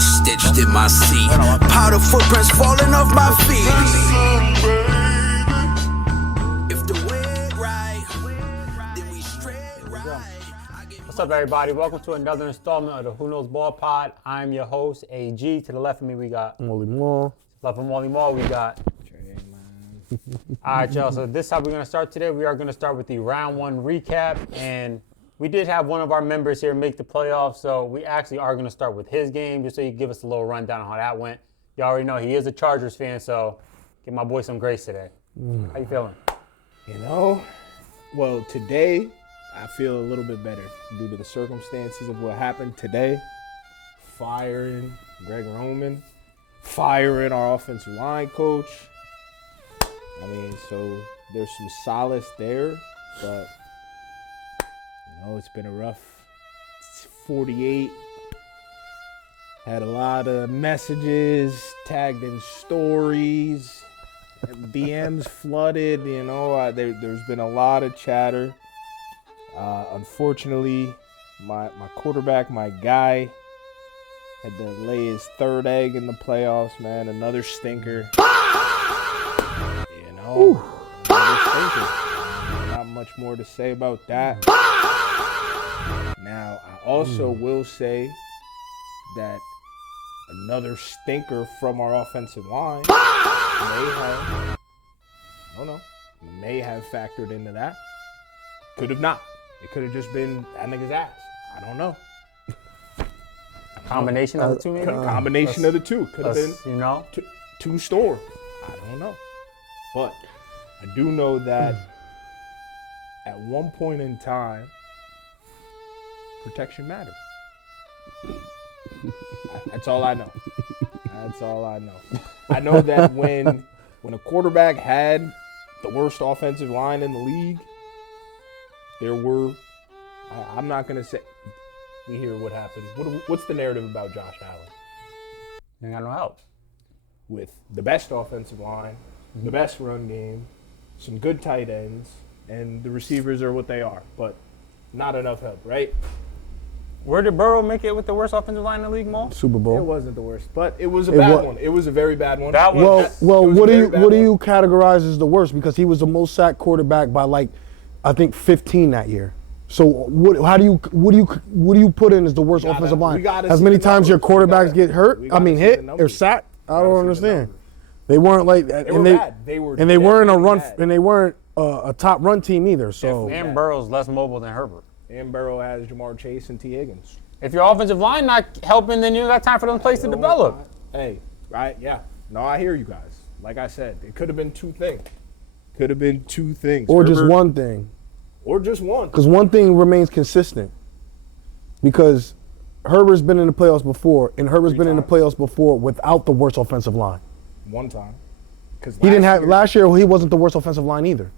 blood stitched in my seat. Powder footprints falling off my feet. If the way right, then we straight right. What's up, everybody? Welcome to another installment of the Who Knows Ball Pod. I'm your host, AG. To the left of me, we got Molly Moore. Left of Molly Moore, we got All right, y'all. So this is how we're going to start today. We are going to start with the round one recap. And we did have one of our members here make the playoffs. So we actually are going to start with his game just so you can give us a little rundown on how that went. You already know he is a Chargers fan, so give my boy some grace today. How you feeling? You know, well, today I feel a little bit better due to the circumstances of what happened today. Firing Greg Roman, firing our offensive line coach. I mean, so there's some solace there, but, you know, it's been a rough 48. Had a lot of messages, tagged in stories, DMs flooded, you know, there's been a lot of chatter. Unfortunately, my quarterback, my guy, had to lay his third egg in the playoffs, man. Another stinker. Another stinker. Not much more to say about that. Now, I also will say that another stinker from our offensive line may have factored into that. Could have not. It could have just been that nigga's ass. I don't know. Combination of the two, maybe? Combination of the two. Could have been, you know, two storms. I don't know. But I do know that at one point in time, protection mattered. That's all I know. That's all I know. I know that when a quarterback had the worst offensive line in the league, there were, I'm not going to say, we hear what happened. What's the narrative about Josh Allen? ain't got no help. With the best offensive line, the best run game, some good tight ends, and the receivers are what they are, but not enough help, right? Where did Burrow make it with the worst offensive line in the league, Mo? It Super Bowl. wasn't the worst, but it was a bad one. It was a very bad one. What do you categorize as the worst? Because he was the most sacked quarterback by I think 15 that year. So what do you put in as the worst offensive line? As many times your quarterbacks get hurt, hit or sacked? I don't understand. They weren't they weren't a top run team either. So and Burrow's less mobile than Herbert. And Burrow has Jamar Chase and T. Higgins. If your offensive line not helping, then you don't got time for them plays to develop. Hey, right? Yeah. No, I hear you guys. Like I said, it could have been two things. Or just one thing. Or just one. Because one thing remains consistent. Because Herbert's been in the playoffs before, and Herbert's been in the playoffs before without the worst offensive line. One time. Last year he wasn't the worst offensive line either.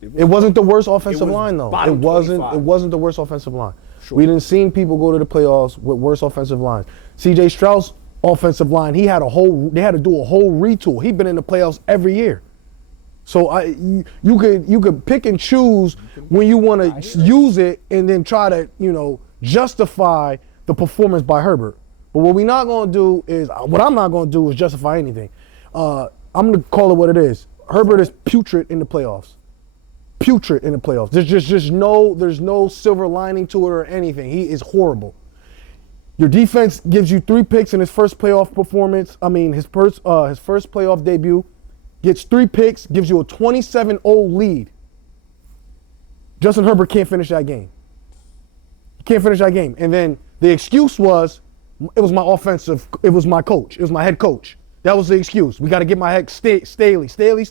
It wasn't the worst offensive line though. It wasn't the worst offensive line. Sure. We didn't see people go to the playoffs with worse offensive lines. CJ Stroud's offensive line, they had to do a whole retool. He'd been in the playoffs every year. So you could pick and choose when you want to use it and then try to, justify the performance by Herbert. But what I'm not going to do is justify anything. I'm going to call it what it is. Herbert is putrid in the playoffs. There's no silver lining to it or anything. He is horrible. Your defense gives you 3 picks in his first playoff performance. His first playoff debut. Gets 3 picks, gives you a 27-0 lead. Justin Herbert can't finish that game. He can't finish that game. And then the excuse was, it was my coach. It was my head coach. That was the excuse. We got to get my head Staley. Staley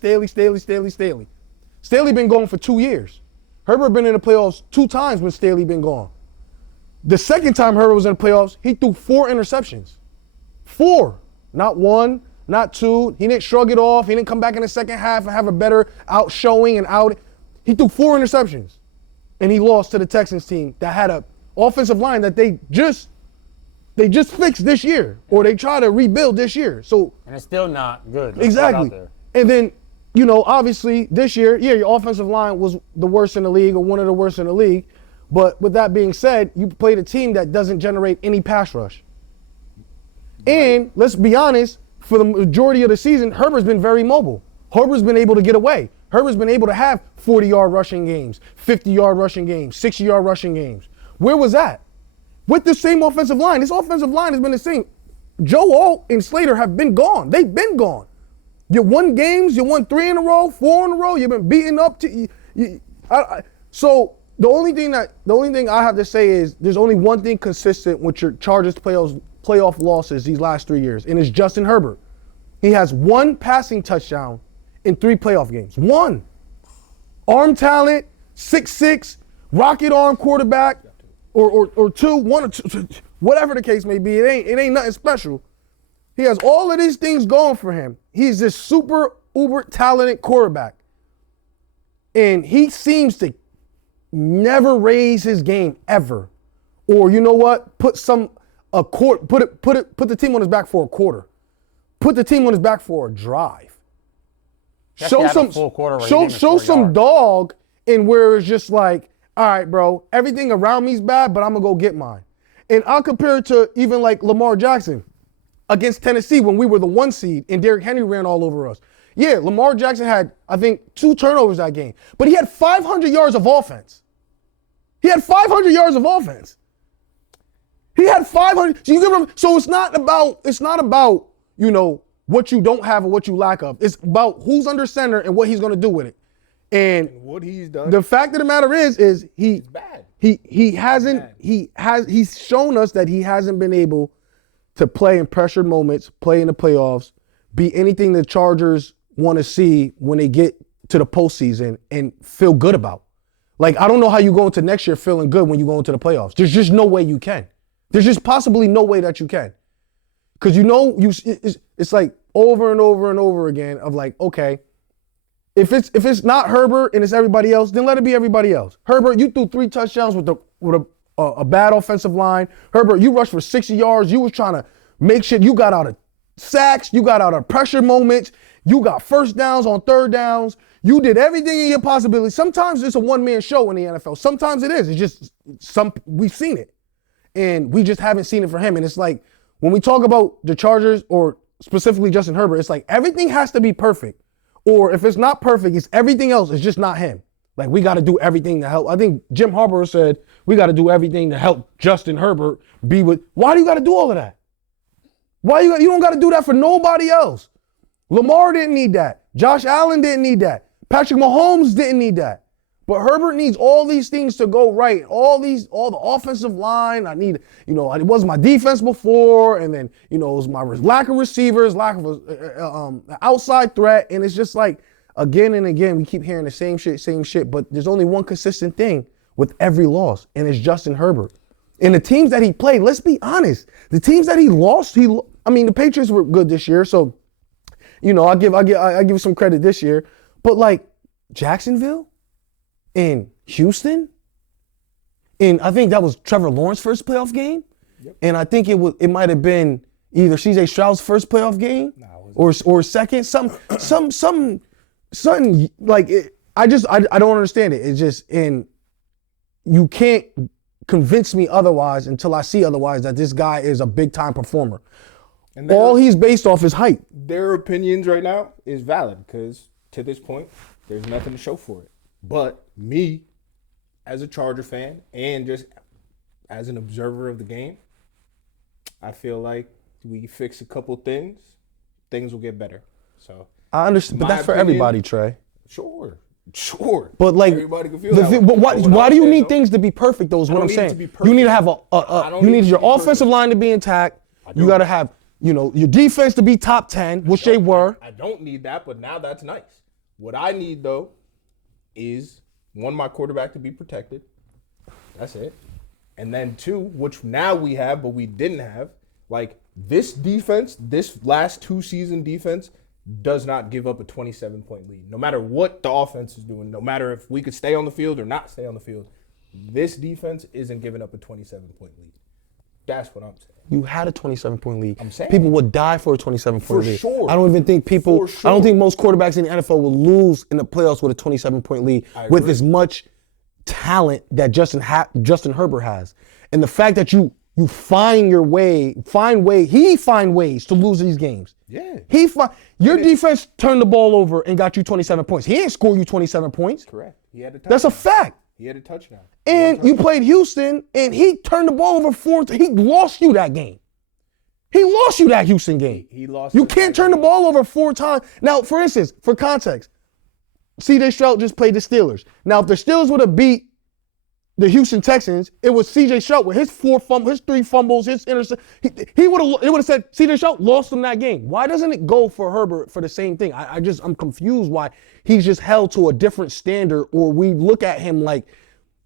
been gone for 2 years. Herbert been in the playoffs 2 times when Staley been gone. The second time Herbert was in the playoffs, he threw 4 interceptions. 4, not 1. Not 2. He didn't shrug it off. He didn't come back in the second half and have a better outshowing and out. He threw 4 interceptions. And he lost to the Texans team that had an offensive line that they just fixed this year. Or they try to rebuild this year. So and it's still not good. Exactly. And then, obviously this year, your offensive line was the worst in the league or one of the worst in the league. But with that being said, you played a team that doesn't generate any pass rush. And let's be honest, for the majority of the season, Herbert's been very mobile. Herbert's been able to get away. Herbert's been able to have 40-yard rushing games, 50-yard rushing games, 60-yard rushing games. Where was that? With the same offensive line. This offensive line has been the same. Joe Alt and Slater have been gone. They've been gone. You won games. You won 3 in a row, 4 in a row. You've been beaten up. So the only thing I have to say is there's only one thing consistent with your Chargers playoff losses these last 3 years, and it's Justin Herbert. He has 1 passing touchdown in 3 playoff games. 1. Arm talent, 6'6", rocket arm quarterback, or 2, 1 or 2, whatever the case may be. It ain't nothing special. He has all of these things going for him. He's this super uber talented quarterback. And he seems to never raise his game ever. Or you know what? Put the team on his back for a quarter. Put the team on his back for a drive. Show some dog in where it's just like, all right, bro, everything around me's bad, but I'm going to go get mine. And I'll compare it to even like Lamar Jackson against Tennessee when we were the 1 seed and Derrick Henry ran all over us. Yeah, Lamar Jackson had, I think, 2 turnovers that game, but he had 500 yards of offense. He had 500 yards of offense. He had 500. So you can remember, so it's not about, you know, what you don't have or what you lack of. It's about who's under center and what he's going to do with it. And what he's done. The fact of the matter is he's bad. He's shown us that he hasn't been able to play in pressured moments, play in the playoffs, be anything the Chargers want to see when they get to the postseason and feel good about. Like, I don't know how you go into next year feeling good when you go into the playoffs. There's just no way you can. There's just possibly no way that you can. Because you know, it's like over and over and over again of like, okay, if it's not Herbert and it's everybody else, then let it be everybody else. Herbert, you threw 3 touchdowns with a bad offensive line. Herbert, you rushed for 60 yards. You was trying to make shit. You got out of sacks. You got out of pressure moments. You got first downs on third downs. You did everything in your possibility. Sometimes it's a one-man show in the NFL. Sometimes it is. It's just we've seen it. And we just haven't seen it for him. And it's like, when we talk about the Chargers or specifically Justin Herbert, it's like everything has to be perfect. Or if it's not perfect, it's everything else. It's just not him. Like, we got to do everything to help. I think Jim Harbaugh said, we got to do everything to help Justin Herbert be with. Why do you got to do all of that? You don't got to do that for nobody else. Lamar didn't need that. Josh Allen didn't need that. Patrick Mahomes didn't need that. But Herbert needs all these things to go right. All the offensive line. I need, it was my defense before, and then, it was my lack of receivers, lack of outside threat. And it's just like, again and again, we keep hearing the same shit. But there's only one consistent thing with every loss, and it's Justin Herbert. And the teams that he played, let's be honest, the teams that he lost, the Patriots were good this year, so, I give some credit this year. But like Jacksonville and Houston, and I think that was Trevor Lawrence's first playoff game, and I think it might have been either C.J. Stroud's first playoff game or second, something like it. I don't understand it. It's just, and you can't convince me otherwise until I see otherwise that this guy is a big time performer. And all he's based off is hype. Their opinions right now is valid because to this point, there's nothing to show for it. But me, as a Charger fan and just as an observer of the game, I feel like we fix a couple things will get better. So I understand, but that's for everybody, Trey. Sure. But like, everybody can feel that. But why do you need things to be perfect? Though is what I'm saying. You need to have you need your offensive line to be intact. You got to have your defense to be top 10, which they were. I don't need that, but now that's nice. What I need though is one, my quarterback to be protected. That's it. And then 2, which now we have, but we didn't have, like this defense, this last 2-season defense does not give up a 27-point lead. No matter what the offense is doing, no matter if we could stay on the field or not stay on the field, this defense isn't giving up a 27-point lead. That's what I'm saying. You had a 27-point lead. I'm saying. People would die for a 27-point lead. For sure. I don't even think I don't think most quarterbacks in the NFL will lose in the playoffs with a 27-point lead with as much talent that Justin Herbert has. And the fact that you You find ways to lose these games. Yeah. Your defense turned the ball over and got you 27 points. He didn't score you 27 points. Correct. He had a touchdown. That's a fact. He had a touchdown. And you played Houston, and he turned the ball over 4. He lost you that game. He lost you that Houston game. He lost. You can't turn the ball over 4 times. Now, for instance, for context, C.J. Stroud just played the Steelers. Now, if the Steelers would have beat the Houston Texans, it was C.J. Stroud with his 3 fumbles, his interception. It would have said C.J. Stroud lost them that game. Why doesn't it go for Herbert for the same thing? I'm confused why he's just held to a different standard, or we look at him like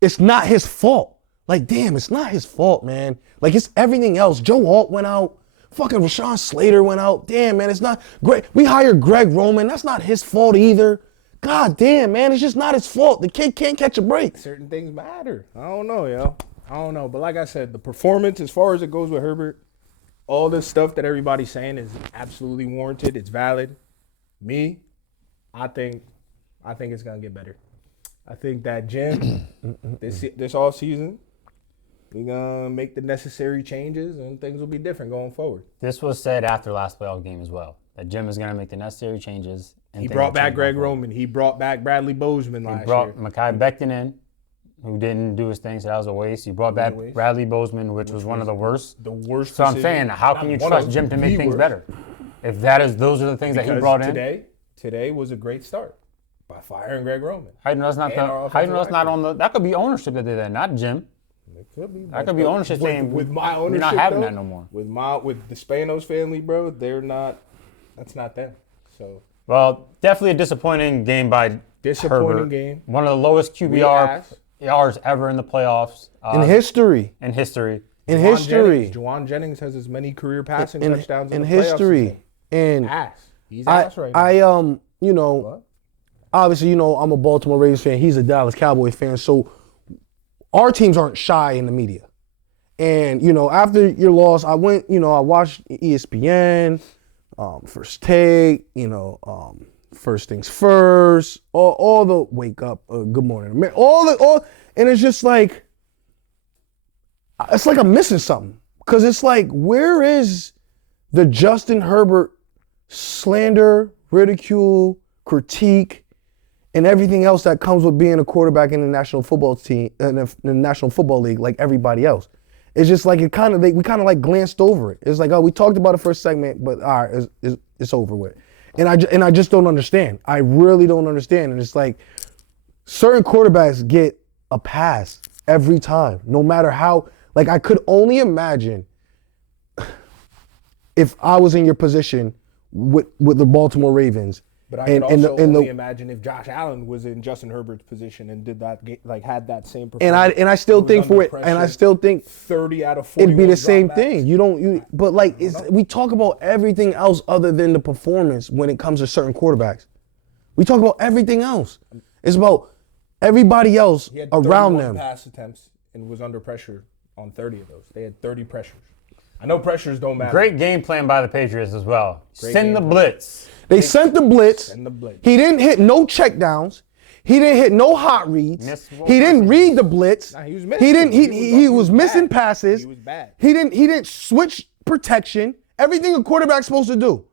it's not his fault. Like, damn, it's not his fault, man. Like, it's everything else. Joe Alt went out. Fucking Rashawn Slater went out. Damn, man, it's not great. We hired Greg Roman. That's not his fault either. God damn, man, it's just not his fault. The kid can't catch a break. Certain things matter. I don't know, yo. I don't know. But like I said, the performance, as far as it goes with Herbert, all this stuff that everybody's saying is absolutely warranted. It's valid. I think it's gonna get better. I think that Jim, this offseason, we're going to make the necessary changes and things will be different going forward. This was said after last playoff game as well, that Jim is going to make the necessary changes. He brought back Greg Roman. He brought back Bradley Bozeman last year. He brought Mekhi Becton in, who didn't do his thing, so that was a waste. He brought back Bradley Bozeman, which was one of the worst. The worst. So I'm saying, how can you trust Jim to make things better? If those are the things that he brought in. Today was a great start by firing Greg Roman. How do you know that's not on the? That could be ownership that did that, not Jim. It could be. That could be ownership saying with my ownership. We're not having that no more. With the Spanos family, bro, they're not. That's not them. So. Well, definitely a disappointing game by Herbert. Game. One of the lowest QBRs ever in the playoffs. In history. Juwan Jennings has as many career passing touchdowns in the history. And he's ass right now. Obviously, I'm a Baltimore Ravens fan. He's a Dallas Cowboys fan. So our teams aren't shy in the media. And, after your loss, I went, I watched ESPN, First Take, First Things First, all the Wake Up, Good Morning America, and it's just like, I'm missing something. Because it's like, where is the Justin Herbert slander, ridicule, critique, and everything else that comes with being a quarterback in the National Football team, in the National Football League, like everybody else? It's just like we kind of glanced over it. It's like, we talked about it for a segment, but all right, it's over with. And I just don't understand. I really don't understand. And it's like certain quarterbacks get a pass every time, no matter how. Like, I could only imagine if I was in your position with the Baltimore Ravens. But I can also only imagine if Josh Allen was in Justin Herbert's position and did that, had that same performance. And I still think 30 out of 40 it'd be the same thing. But we talk about everything else other than the performance when it comes to certain quarterbacks. We talk about everything else. It's about everybody else around them. He had pass attempts and was under pressure on 30 of those. They had 30 pressures. I know pressures don't matter. Great game plan by the Patriots as well. Send the blitz. They sent the blitz. He didn't hit no checkdowns. He didn't hit no hot reads. He didn't read the blitz. He was missing. He was missing passes. He was bad. He didn't switch protection. Everything a quarterback's supposed to do.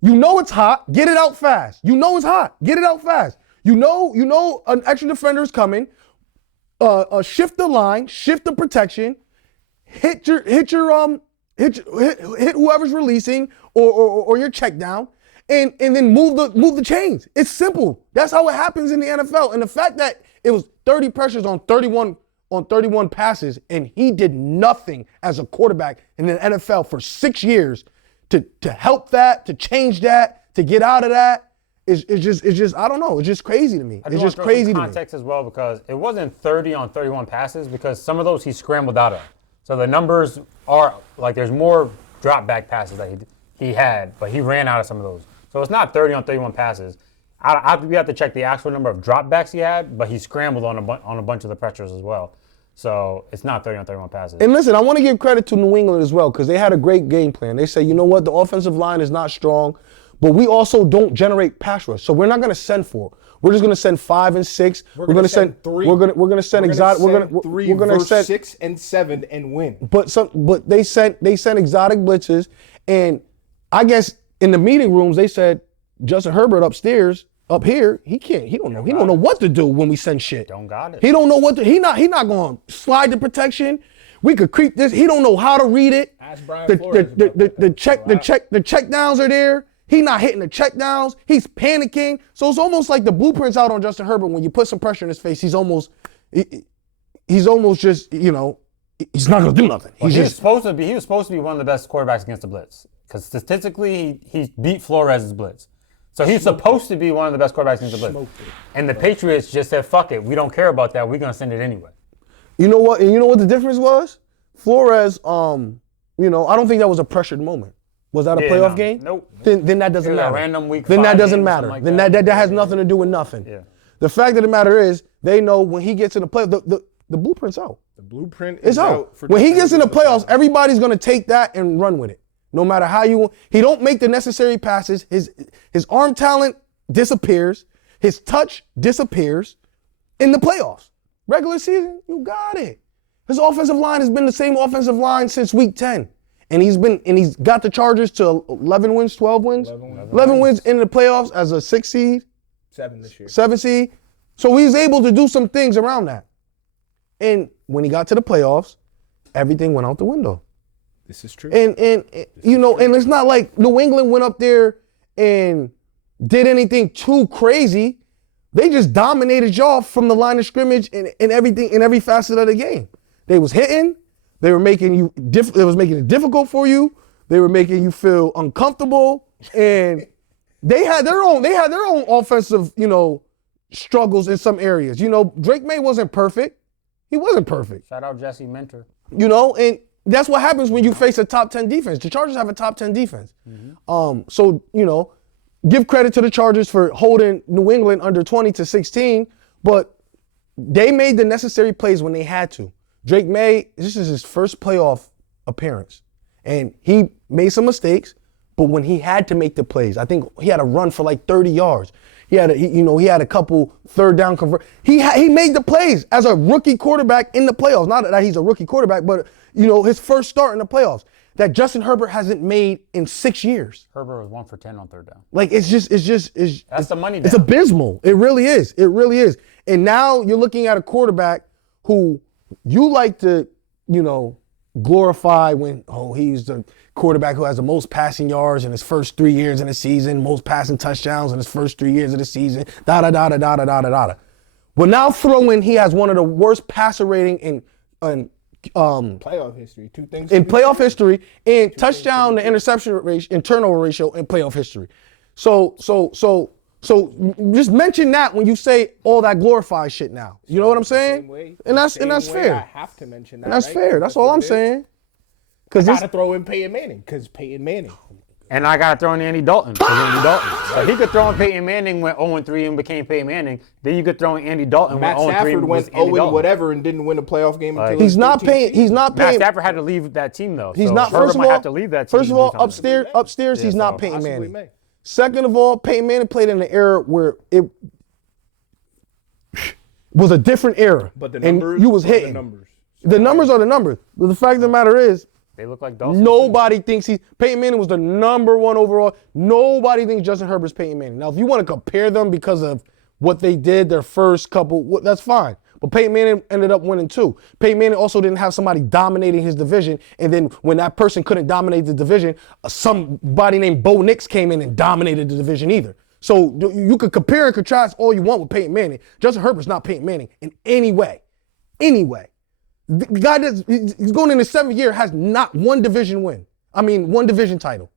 You know it's hot. Get it out fast. You know it's hot. Get it out fast. You know an extra defender is coming. Shift the line. Shift the protection. Hit whoever's releasing or your check down. And then move the chains. It's simple. That's how it happens in the NFL. And the fact that it was 30 pressures on 31 passes, and he did nothing as a quarterback in the NFL for 6 years to help that, to change that, to get out of that. It's just I don't know. It's just crazy to me. It's just crazy to me. Context as well, because it wasn't 30 on 31 passes, because some of those he scrambled out of. So the numbers are like there's more drop back passes that he had, but he ran out of some of those. So it's not 30 on 31 passes. We have to check the actual number of dropbacks he had, but he scrambled on a bunch of the pressures as well. So it's not 30 on 31 passes. And listen, I want to give credit to New England as well, because they had a great game plan. They say, you know what, the offensive line is not strong, but we also don't generate pass rush. So we're not going to send 4. We're just going to send 5 and 6. We're going to send 3. We're going to send exotic. We're going to send 6 and 7 and win. But they sent exotic blitzes, and I guess in the meeting rooms they said Justin Herbert upstairs. Up here, he don't know what to do when we send shit. Don't got it. He don't know what to. He not going to slide the protection. We could creep this. He don't know how to read it. Ask Brian Flores The check downs are there. He not hitting the check downs. He's panicking. So it's almost like the blueprint's out on Justin Herbert. When you put some pressure in his face, he's almost just, he's not gonna do nothing. Well, he was supposed to be one of the best quarterbacks against the blitz, because statistically he beat Flores' blitz. So he's supposed to be one of the best quarterbacks against the blitz. And the Patriots just said, fuck it, we don't care about that. We're gonna send it anyway. You know what? And you know what the difference was? Flores, I don't think that was a pressured moment. Was that a playoff game? Nope. Then that doesn't matter. A random week then 5 that doesn't game, matter. like Then that has nothing to do with nothing. Yeah. The fact of the matter is, they know when he gets in the playoffs, the blueprint's out. The blueprint is is out. When he gets in the playoffs, everybody's gonna take that and run with it. No matter how he don't make the necessary passes. His arm talent disappears. His touch disappears in the playoffs. Regular season, you got it. His offensive line has been the same offensive line since week 10. And he's got the Chargers to 11 wins, 12 wins? 11 wins in the playoffs as a 6 seed. 7 this year. 7 seed. So he's able to do some things around that. And when he got to the playoffs, everything went out the window. This is true. And it's not like New England went up there and did anything too crazy. They just dominated y'all from the line of scrimmage and everything, in every facet of the game. They was hitting. They were making it was making it difficult for you. They were making you feel uncomfortable, and they had their own offensive, struggles in some areas. Drake May wasn't perfect. He wasn't perfect. Shout out Jesse Mentor. And that's what happens when you face a top 10 defense. The Chargers have a top 10 defense. So give credit to the Chargers for holding New England under 20-16, but they made the necessary plays when they had to. Drake May, this is his first playoff appearance, and he made some mistakes, but when he had to make the plays, I think he had a run for like 30 yards. He had a couple third down convert. He made the plays as a rookie quarterback in the playoffs. Not that he's a rookie quarterback, but his first start in the playoffs that Justin Herbert hasn't made in 6 years. Herbert was 1 for 10 on third down. Like that's the money down. It's abysmal. It really is. It really is. And now you're looking at a quarterback who you like to, glorify when, he's the quarterback who has the most passing yards in his first 3 years in the season, most passing touchdowns in his first 3 years of the season, da-da-da-da-da-da-da-da-da. But now throw in he has one of the worst passer rating in playoff history. 2 things. In playoff history, in touchdown to interception ratio, and turnover ratio in playoff history. So just mention that when you say all that glorified shit now. You know what I'm saying? And that's fair. I have to mention that. And that's right? fair. That's all I'm saying. I gotta throw in Peyton Manning because Peyton Manning. And I gotta throw in Andy Dalton. So he could throw in Peyton Manning, went 0-3 and became Peyton Manning. Then you could throw in Andy Dalton, Matt went 0-3 Stafford and was went Andy 0 Dalton. whatever and didn't win a playoff game until He's not paying. Matt Stafford had to leave that team though. He's so not. Herbert First of might all, have to leave that team. First of all, upstairs, he's not Peyton Possibly Manning. Second of all, Peyton Manning played in an era where it was a different era. But the numbers, and you was hitting. The numbers are the numbers. But the fact of the matter is, they look like Dawson. Nobody thinks Peyton Manning was the #1 overall. Nobody thinks Justin Herbert's Peyton Manning. Now, if you want to compare them because of what they did their first couple, that's fine. But Peyton Manning ended up winning 2. Peyton Manning also didn't have somebody dominating his division. And then when that person couldn't dominate the division, somebody named Bo Nix came in and dominated the division either. So you could compare and contrast all you want with Peyton Manning. Justin Herbert's not Peyton Manning in any way. The guy he's going in his 7th year has not one division title.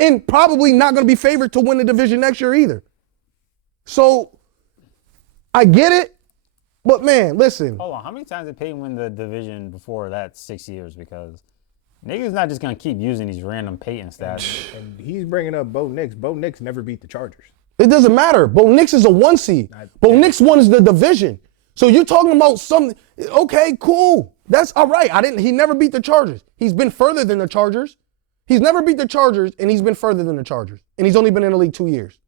And probably not going to be favored to win the division next year either. So I get it, but man, listen. Hold on, how many times did Peyton win the division before that 6 years? Because niggas not just going to keep using these random Peyton stats. And he's bringing up Bo Nix. Bo Nix never beat the Chargers. It doesn't matter. Bo Nix is a 1 seed. Bo Nix won the division. So you're talking about something, okay, cool. That's all right. He never beat the Chargers. He's been further than the Chargers. He's never beat the Chargers, and he's been further than the Chargers. and he's only been in the league 2 years.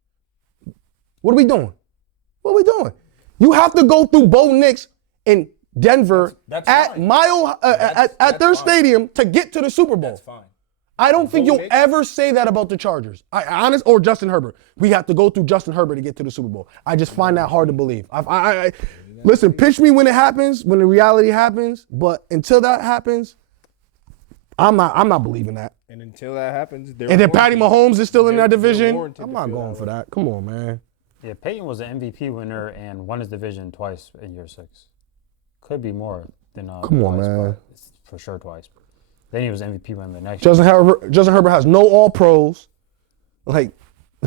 What are we doing? What are we doing? You have to go through Bo Nix in Denver that's at fine. at their fine. stadium to get to the Super Bowl. That's fine. I don't think Bo you'll Nix? ever say that about the Chargers. Or Justin Herbert. We have to go through Justin Herbert to get to the Super Bowl. I just find that hard to believe. Listen, pitch me when it happens, when the reality happens. But until that happens, I'm not believing that. And until that happens, And then Patty Mahomes is still in that they're division. warranted I'm to not feel going that for way. that. Come on, man. Yeah, Peyton was an MVP winner and won his division twice in year 6. Could be more than Come on, twice, man. but it's for sure twice. Then he was MVP winner the next year. Justin Herbert has no All Pros, like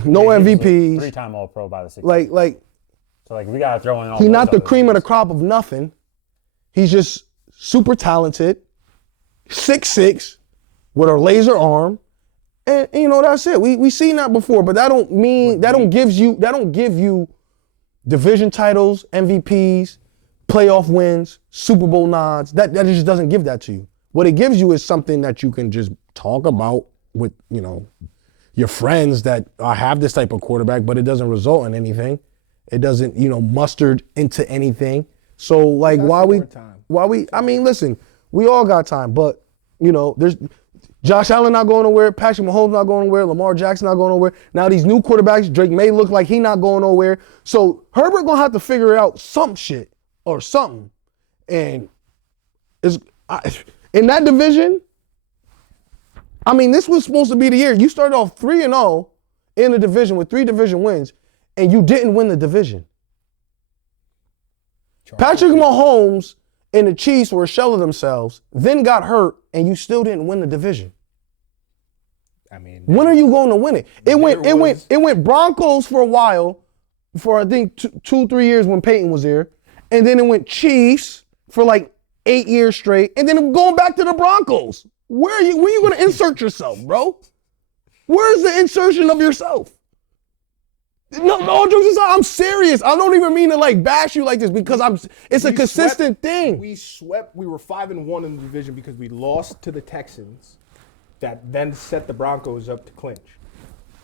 no Yeah, he was a MVPs. 3-time All Pro by the 60s. Like So we gotta throw in all. he's those not the other cream of the things. crop of nothing. He's just super talented, 6'6", with a laser arm, and you know that's it. We seen that before, but that don't give you division titles, MVPs, playoff wins, Super Bowl nods. That just doesn't give that to you. What it gives you is something that you can just talk about with your friends that have this type of quarterback, but it doesn't result in anything. It doesn't mustered into anything. So like listen, we all got time, but there's Josh Allen not going nowhere, Patrick Mahomes not going nowhere, Lamar Jackson not going nowhere. Now these new quarterbacks, Drake May look like he not going nowhere. So Herbert gonna have to figure out some shit or something. And in that division, this was supposed to be the year. You started off 3-0 in the division with 3 division wins, and you didn't win the division. Patrick Mahomes and the Chiefs were a shell of themselves, then got hurt, and you still didn't win the division. When are you going to win it? It went Broncos for a while, for I think 2-3 years when Peyton was there, and then it went Chiefs for like 8 years straight, and then going back to the Broncos. Where are you going to insert yourself, bro? Where's the insertion of yourself? No, all jokes aside, I'm serious. I don't even mean to bash you like this because it's a consistent thing. We were 5-1 in the division because we lost to the Texans that then set the Broncos up to clinch.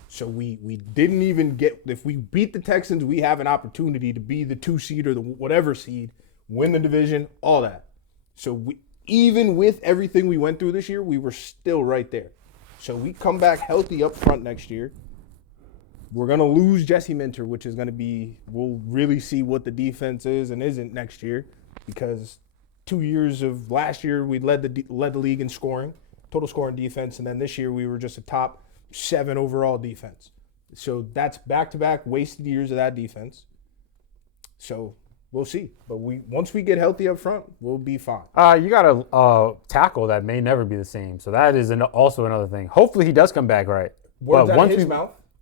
So we didn't even if we beat the Texans, we have an opportunity to be the 2 seed or the whatever seed, win the division, all that. So even with everything we went through this year, we were still right there. So we come back healthy up front next year. We're going to lose Jesse Minter, which is going to be, we'll really see what the defense is and isn't next year, because 2 years of last year, we led the league in scoring, total scoring defense, and then this year we were just a top 7 overall defense. So that's back-to-back wasted years of that defense. So we'll see. But once we get healthy up front, we'll be fine. You got a tackle that may never be the same. So that is also another thing. Hopefully he does come back right.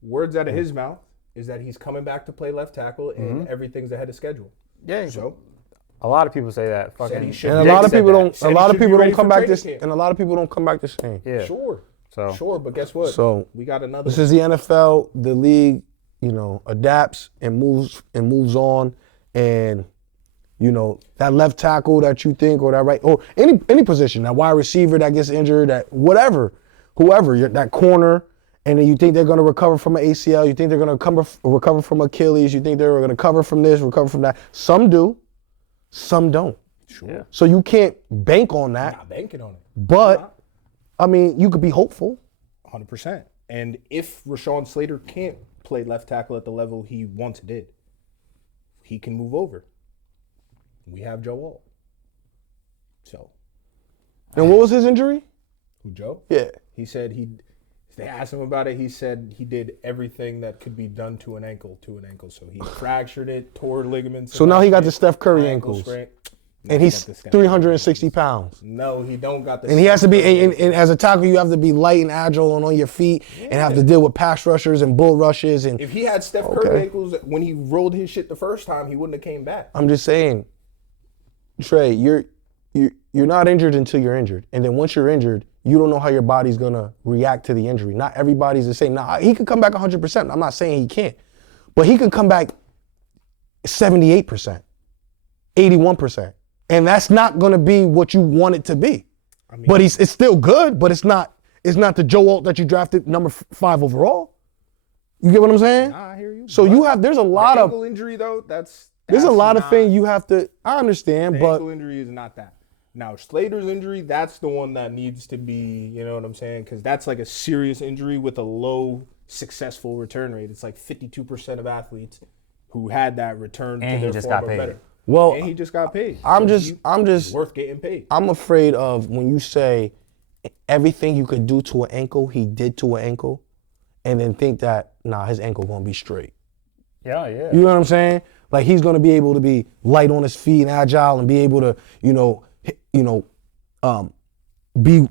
Words out of his mouth is that he's coming back to play left tackle and everything's ahead of schedule. Yeah. So a lot of people say that. And a lot of people don't come back this and a lot of people don't come back the same. Yeah. Sure. So Sure, but guess what? So we got another. This is the NFL. The league, adapts and moves on, and that left tackle that you think, or that right, or any position, that wide receiver that gets injured, that whoever, that corner, and then you think they're going to recover from an ACL, you think they're going to recover from Achilles, you think they're going to recover from this, recover from that. Some do, some don't. Sure. Yeah. So you can't bank on that. Not banking on it. But you could be hopeful. 100%. And if Rashawn Slater can't play left tackle at the level he once did, he can move over. We have Joe Alt. So. And what was his injury? Who, Joe? Yeah. He said they asked him about it. He said he did everything that could be done to an ankle. So he fractured it, tore ligaments. So now he got the Steph Curry ankles. Sprain. And he's 360 pounds. No, he don't got the. And he has to be, and as a tackle, you have to be light and agile and on your feet, and have to deal with pass rushers and bull rushes. And if he had Steph Curry ankles when he rolled his shit the first time, he wouldn't have came back. I'm just saying, Trey, you're not injured until you're injured, and then once you're injured, you don't know how your body's gonna react to the injury. Not everybody's the same. Now he could come back 100%. I'm not saying he can't, but he could come back 78%, 81%. And that's not going to be what you want it to be. But it's still good, but it's not the Joe Alt that you drafted number 5 overall. You get what I'm saying? Nah, I hear you. So there's a lot of ankle injury though. There's a lot of things you have to. I understand, but ankle injury is not that. Now Slater's injury, that's the one that needs to be. You know what I'm saying? Because that's like a serious injury with a low successful return rate. It's like 52% of athletes who had that return And to he their just form got or paid. better. well, And he just got paid. I'm So just worth getting paid. I'm afraid of when you say everything you could do to an ankle, he did to an ankle, and then think that his ankle gonna be straight. Yeah. You know what I'm saying? Like he's gonna be able to be light on his feet and agile and be able to, be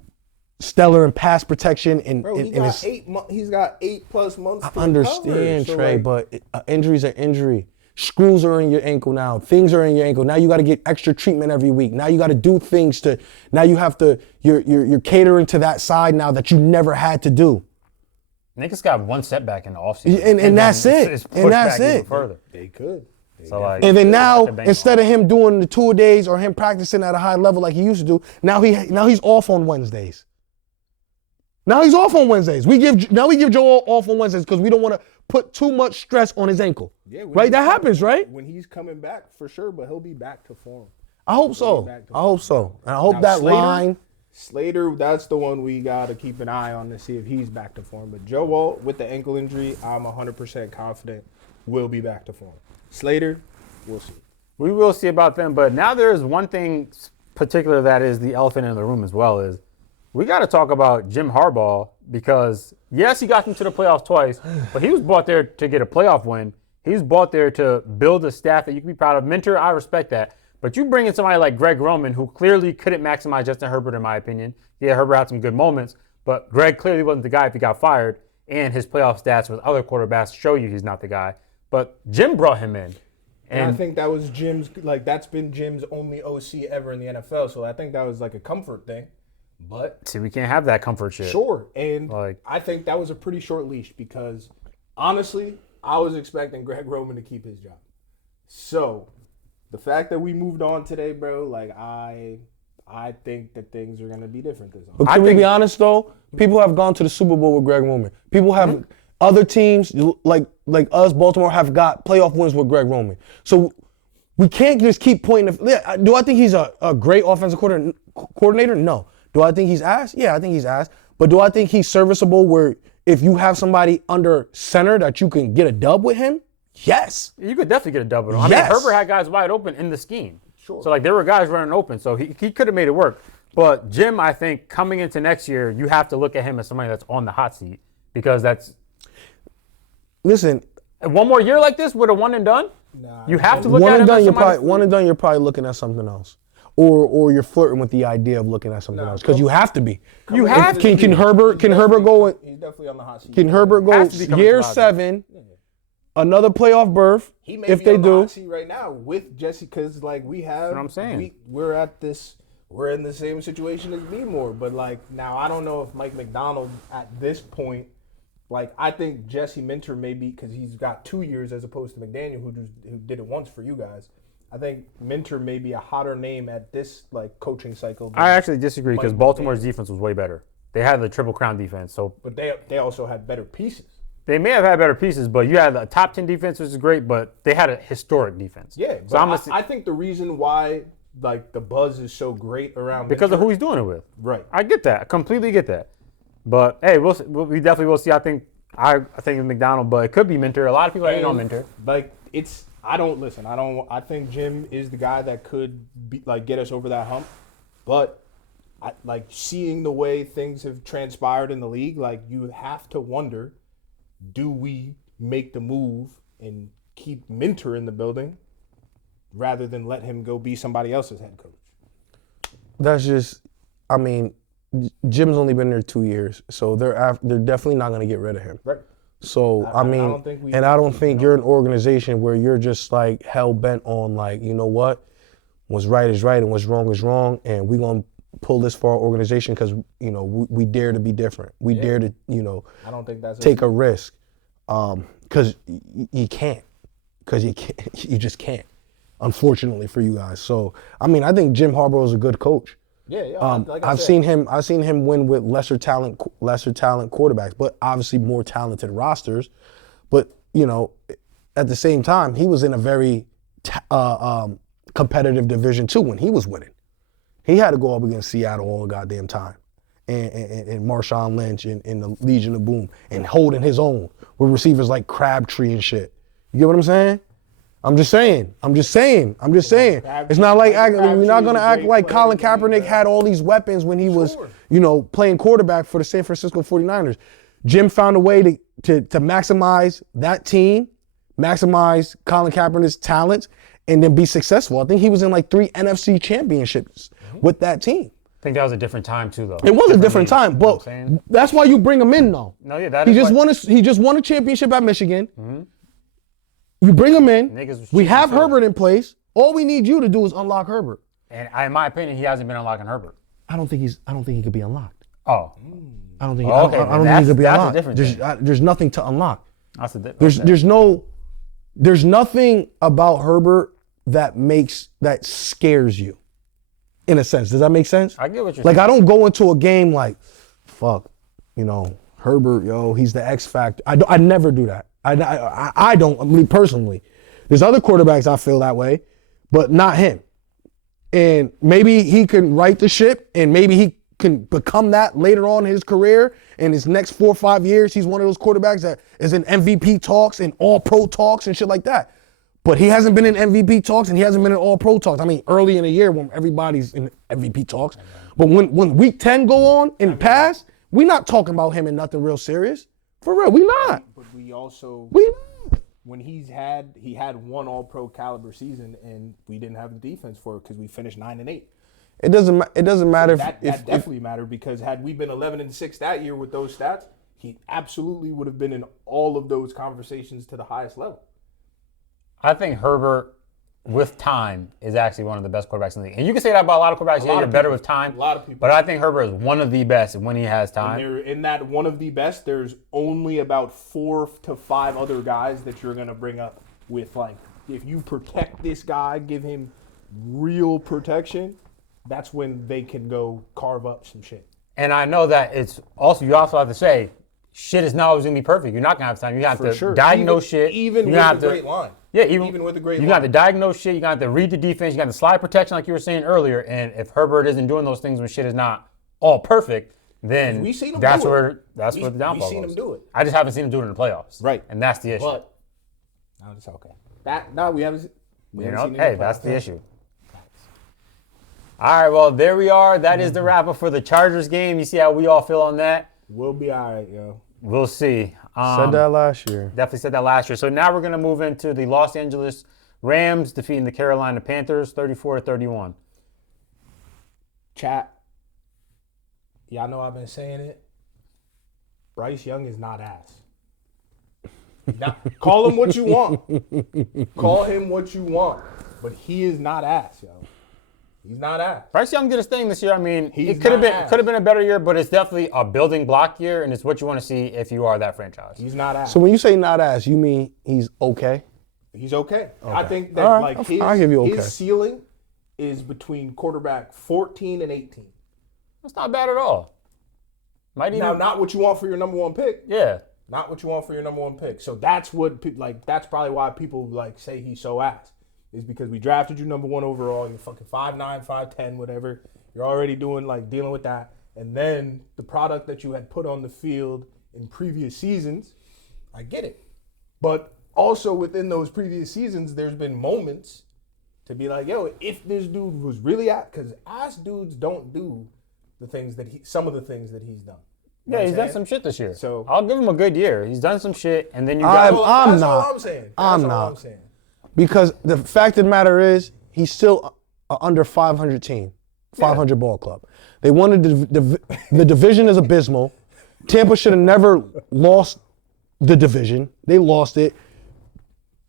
stellar in pass protection and Bro, he's got 8+ months. I understand, Trey, but injuries are injury. Screws are in your ankle now. Things are in your ankle. Now you got to get extra treatment every week. Now you got to do things to. Now you have to. You're catering to that side now that you never had to do. Niggas got one setback in the offseason. And that's it. It's And that's pushed back even it. further. They could. So like, And then now, bank instead of him doing the 2-a-days or him practicing at a high level like he used to do, now he's off on Wednesdays. Now he's off on Wednesdays. We give Joe off on Wednesdays because we don't want to put too much stress on his ankle. Yeah, right? That happens, right? When he's coming back, for sure, but he'll be back to form. I hope so. I hope so. And I hope that line. Slater, that's the one we got to keep an eye on to see if he's back to form. But Joe Walt, with the ankle injury, I'm 100% confident will be back to form. Slater, we'll see. We will see about them, but now there's one thing particular that is the elephant in the room as well is we got to talk about Jim Harbaugh because, yes, he got them to the playoffs twice, but he was brought there to get a playoff win. He was brought there to build a staff that you can be proud of. Mentor, I respect that. But you bring in somebody like Greg Roman, who clearly couldn't maximize Justin Herbert, in my opinion. Yeah, Herbert had some good moments, but Greg clearly wasn't the guy if he got fired, and his playoff stats with other quarterbacks show you he's not the guy. But Jim brought him in. And I think that was that's been Jim's only OC ever in the NFL, so I think that was like a comfort thing. But see, we can't have that comfort shit. Sure, and I think that was a pretty short leash because, honestly, I was expecting Greg Roman to keep his job. So, the fact that we moved on today, bro, like I think that things are going to be different this time. But can we be honest, though? People have gone to the Super Bowl with Greg Roman. People have other teams, like us, Baltimore, have got playoff wins with Greg Roman. So we can't just keep pointing. Do I think he's a great offensive coordinator? No. Do I think he's ass? Yeah, I think he's ass. But do I think he's serviceable where if you have somebody under center that you can get a dub with him? Yes. You could definitely get a dub with him. I mean, Herbert had guys wide open in the scheme. Sure. So, there were guys running open. So, he could have made it work. But Jim, I think, coming into next year, you have to look at him as somebody that's on the hot seat because that's... Listen. One more year like this with a one and done? Nah, you have to look at him as somebody... One and done, you're probably looking at something else. Or you're flirting with the idea of looking at something else because you have to be. You have to. Can Herbert go? He's definitely on the hot seat. Can Herbert go year 7, another playoff berth? He may if be they on the do hot seat right now with Jesse because we have. That's what I'm saying. We're in the same situation as Beemore, but now I don't know if Mike McDonald at this point. I think Jesse Minter may be because he's got 2 years as opposed to McDaniel who did it once for you guys. I think Minter may be a hotter name at this coaching cycle. I actually disagree because Baltimore's defense was way better. They had the Triple Crown defense, but they also had better pieces. They may have had better pieces, but you had a top 10 defense, which is great, but they had a historic defense. Yeah, but I think the reason why the buzz is so great around because of who he's doing it with. Right. I get that. I completely get that. But hey, we definitely will see. I think it's McDonald, but it could be Minter. A lot of people hate on Minter. I think Jim is the guy that could be, get us over that hump. But seeing the way things have transpired in the league, you have to wonder, do we make the move and keep Minter in the building rather than let him go be somebody else's head coach? That's just, Jim's only been there 2 years, so they're definitely not going to get rid of him. Right. So, I don't think you're an organization where you're just hell-bent on you know what's right is right and what's wrong is wrong, and we're going to pull this for our organization because, we dare to be different. We dare to, I don't think that's take a risk because you can't. Because you just can't, unfortunately for you guys. So, I think Jim Harbaugh is a good coach. Yeah. I've seen him win with lesser talent quarterbacks, but obviously more talented rosters. But, at the same time, he was in a very competitive division too when he was winning. He had to go up against Seattle all the goddamn time. And Marshawn Lynch and the Legion of Boom and holding his own with receivers like Crabtree and shit. You get what I'm saying? I'm just saying. It's not like we're not gonna act like Colin Kaepernick had all these weapons when he was, playing quarterback for the San Francisco 49ers. Jim found a way to maximize that team, maximize Colin Kaepernick's talents, and then be successful. I think he was in like 3 NFC championships with that team. I think that was a different time too, though. It was a different time, but that's why you bring him in, though. No, yeah, he just won a championship at Michigan. Mm-hmm. You bring him in. We have Herbert in place. All we need you to do is unlock Herbert. And in my opinion, he hasn't been unlocking Herbert. I don't think he could be unlocked. Oh. I don't think he could be unlocked. There's nothing to unlock. That's a different. There's nothing about Herbert that scares you. In a sense. Does that make sense? I get what you're saying. Like, I don't go into a game like, fuck, Herbert, he's the X factor. I never do that. I don't, me personally. There's other quarterbacks I feel that way, but not him. And maybe he can right the ship, and maybe he can become that later on in his career. In his next 4 or 5 years, he's one of those quarterbacks that is in MVP talks and all-pro talks and shit like that. But he hasn't been in MVP talks and he hasn't been in all-pro talks. I mean, early in the year when everybody's in MVP talks. But when week 10 go on and pass, we not talking about him in nothing real serious. For real, we not. But we also, not. When he had one all-pro caliber season and we didn't have the defense for it because we finished 9-8. It doesn't matter. So that definitely mattered because had we been 11-6 that year with those stats, he absolutely would have been in all of those conversations to the highest level. I think Herbert, with time, is actually one of the best quarterbacks in the league. And you can say that about a lot of quarterbacks. You're better with time. A lot of people. But I think Herbert is one of the best when he has time. And in that one of the best, there's only about 4 to 5 other guys that you're going to bring up with, like, if you protect this guy, give him real protection, that's when they can go carve up some shit. And I know that you also have to say, shit is not always going to be perfect. You're not going to have time. You have to diagnose shit. Even with a great line. Yeah, even with a great line. You got to diagnose shit. You got to read the defense. You got the slide protection like you were saying earlier. And if Herbert isn't doing those things when shit is not all perfect, then that's where the downfall goes. We've seen him do it. I just haven't seen him do it in the playoffs. Right. And that's the issue. But no, it's okay. We haven't seen him. Hey, that's the issue. All right, well, there we are. That is the wrap-up for the Chargers game. You see how we all feel on that? We'll be all right, yo. We'll see. Said that last year. Definitely said that last year. So now we're going to move into the Los Angeles Rams defeating the Carolina Panthers 34-31. Chat, y'all know I've been saying it. Bryce Young is not ass. Call him what you want. Call him what you want. But he is not ass, yo. He's not ass. Bryce Young did his thing this year. I mean, it could have been a better year, but it's definitely a building block year, and it's what you want to see if you are that franchise. He's not ass. So when you say not ass, you mean he's okay? He's okay. I think that I'll give you okay. His ceiling is between quarterback 14 and 18. That's not bad at all. Now, not what you want for your number one pick. Yeah. Not what you want for your number one pick. So that's what that's probably why people say he's so ass. Is because we drafted you number one overall. You're fucking 5'9", 5'10", whatever. You're already dealing with that. And then the product that you had put on the field in previous seasons, I get it. But also within those previous seasons, there's been moments to be like, yo, if this dude was really because ass dudes don't do some of the things that he's done. Yeah, he's done some shit this year. So I'll give him a good year. He's done some shit, and then you got. That's all I'm saying. I'm not. Because the fact of the matter is, he's still an under 500 team, 500 ball club. They wanted the division is abysmal. Tampa should have never lost the division. They lost it.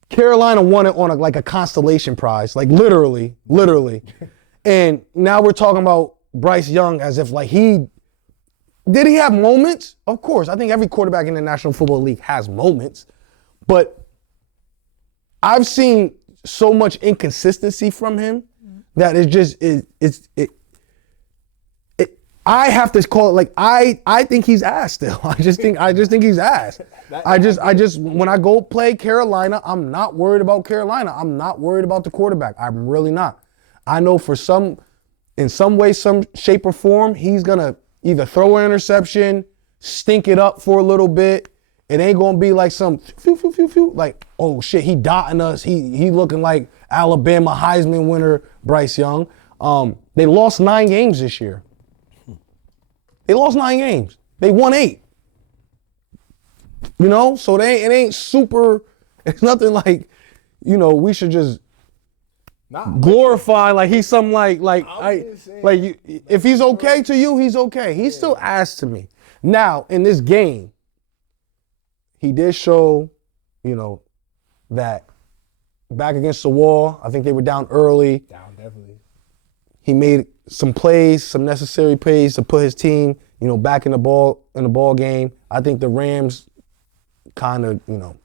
Carolina won it on a constellation prize, like literally. And now we're talking about Bryce Young as if did he have moments? Of course. I think every quarterback in the National Football League has moments. But I've seen so much inconsistency from him that I have to call it like I think he's ass still. I just think he's ass. I just when I go play Carolina, I'm not worried about Carolina. I'm not worried about the quarterback. I'm really not. I know in some way, some shape or form, he's gonna either throw an interception, stink it up for a little bit. It ain't gonna be like some like, oh shit, he dotting us. He looking like Alabama Heisman winner Bryce Young. They lost 9 games this year. They lost 9 games. They won 8. You know, so it ain't super. It's nothing like, you know, we should just glorify like he's some if he's okay to you, he's okay. He's still ass to me. Now in this game, he did show, you know, that back against the wall. I think they were down early. Down definitely. He made some plays, some necessary plays to put his team, you know, back in the ball game. I think the Rams kind of, you know,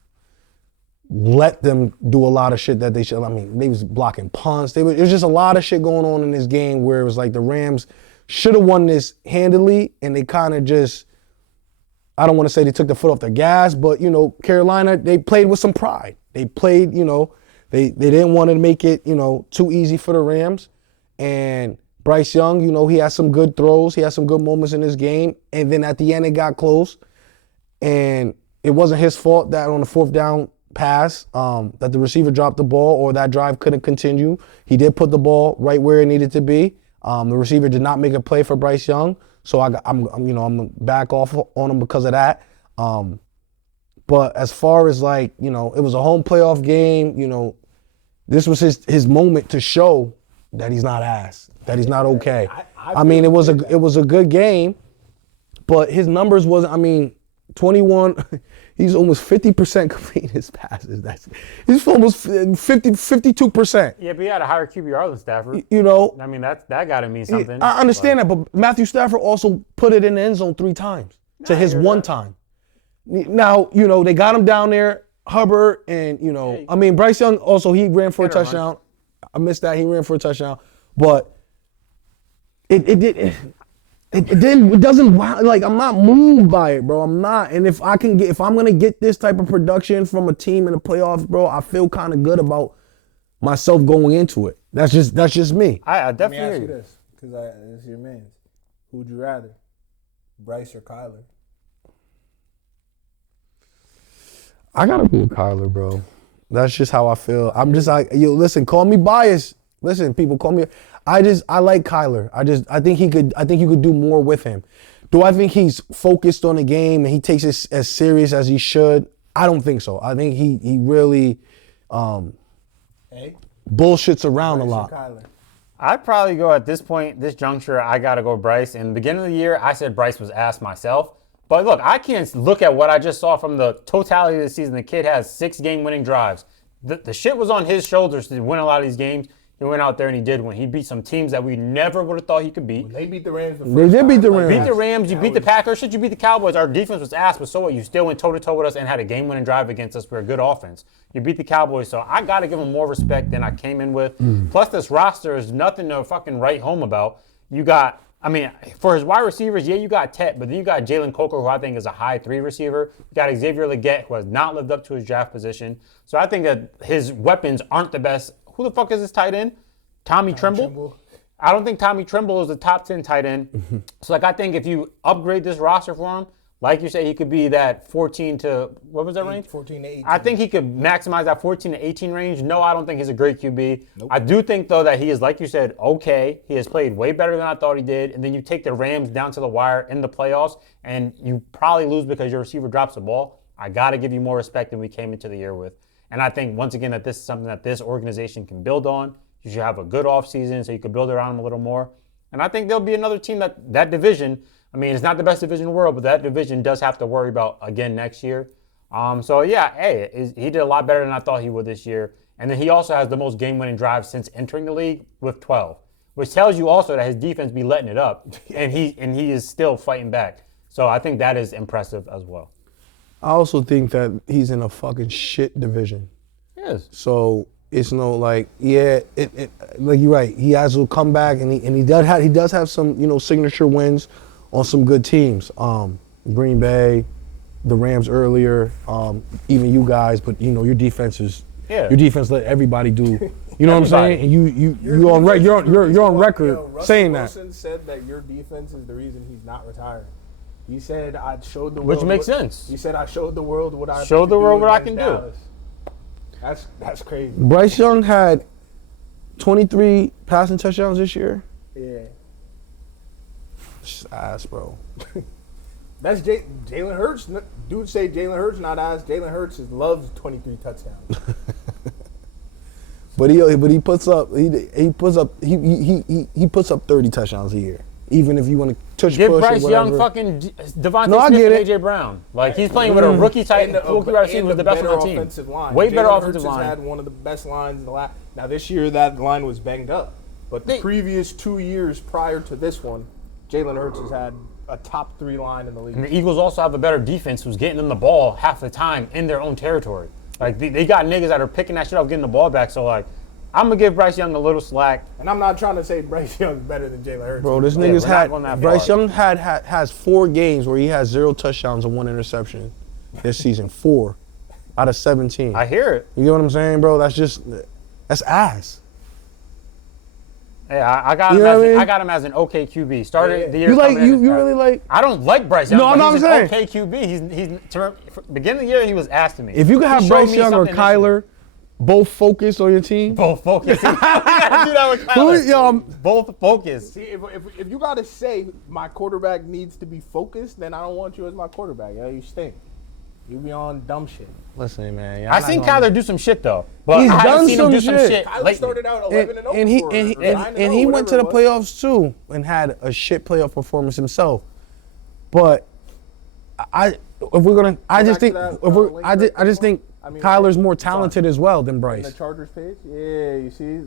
let them do a lot of shit that they should. I mean, they was blocking punts. It was just a lot of shit going on in this game where it was like the Rams should have won this handily, and they kind of just, I don't want to say they took the foot off the gas, but, you know, Carolina, they played with some pride. They played, you know, they didn't want to make it, you know, too easy for the Rams. And Bryce Young, you know, he had some good throws. He had some good moments in this game. And then at the end, it got close. And it wasn't his fault that on the 4th down pass that the receiver dropped the ball or that drive couldn't continue. He did put the ball right where it needed to be. The receiver did not make a play for Bryce Young. So I'm back off on him because of that. But as far as like, you know, it was a home playoff game, you know, this was his moment to show that he's not ass, that he's not okay. I mean, it was a good game, but his numbers wasn't, I mean, 21, he's almost 50% completing his passes. He's almost 52%. Yeah, but he had a higher QBR than Stafford. You know. I mean, that got to mean something. I understand that, but Matthew Stafford also put it in the end zone 3 times to his 1 time. Now, you know, they got him down there, Herbert, and, you know, I mean, Bryce Young also, he ran for a touchdown. I missed that. He ran for a touchdown. But it doesn't, like, I'm not moved by it, bro. I'm not. And if I'm gonna get this type of production from a team in the playoffs, bro, I feel kind of good about myself going into it. That's just me. I definitely. Let me ask you this, because it's your man. Who'd you rather, Bryce or Kyler? I gotta go with Kyler, bro. That's just how I feel. I'm just like, yo, listen, call me biased. Listen, people, call me. I like Kyler. I think you could do more with him. Do I think he's focused on the game and he takes it as serious as he should? I don't think so. I think he really bullshits around a lot. I'd probably go at this point, this juncture, I got to go Bryce. In the beginning of the year, I said Bryce was ass myself. But look, I can't look at what I just saw from the totality of the season. The kid has 6 game-winning drives. The shit was on his shoulders to win a lot of these games. He went out there and he did win. He beat some teams that we never would have thought he could beat. They beat the Rams. They did beat the Rams. You beat the Rams. You beat the Packers. Shit, you beat the Cowboys. Our defense was ass, but so what? You still went toe-to-toe with us and had a game-winning drive against us. We're a good offense. You beat the Cowboys, so I got to give him more respect than I came in with. Plus, this roster is nothing to fucking write home about. You got, I mean, for his wide receivers, yeah, you got Tet, but then you got Jalen Coker, who I think is a high 3 receiver. You got Xavier Legette, who has not lived up to his draft position. So I think that his weapons aren't the best. Who the fuck is his tight end? Tommy Tremble? I don't think Tommy Tremble is a top 10 tight end. So, like, I think if you upgrade this roster for him, like you say, he could be that 14 to, what was that range? 14 to 18. I think he could maximize that 14 to 18 range. No, I don't think he's a great QB. Nope. I do think, though, that he is, like you said, okay. He has played way better than I thought he did. And then you take the Rams down to the wire in the playoffs, and you probably lose because your receiver drops the ball. I got to give you more respect than we came into the year with. And I think, once again, that this is something that this organization can build on. You should have a good offseason so you could build around them a little more. And I think there'll be another team that division, I mean, it's not the best division in the world, but that division does have to worry about again next year. So, yeah, hey, he did a lot better than I thought he would this year. And then he also has the most game-winning drives since entering the league with 12, which tells you also that his defense be letting it up, and he is still fighting back. So I think that is impressive as well. I also think that he's in a fucking shit division. Yes. So it's no like like you're right. He has to come back and he does have some signature wins on some good teams. Green Bay, the Rams earlier, even you guys, but your defense let everybody do. You know what I'm saying? And you're on record saying that. Russell Wilson said that your defense is the reason he's not retiring. He said I showed the world. Which makes sense. He said I showed the world what I showed the world what I can do. That's crazy. Bryce Young had 23 passing touchdowns this year. Yeah. Just ass, bro. That's Jalen Hurts. Dude say Jalen Hurts not ass. Jalen Hurts loves 23 touchdowns. But he puts up 30 touchdowns a year. Even if you want to touch give push Bryce or Young whatever. fucking Devontae Smith and AJ Brown. Like he's playing with a rookie tight rookie receiver was the best on the team. Way better offensive line. Had one of the best lines in the last. Now this year that line was banged up, but the previous 2 years prior to this one, Jalen Hurts has had a top 3 line in the league. And the Eagles also have a better defense who's getting them the ball half the time in their own territory. Like they got niggas that are picking that shit up, getting the ball back. So like, I'm gonna give Bryce Young a little slack. And I'm not trying to say Bryce Young's better than Jalen Hurts. Bro, this nigga's Bryce Young has 4 games where he has 0 touchdowns and 1 interception this season. 4 out of 17. I hear it. You get what I'm saying, bro? That's ass. Yeah, I got him as an okay QB. Started the year. You really like? I don't like Bryce Young. No, I'm he's saying an okay QB. He's beginning of the year he was ass to me. If you could have Bryce Young or Kyler both focused on your team. Both focused. You gotta do that with Kyler. Both focused. See, if you gotta say my quarterback needs to be focused, then I don't want you as my quarterback. Yeah, you stink. You be on dumb shit. Listen, man. I seen Kyler do some shit though, but he's I haven't done seen him do some shit. Kyler started out 11-0 and he went to the playoffs too and had a shit playoff performance himself. But I just think Kyler's more talented as well than Bryce. The Chargers page, yeah, you see,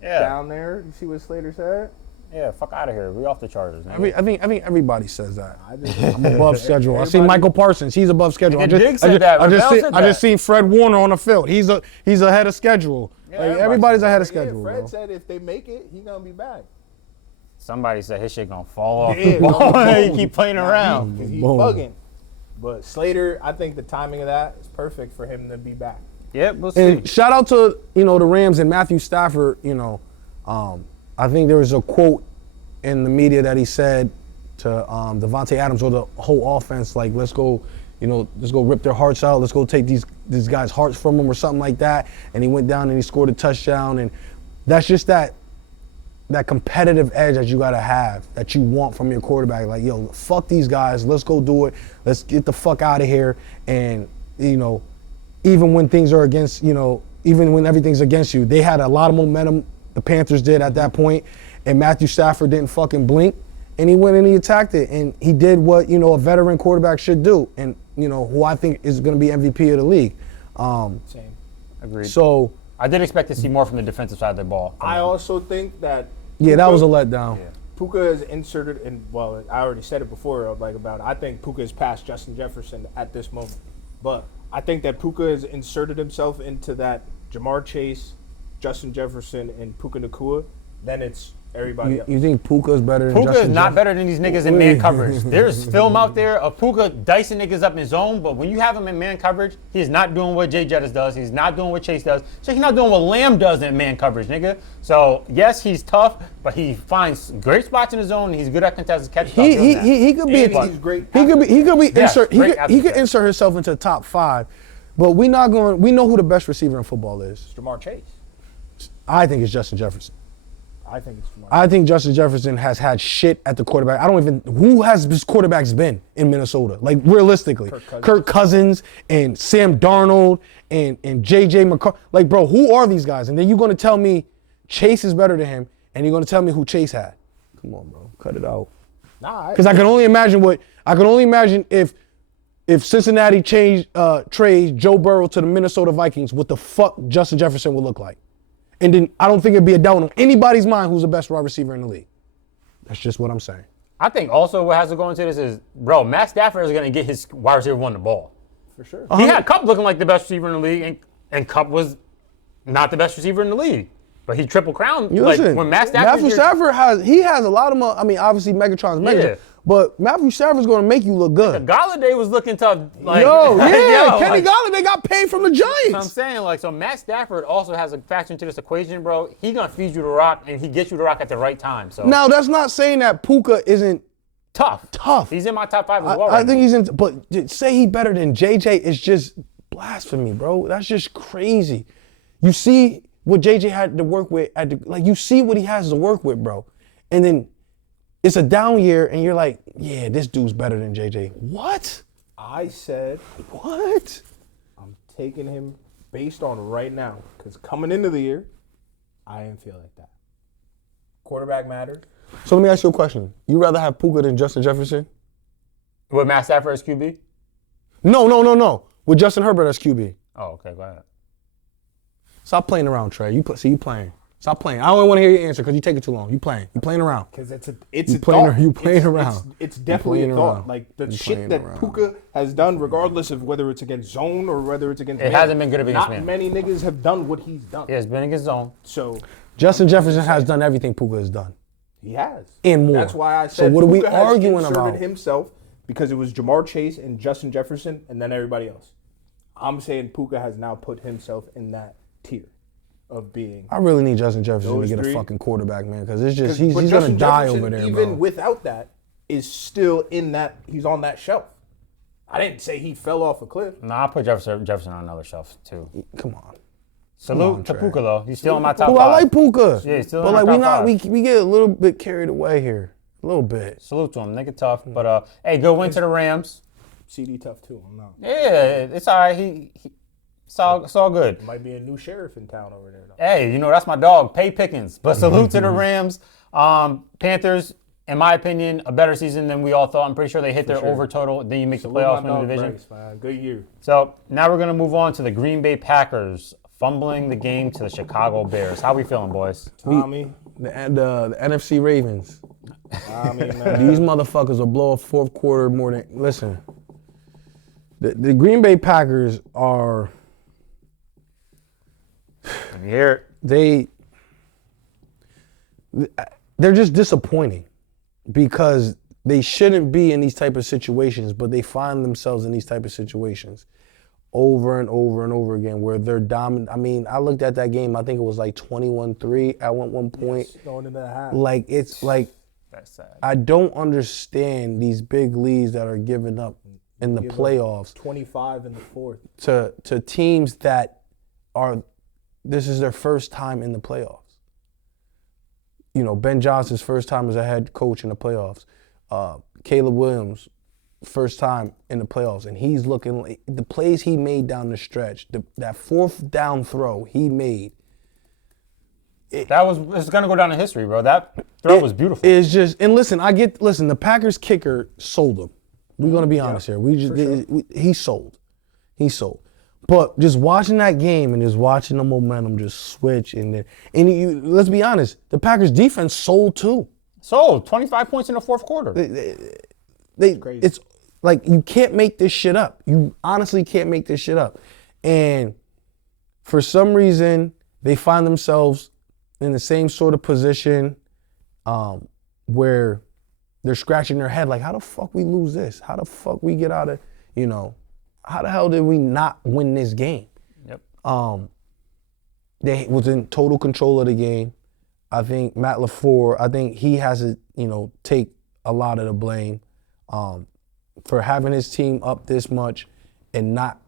down there, you see what Slater said. Yeah, fuck out of here. We off the Chargers, man. I think everybody says that. I'm above schedule. I see Michael Parsons. He's above schedule. I just seen Fred Warner on the field. He's ahead of schedule. Yeah, everybody's ahead of schedule. Fred bro. said if they make it, he's gonna be back. Somebody said his shit gonna fall off the ball. He keep playing around. He's bugging. But Slater, I think the timing of that is perfect for him to be back. Yep, we'll see. And shout out to the Rams and Matthew Stafford. I think there was a quote in the media that he said to Devontae Adams or the whole offense, like, let's go rip their hearts out. Let's go take these guys' hearts from them or something like that. And he went down and he scored a touchdown. And that's just that competitive edge that you got to have, that you want from your quarterback. Like, yo, fuck these guys. Let's go do it. Let's get the fuck out of here. And, even when things are against, even when everything's against you, they had a lot of momentum. The Panthers did at that point, and Matthew Stafford didn't fucking blink, and he went and he attacked it, and he did what a veteran quarterback should do, and who I think is going to be MVP of the league. Same, agreed. So I did expect to see more from the defensive side of the ball. I also think that that was a letdown. Yeah. Puka is inserted in. Well, I already said it before, about. I think Puka is past Justin Jefferson at this moment, but I think that Puka has inserted himself into that Jamar Chase, Justin Jefferson, and Puka Nacua, then it's everybody else. You think Puka's better than Justin Puka is not Jefferson? better than these niggas in man coverage. There's film out there of Puka dicing niggas up in his zone, but when you have him in man coverage, he's not doing what Jay Jettis does. He's not doing what Chase does. So he's not doing what Lamb does in man coverage, nigga. So, yes, he's tough, but he finds great spots in his zone. He's good at contested catches. He could be. He's great. He could insert himself into the top 5, but we know who the best receiver in football is. It's Jamar Chase. I think it's Justin Jefferson. I think it's Jamar. I think Justin Jefferson has had shit at the quarterback. Who has his quarterbacks been in Minnesota? Like, realistically. Kirk Cousins and Sam Darnold and J.J. McCarthy. Like, bro, who are these guys? And then you're going to tell me Chase is better than him, and you're going to tell me who Chase had. Come on, bro. Cut it out. Because I can only imagine if Cincinnati trades Joe Burrow to the Minnesota Vikings, what the fuck Justin Jefferson would look like. And then I don't think it'd be a doubt on anybody's mind who's the best wide receiver in the league. That's just what I'm saying. I think also what has to go into this is, bro, Matt Stafford is going to get his wide receiver one the ball. For sure. He had Kupp looking like the best receiver in the league, and Kupp was not the best receiver in the league. But he triple crowned. Listen, when Matt Stafford. Matthew Stafford has a lot of money. I mean, obviously Megatron's Megatron. Yeah. But Matthew Stafford's going to make you look good. Galladay was looking tough. Like, Kenny Galladay got paid from the Giants. I'm saying, so Matt Stafford also has a factor into this equation, bro. He gonna feed you the rock, and he gets you the rock at the right time. So now that's not saying that Puka isn't tough. He's in my top 5 as well. I think he's in. But to say he better than JJ is just blasphemy, bro. That's just crazy. You see what JJ had to work with you see what he has to work with, bro, and then. It's a down year, and you're like, yeah, this dude's better than JJ. What? I said, what? I'm taking him based on right now, because coming into the year, I didn't feel like that. Quarterback matters. So let me ask you a question. You rather have Puka than Justin Jefferson? With Matt Stafford as QB? No. With Justin Herbert as QB. Oh, okay, go ahead. Stop playing around, Trey. You playing. Stop playing. I don't want to hear your answer because you take it too long. You playing. You playing around. Because it's you playing around. It's definitely a thought. Like the shit that Puka has done, regardless of whether it's against zone or whether it's against man. It hasn't been good against man. Not many niggas have done what he's done. Yeah, it's been against zone. So Justin Jefferson has done everything Puka has done. He has. And more. That's why I said so what are we Puka arguing has about? himself because it was Jamar Chase and Justin Jefferson and then everybody else. I'm saying Puka has now put himself in that tier of being. I really need Justin Jefferson to get a fucking quarterback, man, because it's just he's gonna die over there, even bro. without that, is still in that. He's on that shelf. I didn't say he fell off a cliff. Nah, I put Jefferson on another shelf too. Come on. Salute to Puka though. He's still in my top 5. I like Puka. Yeah, he's still but in like my top 5. we get a little bit carried away here, a little bit. Salute to him, nigga tough. But hey, good win to the Rams. CD tough too. I'm not. Yeah, it's all right. It's all good. Might be a new sheriff in town over there, though. Hey, that's my dog, Pay Pickens. But salute to the Rams. Panthers, in my opinion, a better season than we all thought. I'm pretty sure they hit their over total. Then you make the playoffs in the division. Bryce, man. Good year. So now we're going to move on to the Green Bay Packers, fumbling the game to the Chicago Bears. How we feeling, boys? Tommy. The NFC Ravens. Tommy, man. These motherfuckers will blow a fourth quarter more than... Listen, the Green Bay Packers are... Let me hear it. They're just disappointing because they shouldn't be in these type of situations, but they find themselves in these type of situations over and over and over again where they're dominant. I mean, I looked at that game. I think it was like 21-3 at one point. Yes, going into the half. Like, it's like, that's sad. I don't understand these big leads that are given up in the playoffs. 25 in the fourth. To teams that are... This is their first time in the playoffs. Ben Johnson's first time as a head coach in the playoffs. Caleb Williams, first time in the playoffs. And he's looking like the plays he made down the stretch, that fourth down throw he made. It's going to go down in history, bro. That throw was beautiful. It's just, and listen, the Packers kicker sold him. We're going to be honest here. He sold. He sold. But just watching that game and just watching the momentum just switch let's be honest, the Packers defense sold too. Sold 25 points in the fourth quarter. It's like you can't make this shit up. You honestly can't make this shit up. And for some reason, they find themselves in the same sort of position where they're scratching their head like, how the fuck we lose this? How the fuck we get out of, how the hell did we not win this game? Yep. They was in total control of the game. I think Matt LaFleur, he has to, take a lot of the blame for having his team up this much and not,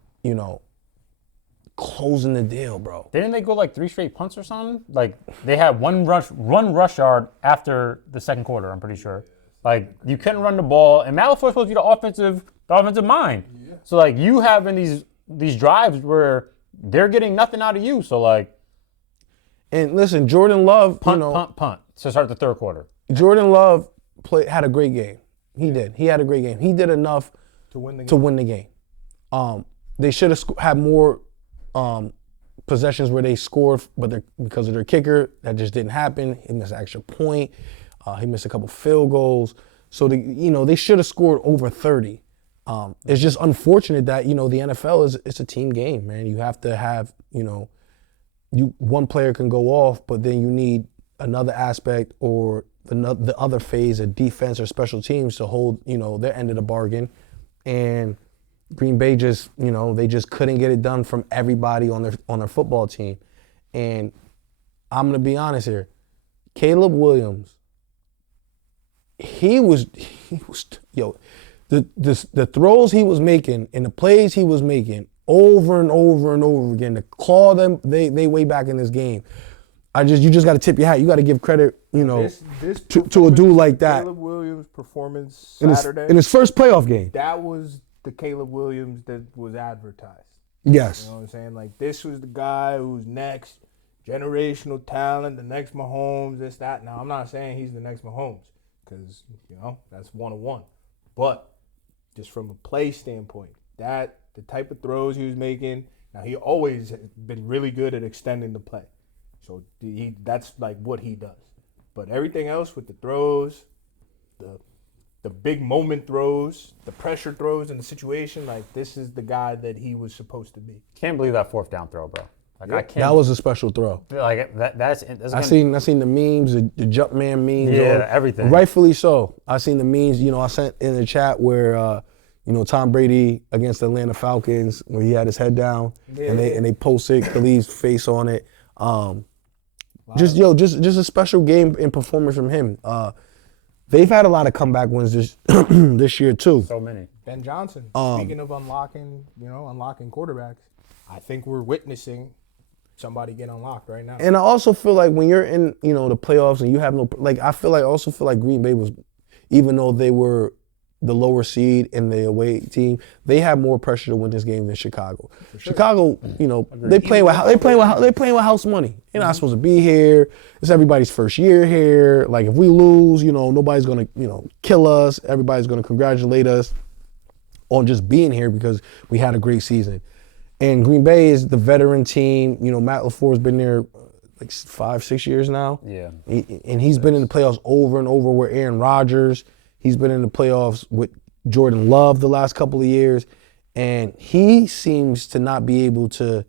closing the deal, bro. Didn't they go like 3 straight punts or something? Like they had one rush yard after the second quarter, I'm pretty sure. Like you couldn't run the ball, and Matt LaFleur's supposed to be the offensive mind. Yeah. So like you having these drives where they're getting nothing out of you. So like, and listen, Jordan Love, punt to start the third quarter. Jordan Love had a great game. He did. He had a great game. He did enough to win the game. They should have had more possessions where they scored, but because of their kicker, that just didn't happen. He missed an extra point. He missed a couple field goals. So they should have scored over 30. It's just unfortunate that, the NFL it's a team game, man. You have to have, one player can go off, but then you need another aspect or the other phase of defense or special teams to hold, their end of the bargain. And Green Bay just, they just couldn't get it done from everybody on their football team. And I'm going to be honest here. Caleb Williams, the throws he was making and the plays he was making over and over and over again to claw them they way back in this game. You just got to tip your hat. You got to give credit, to a dude like that. Caleb Williams' performance Saturday in his first playoff game. That was the Caleb Williams that was advertised. Yes. You know what I'm saying? Like, this was the guy who's next, generational talent, the next Mahomes, this, that. Now, I'm not saying he's the next Mahomes because, that's 101. But just from a play standpoint, the type of throws he was making, now he always has been really good at extending the play. So that's like what he does. But everything else with the throws, the big moment throws, the pressure throws in the situation, like, this is the guy that he was supposed to be. Can't believe that fourth down throw, bro. Like, I can't. That was a special throw. Like, that's I seen the memes, the jump man memes. Yeah, everything. Rightfully so. I seen the memes. I sent in the chat where Tom Brady against the Atlanta Falcons, where he had his head down, and they posted Khalid's face on it. Just a special game and performance from him. They've had a lot of comeback wins this year too. So many. Ben Johnson. Speaking of unlocking quarterbacks, I think we're witnessing somebody get unlocked right now. And I also feel like when you're in, the playoffs and you have I also feel like Green Bay was, even though they were the lower seed in the away team, they had more pressure to win this game than Chicago. Sure. Chicago, they playing with house money. You're not supposed to be here. It's everybody's first year here. Like, if we lose, nobody's gonna, kill us. Everybody's gonna congratulate us on just being here because we had a great season. And Green Bay is the veteran team. Matt LaFleur's been there like 5-6 years now. Yeah. And he's been in the playoffs over and over with Aaron Rodgers. He's been in the playoffs with Jordan Love the last couple of years, and he seems to not be able to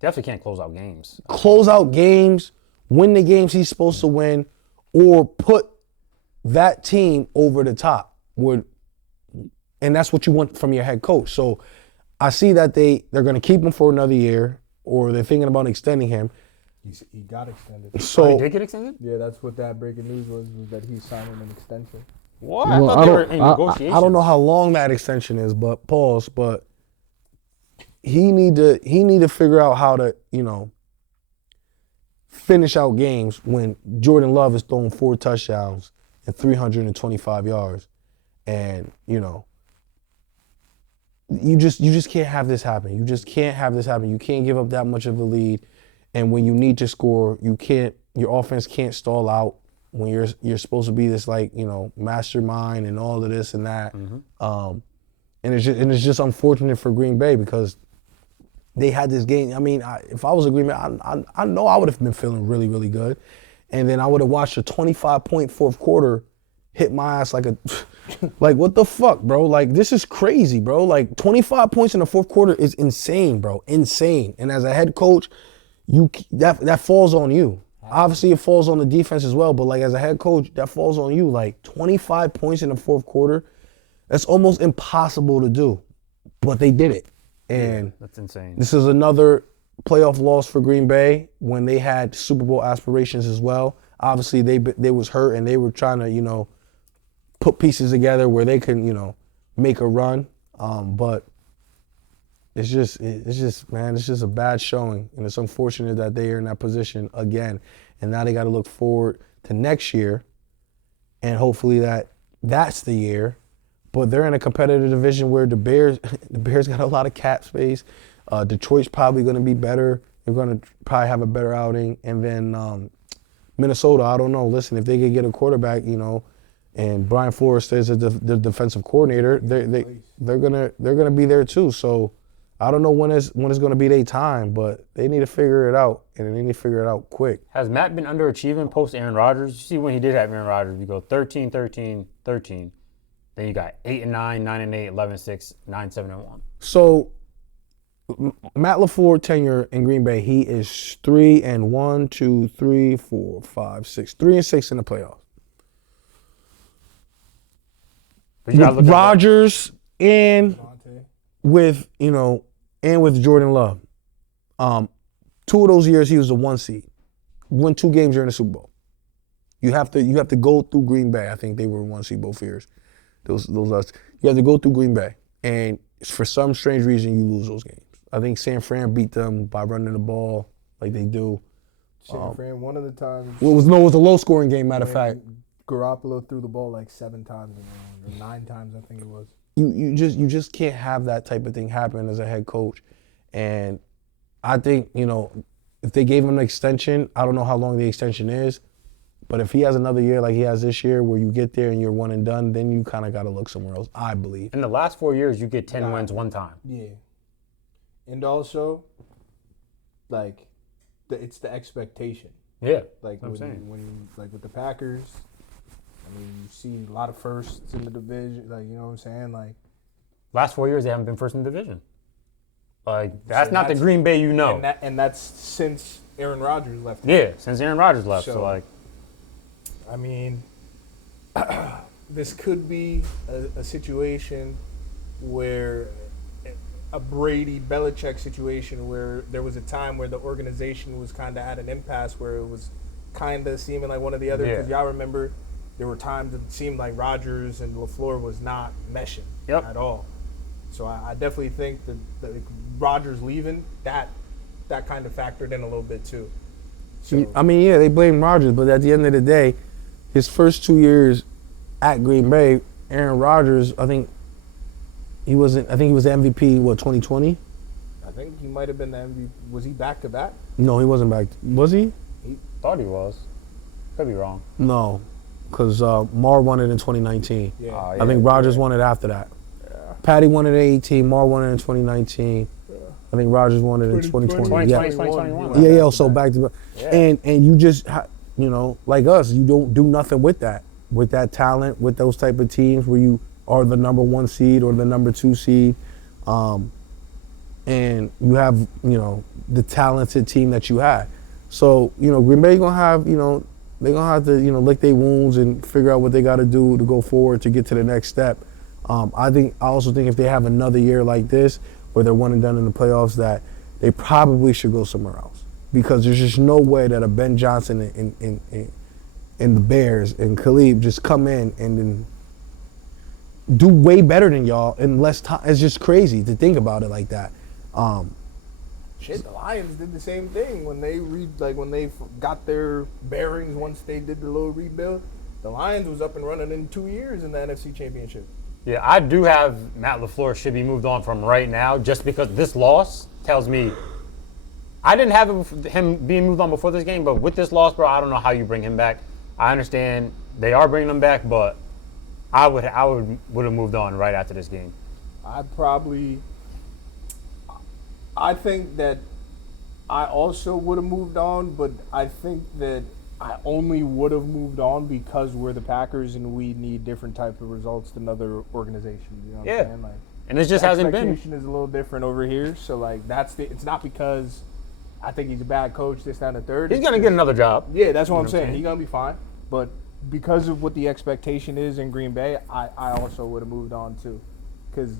definitely can't close out games. Win the games he's supposed to win, or put that team over the top. And that's what you want from your head coach. So I see that they're going to keep him for another year, or they're thinking about extending him. He got extended. So he did get extended? Yeah, that's what that breaking news was that he's signing an extension. What? I thought they were in negotiations. I don't know how long that extension is, but he need to figure out how to, finish out games when Jordan Love is throwing 4 touchdowns and 325 yards. And, you just can't have this happen. You just can't have this happen. You can't give up that much of a lead. And when you need to score, your offense can't stall out when you're supposed to be this, like, mastermind and all of this and that. Mm-hmm. And it's just unfortunate for Green Bay because they had this game. I mean, if I was a Green Bay, I know I would have been feeling really, really good. And then I would have watched a 25-point fourth quarter hit my ass like like, what the fuck, bro? Like, this is crazy, bro. Like, 25 points in the fourth quarter is insane, bro. Insane. And as a head coach, that falls on you. Obviously, it falls on the defense as well, but, like, as a head coach, that falls on you. Like, 25 points in the fourth quarter, that's almost impossible to do. But they did it. And that's insane. This is another playoff loss for Green Bay when they had Super Bowl aspirations as well. Obviously, they was hurt, and they were trying to, put pieces together where they can, make a run. But it's just a bad showing, and it's unfortunate that they are in that position again. And now they got to look forward to next year, and hopefully that's the year. But they're in a competitive division where the Bears got a lot of cap space. Detroit's probably going to be better. They're going to probably have a better outing, and then Minnesota, I don't know. Listen, if they could get a quarterback, and Brian Flores stays as the defensive coordinator, they're gonna be there too. So I don't know when it's gonna be their time, but they need to figure it out, and they need to figure it out quick. Has Matt been underachieving post Aaron Rodgers? You see, when he did have Aaron Rodgers, you go 13, 13, 13. Then you got 8-9, 9-8, 11-6, 9-7-1. So Matt LaFleur tenure in Green Bay, he is 3-1, 2, 3, 4, 5, 6, 3-6 in the playoffs. With Rodgers and with Jordan Love. 2 of those years he was a 1 seed. Won 2 games during the Super Bowl. You have to go through Green Bay. I think they were 1 seed both years. Those you have to go through Green Bay, and for some strange reason you lose those games. I think San Fran beat them by running the ball like they do. San Fran, one of the times. It was a low scoring game. Matter of fact, Garoppolo threw the ball like 7 times or 9 times, I think it was. You just can't have that type of thing happen as a head coach, and I think if they gave him an extension, I don't know how long the extension is. But if he has another year like he has this year where you get there and you're 1 and done, then you kind of got to look somewhere else, I believe. In the last 4 years, you get 10 wins 1 time. Yeah. And also, like, it's the expectation. Yeah. Like, when with the Packers, I mean, you see a lot of firsts in the division. Like, you know what I'm saying? Like, last 4 years, they haven't been first in the division. Like, that's not the Green Bay you know. And that's since Aaron Rodgers left. Yeah, since Aaron Rodgers left. So like, I mean, this could be a situation where a Brady-Belichick situation where there was a time where the organization was kind of at an impasse where it was kind of seeming like one or the other. Because y'all remember there were times it seemed like Rodgers and LaFleur was not meshing at all. So I definitely think that Rodgers leaving, that kind of factored in a little bit too. So, I mean, yeah, they blame Rodgers, but at the end of the day, his first 2 years at Green Bay, Aaron Rodgers, I think he was the MVP, 2020? I think he might have been the MVP. Was he back to back? No, he wasn't back. Was he? He thought he was. Could be wrong. No, because Marr won it in 2019. Yeah. I think Rodgers won it after that. Yeah. Patty won it in 2018, Marr won it in 2019. Yeah. I think Rodgers won it in 2020. 2021. Yeah, so back to back. Yeah. And you just, like us, you don't do nothing with that talent, with those type of teams where you are the number 1 seed or the number 2 seed, and you have, the talented team that you had. So, Green Bay gonna have, they're gonna have to, lick their wounds and figure out what they got to do to go forward to get to the next step. I also think if they have another year like this, where they're 1 and done in the playoffs, that they probably should go somewhere else, because there's just no way that a Ben Johnson and the Bears and Khalid just come in and then do way better than y'all in less time. It's just crazy to think about it like that. The Lions did the same thing when they got their bearings once they did the little rebuild. The Lions was up and running in 2 years in the NFC Championship. Yeah, I do have Matt LaFleur should be moved on from right now, just because this loss tells me I didn't have him being moved on before this game, but with this loss, bro, I don't know how you bring him back. I understand they are bringing him back, but I would have moved on right after this game. I think that I also would have moved on, but I think that I only would have moved on because we're the Packers and we need different type of results than other organizations. You know what I'm saying? Like, and it just hasn't been. Expectation is a little different over here, so like it's not because I think he's a bad coach, this, that, and the third. He's gonna get another job. Yeah, that's what I'm saying. He's gonna be fine, but because of what the expectation is in Green Bay, I also would have moved on too, because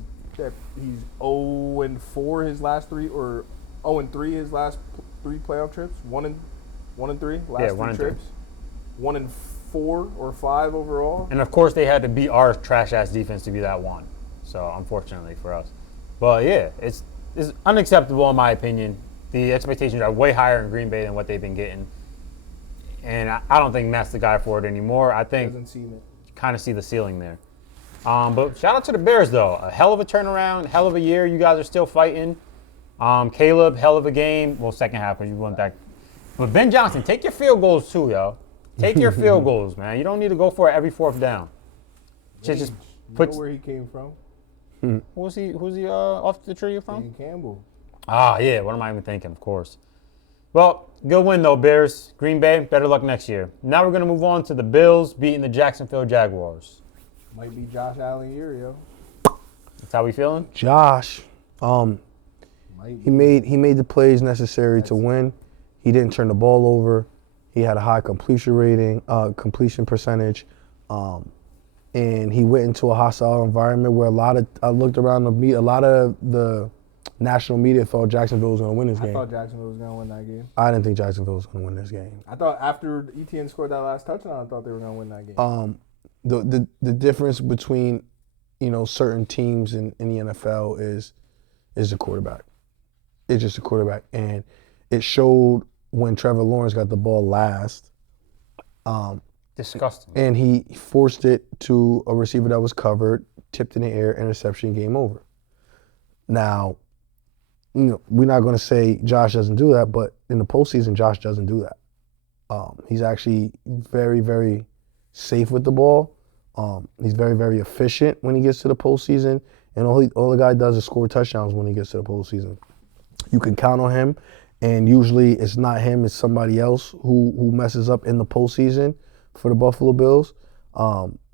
he's 0-4 his last 3, or 0-3 his last 3 playoff trips. 1-3 last 3 trips. 1-4 or 5 overall. And of course, they had to beat our trash ass defense to be that one. So unfortunately for us, but yeah, it's unacceptable in my opinion. The expectations are way higher in Green Bay than what they've been getting. And I don't think Matt's the guy for it anymore. I think you kind of see the ceiling there. But shout out to the Bears, though. A hell of a turnaround, hell of a year. You guys are still fighting. Caleb, hell of a game. Well, second half, when you went back. But Ben Johnson, take your field goals, too, yo. Take your field goals, man. You don't need to go for it every 4th down. Just put where he came from. Who's he off the tree from? Dan Campbell. Ah, yeah. What am I even thinking? Of course. Well, good win, though, Bears. Green Bay, better luck next year. Now we're going to move on to the Bills beating the Jacksonville Jaguars. Might be Josh Allen year, yo. That's how we feeling? Josh. Might He made the plays necessary to win. He didn't turn the ball over. He had a high completion percentage, and he went into a hostile environment where I looked around a lot of the national media thought Jacksonville was going to win this game. I thought Jacksonville was going to win that game. I didn't think Jacksonville was going to win this game. I thought after ETN scored that last touchdown, I thought they were going to win that game. The difference between, certain teams in the NFL is the quarterback. It's just a quarterback, and it showed when Trevor Lawrence got the ball last. Disgusting. And he forced it to a receiver that was covered, tipped in the air, interception, game over. Now, we're not going to say Josh doesn't do that, but in the postseason, Josh doesn't do that. He's actually very, very safe with the ball. He's very, very efficient when he gets to the postseason, and all the guy does is score touchdowns when he gets to the postseason. You can count on him, and usually it's not him, it's somebody else who messes up in the postseason for the Buffalo Bills.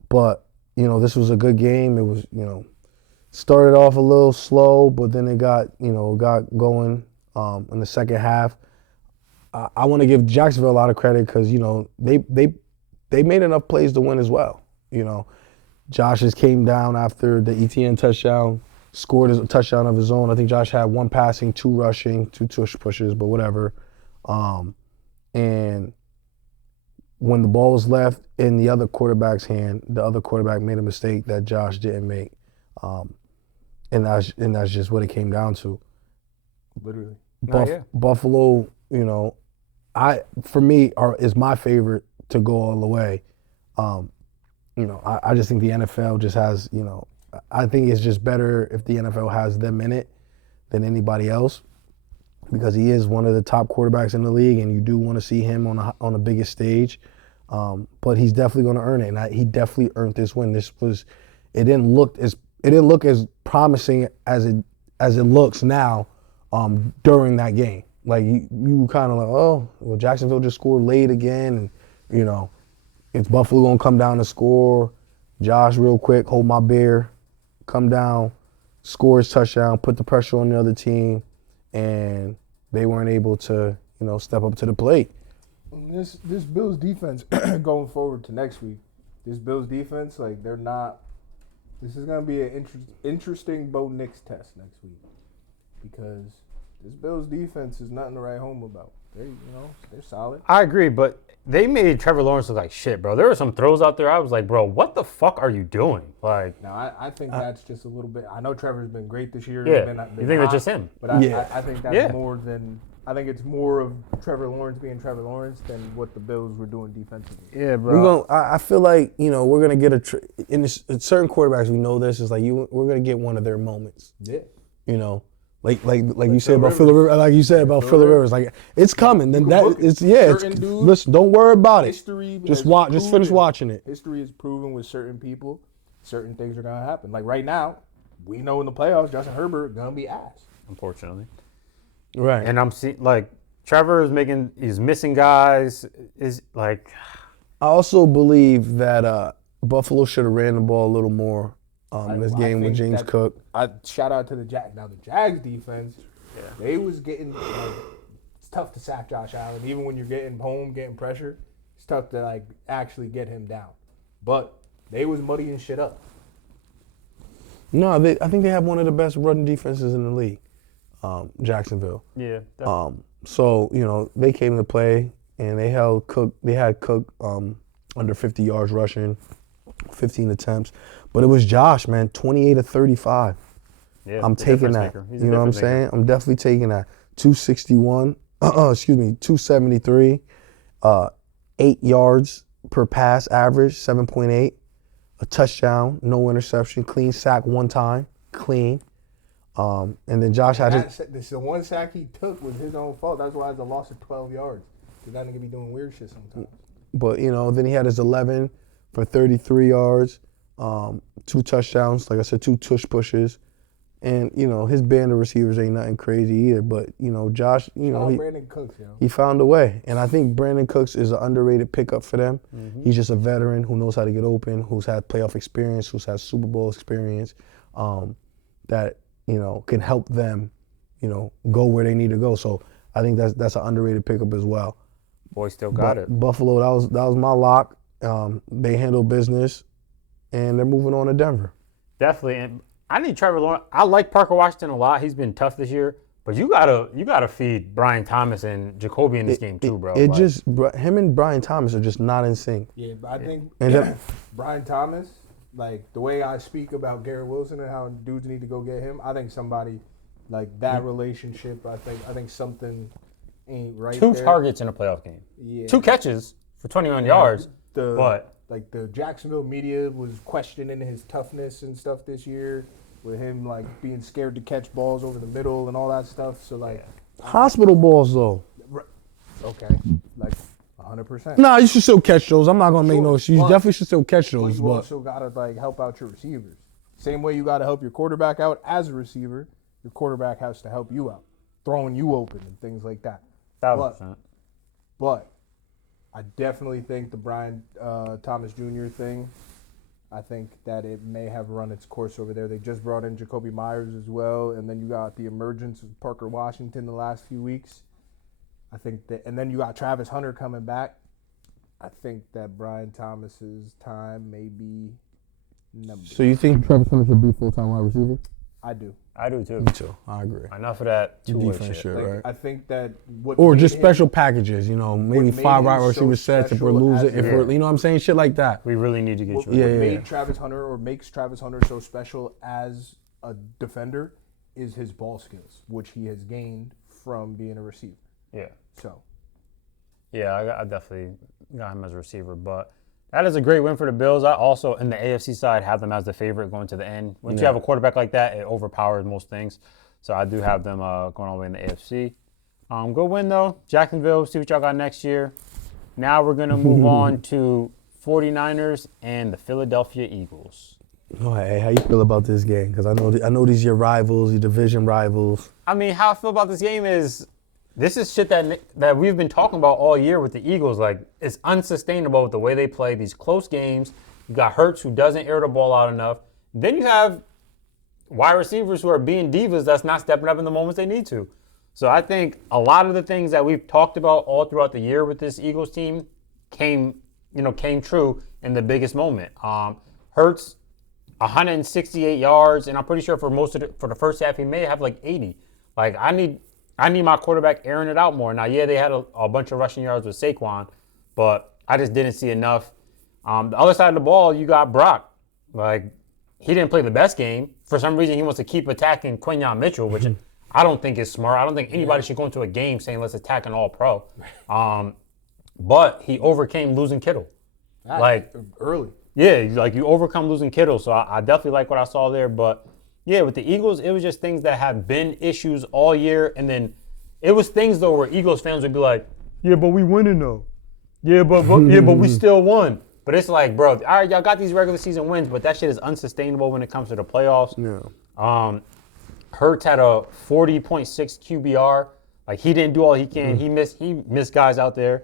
But this was a good game. It was, started off a little slow, but then it got going in the second half. I want to give Jacksonville a lot of credit because, they made enough plays to win as well. Josh just came down after the ETN touchdown, scored a touchdown of his own. I think Josh had 1 passing, 2 rushing, 2 tush pushes, but whatever. And when the ball was left in the other quarterback's hand, the other quarterback made a mistake that Josh didn't make. And that's just what it came down to. Literally. Buffalo, for me, is my favorite to go all the way. I just think the NFL just has, I think it's just better if the NFL has them in it than anybody else because he is one of the top quarterbacks in the league, and you do want to see him on the biggest stage. But he's definitely going to earn it, and he definitely earned this win. It didn't look as promising as it looks now during that game. Like you kind of like, oh, well, Jacksonville just scored late again, and it's Buffalo gonna come down to score. Josh, real quick, hold my beer, come down, score his touchdown, put the pressure on the other team, and they weren't able to, step up to the plate. This Bills defense going forward to next week, this Bills defense, they're not. This is gonna be an interesting Bo Nix test next week because this Bills defense is nothing to write home about. They're solid. I agree, but they made Trevor Lawrence look like shit, bro. There were some throws out there. I was like, bro, what the fuck are you doing? No, I think that's just a little bit. I know Trevor's been great this year. Yeah, been you think that's just him? But I think that's more than. I think it's more of Trevor Lawrence being Trevor Lawrence than what the Bills were doing defensively. Yeah, bro. I feel like we're gonna get in certain quarterbacks. We know this is we're gonna get one of their moments. Yeah. Like you said about Phillip Rivers, like you said about Phillip Rivers, it's coming. Then listen, don't worry about it. Just finish watching it. History is proven with certain people, certain things are gonna happen. Like right now, we know in the playoffs, Justin Herbert gonna be ass. Unfortunately, right. And I'm seeing Trevor is missing guys. I also believe that Buffalo should have ran the ball a little more. This game with James Cook. Shout out to the Jags. Now the Jags defense, they was getting. It's tough to sack Josh Allen, even when you're getting home, getting pressure. It's tough to actually get him down. But they was muddying shit up. No, I think they have one of the best running defenses in the league, Jacksonville. Yeah. Definitely. So they came to play and they held Cook. They had Cook under 50 yards rushing, 15 attempts. But it was Josh, man, 28 of 35. Yeah, I'm taking that. You know what I'm saying? I'm definitely taking that. 273, 8 yards per pass average, 7.8, a touchdown, no interception, clean sack 1 time, clean. And then Josh had the one sack he took was his own fault. That's why it's a loss of 12 yards. Because that nigga be doing weird shit sometimes. But, then he had his 11 for 33 yards. 2 touchdowns, like I said, 2 tush pushes, and his band of receivers ain't nothing crazy either. But Josh, Brandon Cooks, he found a way, and I think Brandon Cooks is an underrated pickup for them. Mm-hmm. He's just a veteran who knows how to get open, who's had playoff experience, who's had Super Bowl experience, that can help them, go where they need to go. So I think that's an underrated pickup as well. Boy, still got it. Buffalo, that was my lock. They handle business, and they're moving on to Denver. Definitely, and I need Trevor Lawrence. I like Parker Washington a lot. He's been tough this year, but you gotta feed Brian Thomas and Jacoby in this game too, bro. Him and Brian Thomas are just not in sync. Yeah, but I think Brian Thomas, like the way I speak about Garrett Wilson and how dudes need to go get him, I think somebody like that relationship. I think something ain't right. Two targets in a playoff game. Yeah. 2 catches for 21 yards. But like the Jacksonville media was questioning his toughness and stuff this year, with him like being scared to catch balls over the middle and all that stuff. So like hospital balls though. Okay, like 100%. Nah, you should still catch those. I'm not gonna make no. You definitely should still catch those. But you also gotta like help out your receivers. Same way you gotta help your quarterback out as a receiver. Your quarterback has to help you out, throwing you open and things like that. 1,000%. But I definitely think the Brian Thomas Jr. thing, I think that it may have run its course over there. They just brought in Jacoby Myers as well, and then you got the emergence of Parker Washington the last few weeks. I think that, and then you got Travis Hunter coming back. I think that Brian Thomas's time may be numbered. So you think Travis Hunter should be full-time wide receiver? I do. I do too. Me too. I agree. Enough of that two-way defense shit. shit, right? I think that or just special packages, maybe 5 wide receiver sets if we're losing, if we're, what I'm saying, shit like that. We really need to get you. What made Travis Hunter or makes Travis Hunter so special as a defender is his ball skills, which he has gained from being a receiver. Yeah. So. Yeah, I definitely got him as a receiver, but that is a great win for the Bills. I also, in the AFC side, have them as the favorite going to the end. Once you have a quarterback like that, it overpowers most things. So I do have them going all the way in the AFC. Good win, though. Jacksonville, see what y'all got next year. Now we're going to move on to 49ers and the Philadelphia Eagles. Oh, hey, how you feel about this game? Because I know these your rivals, your division rivals. I mean, how I feel about this game is this is shit that we've been talking about all year with the Eagles. Like, it's unsustainable with the way they play these close games. You got Hurts, who doesn't air the ball out enough. Then you have wide receivers who are being divas that's not stepping up in the moments they need to. So I think a lot of the things that we've talked about all throughout the year with this Eagles team came true in the biggest moment. Hurts, 168 yards, and I'm pretty sure for the first half he may have like 80. Like, I need my quarterback airing it out more. Now, yeah, they had a bunch of rushing yards with Saquon, but I just didn't see enough. The other side of the ball, you got Brock. Like, he didn't play the best game. For some reason, he wants to keep attacking Quinyon Mitchell, which I don't think is smart. I don't think anybody should go into a game saying let's attack an all-pro. But he overcame losing Kittle. Like, early. Yeah, like you overcome losing Kittle. So I definitely like what I saw there. But yeah, with the Eagles, it was just things that have been issues all year. And then it was things, though, where Eagles fans would be like, yeah, but we winning, though. Yeah, but we still won. But it's like, bro, all right, y'all got these regular season wins, but that shit is unsustainable when it comes to the playoffs. Yeah. Hurts had a 40.6 QBR. Like, he didn't do all he can. He missed guys out there.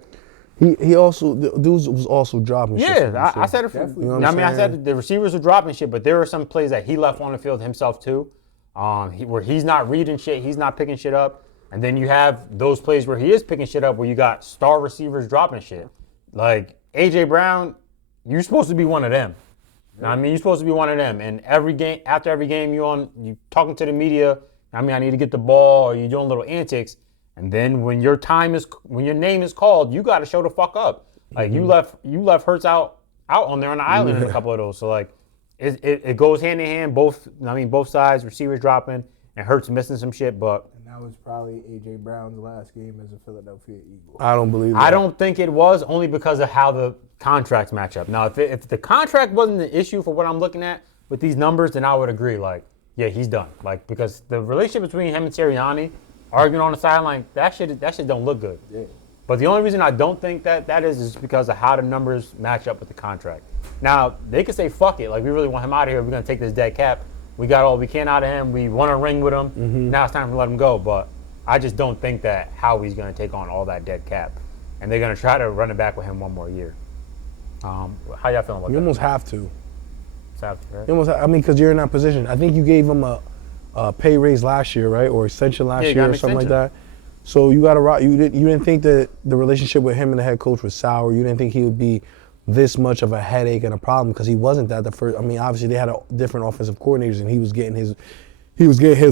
He also, the dudes was also dropping shit. Yeah, I said it for, I said the receivers were dropping shit, but there were some plays that he left on the field himself too, where he's not reading shit, he's not picking shit up. And then you have those plays where he is picking shit up where you got star receivers dropping shit. Like, A.J. Brown, you're supposed to be one of them. Yeah. I mean, you're supposed to be one of them. And after every game, you talking to the media, I need to get the ball, or you're doing little antics. And then when your name is called, you got to show the fuck up. Like, you left Hurts out on there on the island in a couple of those. So like, it goes hand in hand. Both sides, receivers dropping and Hurts missing some shit. But that was probably A.J. Brown's last game as a Philadelphia Eagle. I don't believe that. I don't think it was, only because of how the contracts match up. Now, if the contract wasn't the issue for what I'm looking at with these numbers, then I would agree. Like, yeah, he's done. Like, because the relationship between him and Sirianni, arguing on the sideline, that shit don't look good. Yeah. But the only reason I don't think that is because of how the numbers match up with the contract. Now, they could say, fuck it. Like, we really want him out of here. We're going to take this dead cap. We got all we can out of him. We won a ring with him. Now it's time to let him go. But I just don't think that Howie's going to take on all that dead cap. And they're going to try to run it back with him one more year. How y'all feeling about that? You almost have to. Right? Because you're in that position. I think you gave him a pay raise last year, right, or extension last Yeah, year or something like that. So you got to rock. You didn't think that the relationship with him and the head coach was sour. You didn't think he would be this much of a headache and a problem because he wasn't that the first. I mean, obviously they had different offensive coordinators and he was getting his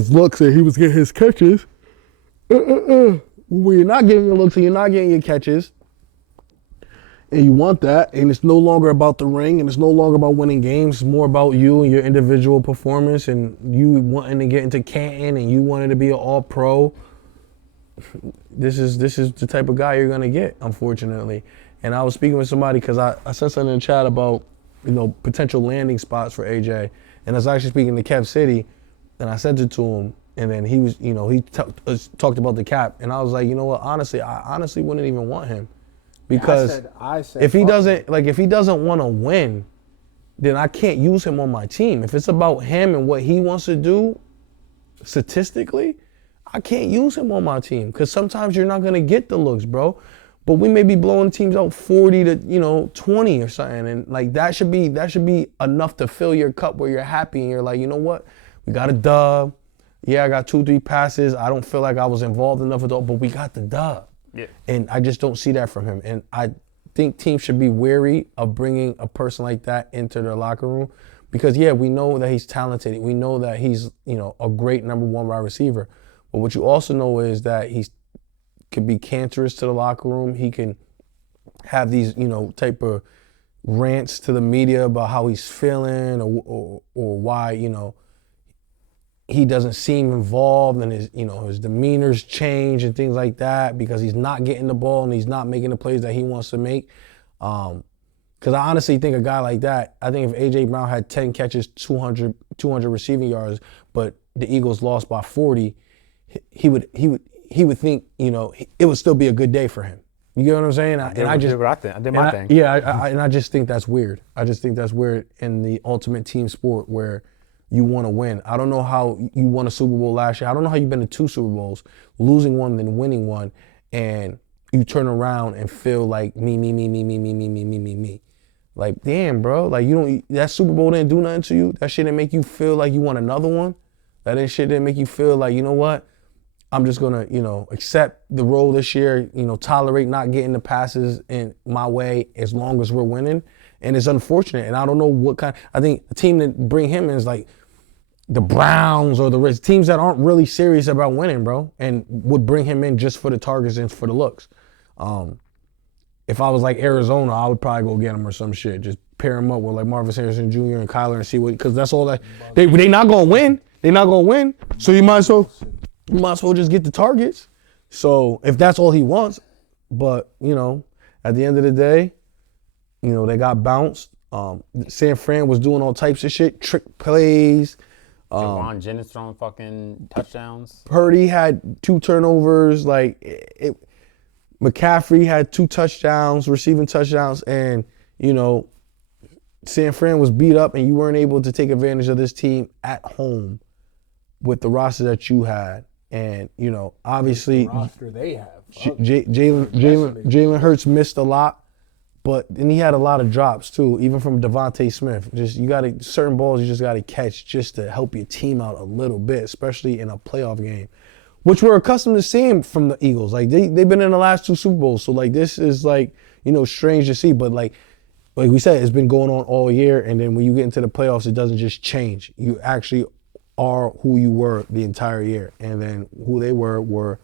looks and he was getting his catches. When you're not getting your looks and you're not getting your catches, and you want that, and it's no longer about the ring and it's no longer about winning games. It's more about you and your individual performance and you wanting to get into Canton and you wanting to be an all-pro. This is the type of guy you're gonna get, unfortunately. And I was speaking with somebody because I said something in the chat about, potential landing spots for AJ. And I was actually speaking to Kev City, and I said it to him, and then he was, he talked about the cap, and I was like, you know what? Honestly, I honestly wouldn't even want him, because I said if he doesn't want to win, then I can't use him on my team. If it's about him and what he wants to do, statistically, I can't use him on my team because sometimes you're not gonna get the looks, bro. But we may be blowing teams out 40 to 20 or something, and like that should be enough to fill your cup where you're happy and you're like, you know what, we got a dub. Yeah, I got 2-3 passes. I don't feel like I was involved enough with all, but we got the dub. Yeah. And I just don't see that from him. And I think teams should be wary of bringing a person like that into their locker room because yeah, we know that he's talented. We know that he's a great number one wide receiver. But what you also know is that he's could be cancerous to the locker room. He can have these, type of rants to the media about how he's feeling or why, he doesn't seem involved and his demeanor's change and things like that because he's not getting the ball and he's not making the plays that he wants to make. Because I honestly think a guy like that, I think if A.J. Brown had 10 catches, 200 receiving yards, but the Eagles lost by 40, he would think, it would still be a good day for him. You get what I'm saying? I did my thing. Yeah, and I just think that's weird. I just think that's weird in the ultimate team sport where you want to win. I don't know how you won a Super Bowl last year. I don't know how you've been to 2 Super Bowls, losing one then winning one, and you turn around and feel like me. Like, damn, bro. Like, that Super Bowl didn't do nothing to you. That shit didn't make you feel like you want another one. That shit didn't make you feel like, you know what? I'm just going to, accept the role this year, tolerate not getting the passes in my way as long as we're winning. And it's unfortunate. And I don't know what I think the team that bring him in is like the Browns or the Reds, teams that aren't really serious about winning, bro, and would bring him in just for the targets and for the looks. If I was like Arizona, I would probably go get him or some shit. Just pair him up with like Marvin Harrison Jr. and Kyler and see because that's all that they not going to win. They're not going to win. So you might as well just get the targets. So if that's all he wants, but at the end of the day, they got bounced. San Fran was doing all types of shit, trick plays. Jawan Jennings throwing fucking touchdowns. Purdy had 2 turnovers. McCaffrey had 2 touchdowns, receiving touchdowns, and San Fran was beat up, and you weren't able to take advantage of this team at home with the roster that you had. And obviously, the roster they have. Jalen Hurts missed a lot. But then he had a lot of drops too, even from Devontae Smith. Just certain balls you just gotta catch just to help your team out a little bit, especially in a playoff game, which we're accustomed to seeing from the Eagles. Like they've been in the last 2 Super Bowls, so like this is strange to see. But like we said, it's been going on all year, and then when you get into the playoffs, it doesn't just change. You actually are who you were the entire year, and then who they were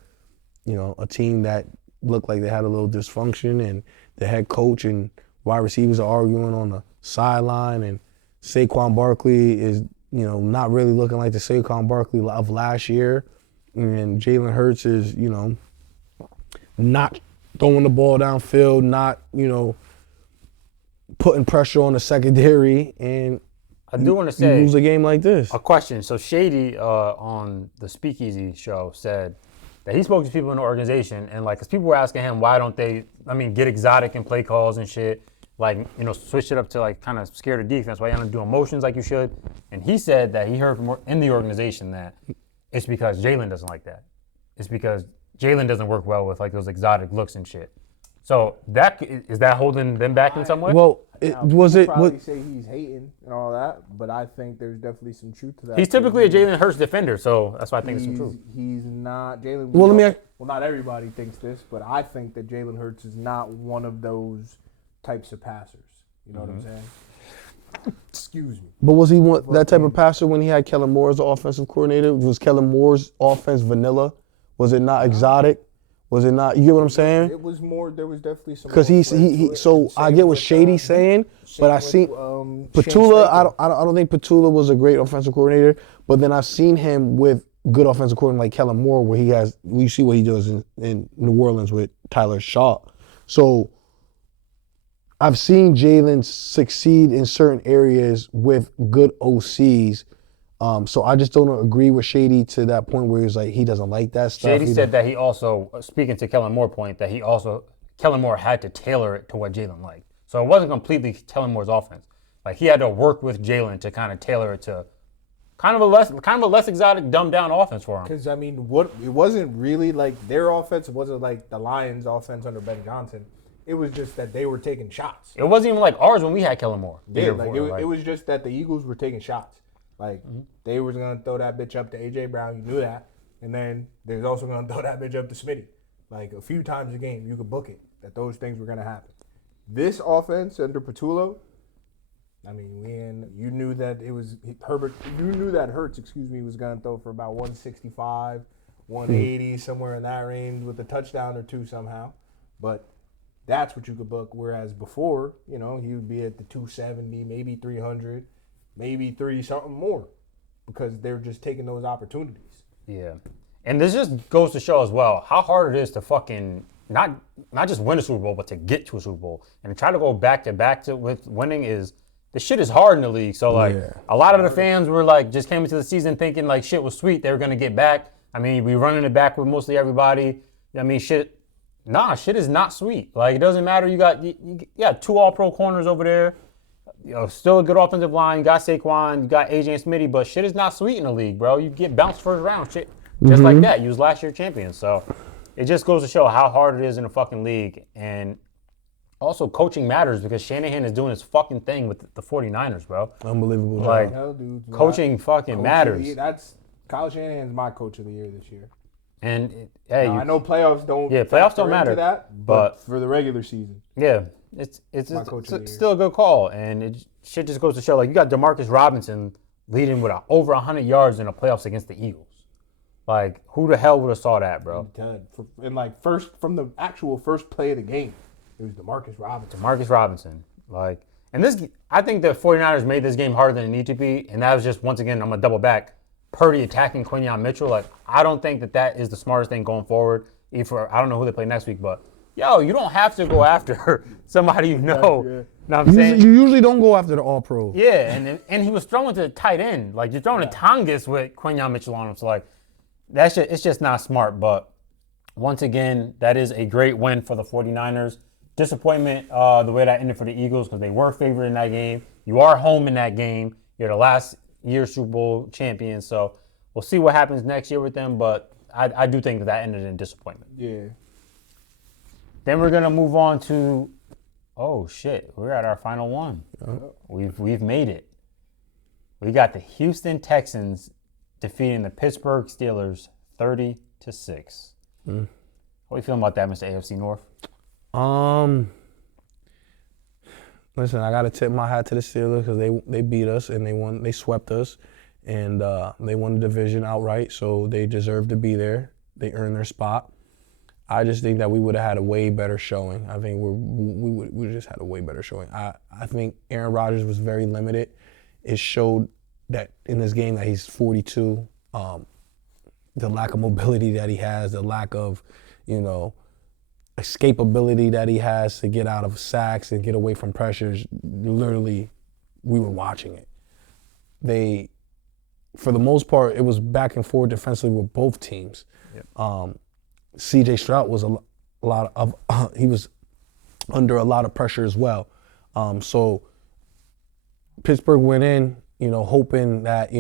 a team that looked like they had a little dysfunction and. The head coach and wide receivers are arguing on the sideline, and Saquon Barkley is, not really looking like the Saquon Barkley of last year. And Jalen Hurts is, not throwing the ball downfield, not, putting pressure on the secondary. And I do want to say, you lose a game like this. A question. So Shady on the Speakeasy show said that he spoke to people in the organization, and because people were asking him, why don't they, get exotic and play calls and shit, switch it up to kind of scare the defense, why you don't do emotions like you should. And he said that he heard from in the organization that it's because Jalen doesn't like that. It's because Jalen doesn't work well with those exotic looks and shit. So is that holding them back in some way? Well, Probably say he's hating and all that, but I think there's definitely some truth to that. He's typically a Jalen Hurts defender, so that's why I think it's some truth. He's not Jalen. Well, not everybody thinks this, but I think that Jalen Hurts is not one of those types of passers. You know what I'm saying? Excuse me. But was he that type of passer when he had Kellen Moore as the offensive coordinator? Was Kellen Moore's offense vanilla? Was it not exotic? Was it not? You get what I'm saying? It was more. There was definitely some. Because he. So I get what Shady's saying, but I seen Petula. I don't think Petula was a great offensive coordinator, but then I've seen him with good offensive coordinator like Kellen Moore, where he has. We see what he does in New Orleans with Tyler Shaw. So I've seen Jalen succeed in certain areas with good OCs. So I just don't agree with Shady to that point where he's like he doesn't like that stuff. Shady said that he also, speaking to Kellen Moore point, that Kellen Moore had to tailor it to what Jalen liked. So it wasn't completely Kellen Moore's offense. Like he had to work with Jalen to kind of tailor it to kind of a less exotic, dumbed down offense for him. Because I mean, it wasn't really like their offense. It wasn't like the Lions' offense under Ben Johnson. It was just that they were taking shots. It wasn't even like ours when we had Kellen Moore. Yeah, it was just that the Eagles were taking shots. Like, they was going to throw that bitch up to A.J. Brown. You knew that. And then they was also going to throw that bitch up to Smitty. Like, a few times a game, you could book it, that those things were going to happen. This offense under Petullo, I mean, you knew that it was Herbert. You knew that Hurts, was going to throw for about 165, 180, somewhere in that range with a touchdown or two somehow. But that's what you could book. Whereas before, he would be at the 270, maybe 300. Maybe 30 something more because they're just taking those opportunities. Yeah. And this just goes to show as well how hard it is to fucking not just win a Super Bowl, but to get to a Super Bowl. And to try to go back to back with winning this shit is hard in the league. So a lot of the fans were like just came into the season thinking like shit was sweet. They were gonna get back. I mean, we running it back with mostly everybody. I mean shit is not sweet. Like it doesn't matter. You got two all-pro corners over there. Still a good offensive line. You got Saquon, you got AJ and Smitty, but shit is not sweet in the league, bro. You get bounced first round, shit. Just like that. You was last year champion. So it just goes to show how hard it is in the fucking league. And also coaching matters because Shanahan is doing his fucking thing with the 49ers, bro. Unbelievable. Like, coaching fucking matters. Kyle Shanahan's my coach of the year this year. And I know playoffs don't. Yeah, playoffs don't matter. But for the regular season. Yeah. It's still a good call, and shit just goes to show, like, you got Demarcus Robinson leading with over 100 yards in the playoffs against the Eagles. Like, who the hell would have saw that, bro? And, like, from the actual first play of the game, it was Demarcus Robinson. Like, and I think the 49ers made this game harder than it needed to be, and that was just, once again, I'm going to double back, Purdy attacking Quinyon Mitchell. Like, I don't think that is the smartest thing going forward. I don't know who they play next week, but you don't have to go after somebody you know. Yeah. Know what I'm saying? You usually don't go after the all-pros. Yeah, and he was throwing to the tight end. Like, you're throwing to Tongas with Quinyon Mitchell on him. So, like, it's just not smart. But, once again, that is a great win for the 49ers. Disappointment the way that ended for the Eagles because they were favored in that game. You are home in that game. You're the last year Super Bowl champion. So, we'll see what happens next year with them. But I do think that ended in disappointment. Yeah. Then we're gonna move on to, oh shit, we're at our final one. We've made it. We got the Houston Texans defeating the Pittsburgh Steelers 30-6. What are you feeling about that, Mr. AFC North? Listen, I gotta tip my hat to the Steelers because they beat us and they swept us, and they won the division outright, so they deserve to be there. They earned their spot. I just think that we would have had a way better showing. I think we just had a way better showing. I think Aaron Rodgers was very limited. It showed that in this game that he's 42. The lack of mobility that he has, the lack of, escapability that he has to get out of sacks and get away from pressures. Literally, we were watching it. For the most part, it was back and forth defensively with both teams. Yep. C.J. Stroud was he was under a lot of pressure as well. So Pittsburgh went in, hoping that,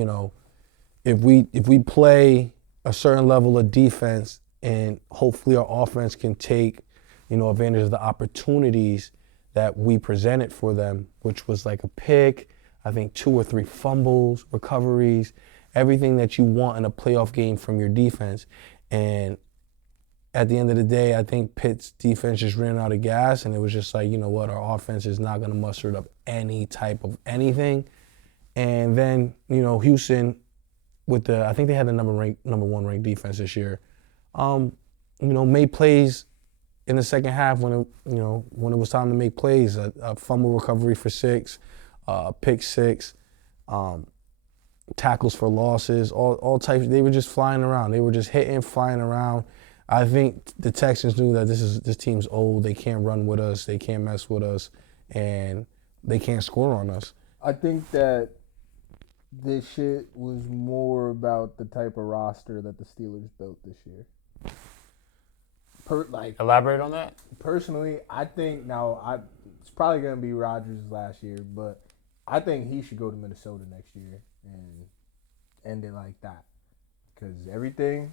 if we play a certain level of defense and hopefully our offense can take, advantage of the opportunities that we presented for them, which was like a pick, I think 2 or 3 fumbles, recoveries, everything that you want in a playoff game from your defense. And at the end of the day, I think Pitt's defense just ran out of gas, and it was just like, you know what, our offense is not going to muster up any type of anything. And then, you know, Houston, I think they had the number 1 ranked defense this year, you know, made plays in the second half when it was time to make plays. A fumble recovery for 6, pick 6, tackles for losses, all types. They were just flying around. They were just hitting, flying around. I think the Texans knew that this team's old. They can't run with us. They can't mess with us, and they can't score on us. I think that this shit was more about the type of roster that the Steelers built this year. Elaborate on that? Personally, I think it's probably going to be Rodgers' last year, but I think he should go to Minnesota next year and end it like that. Because everything's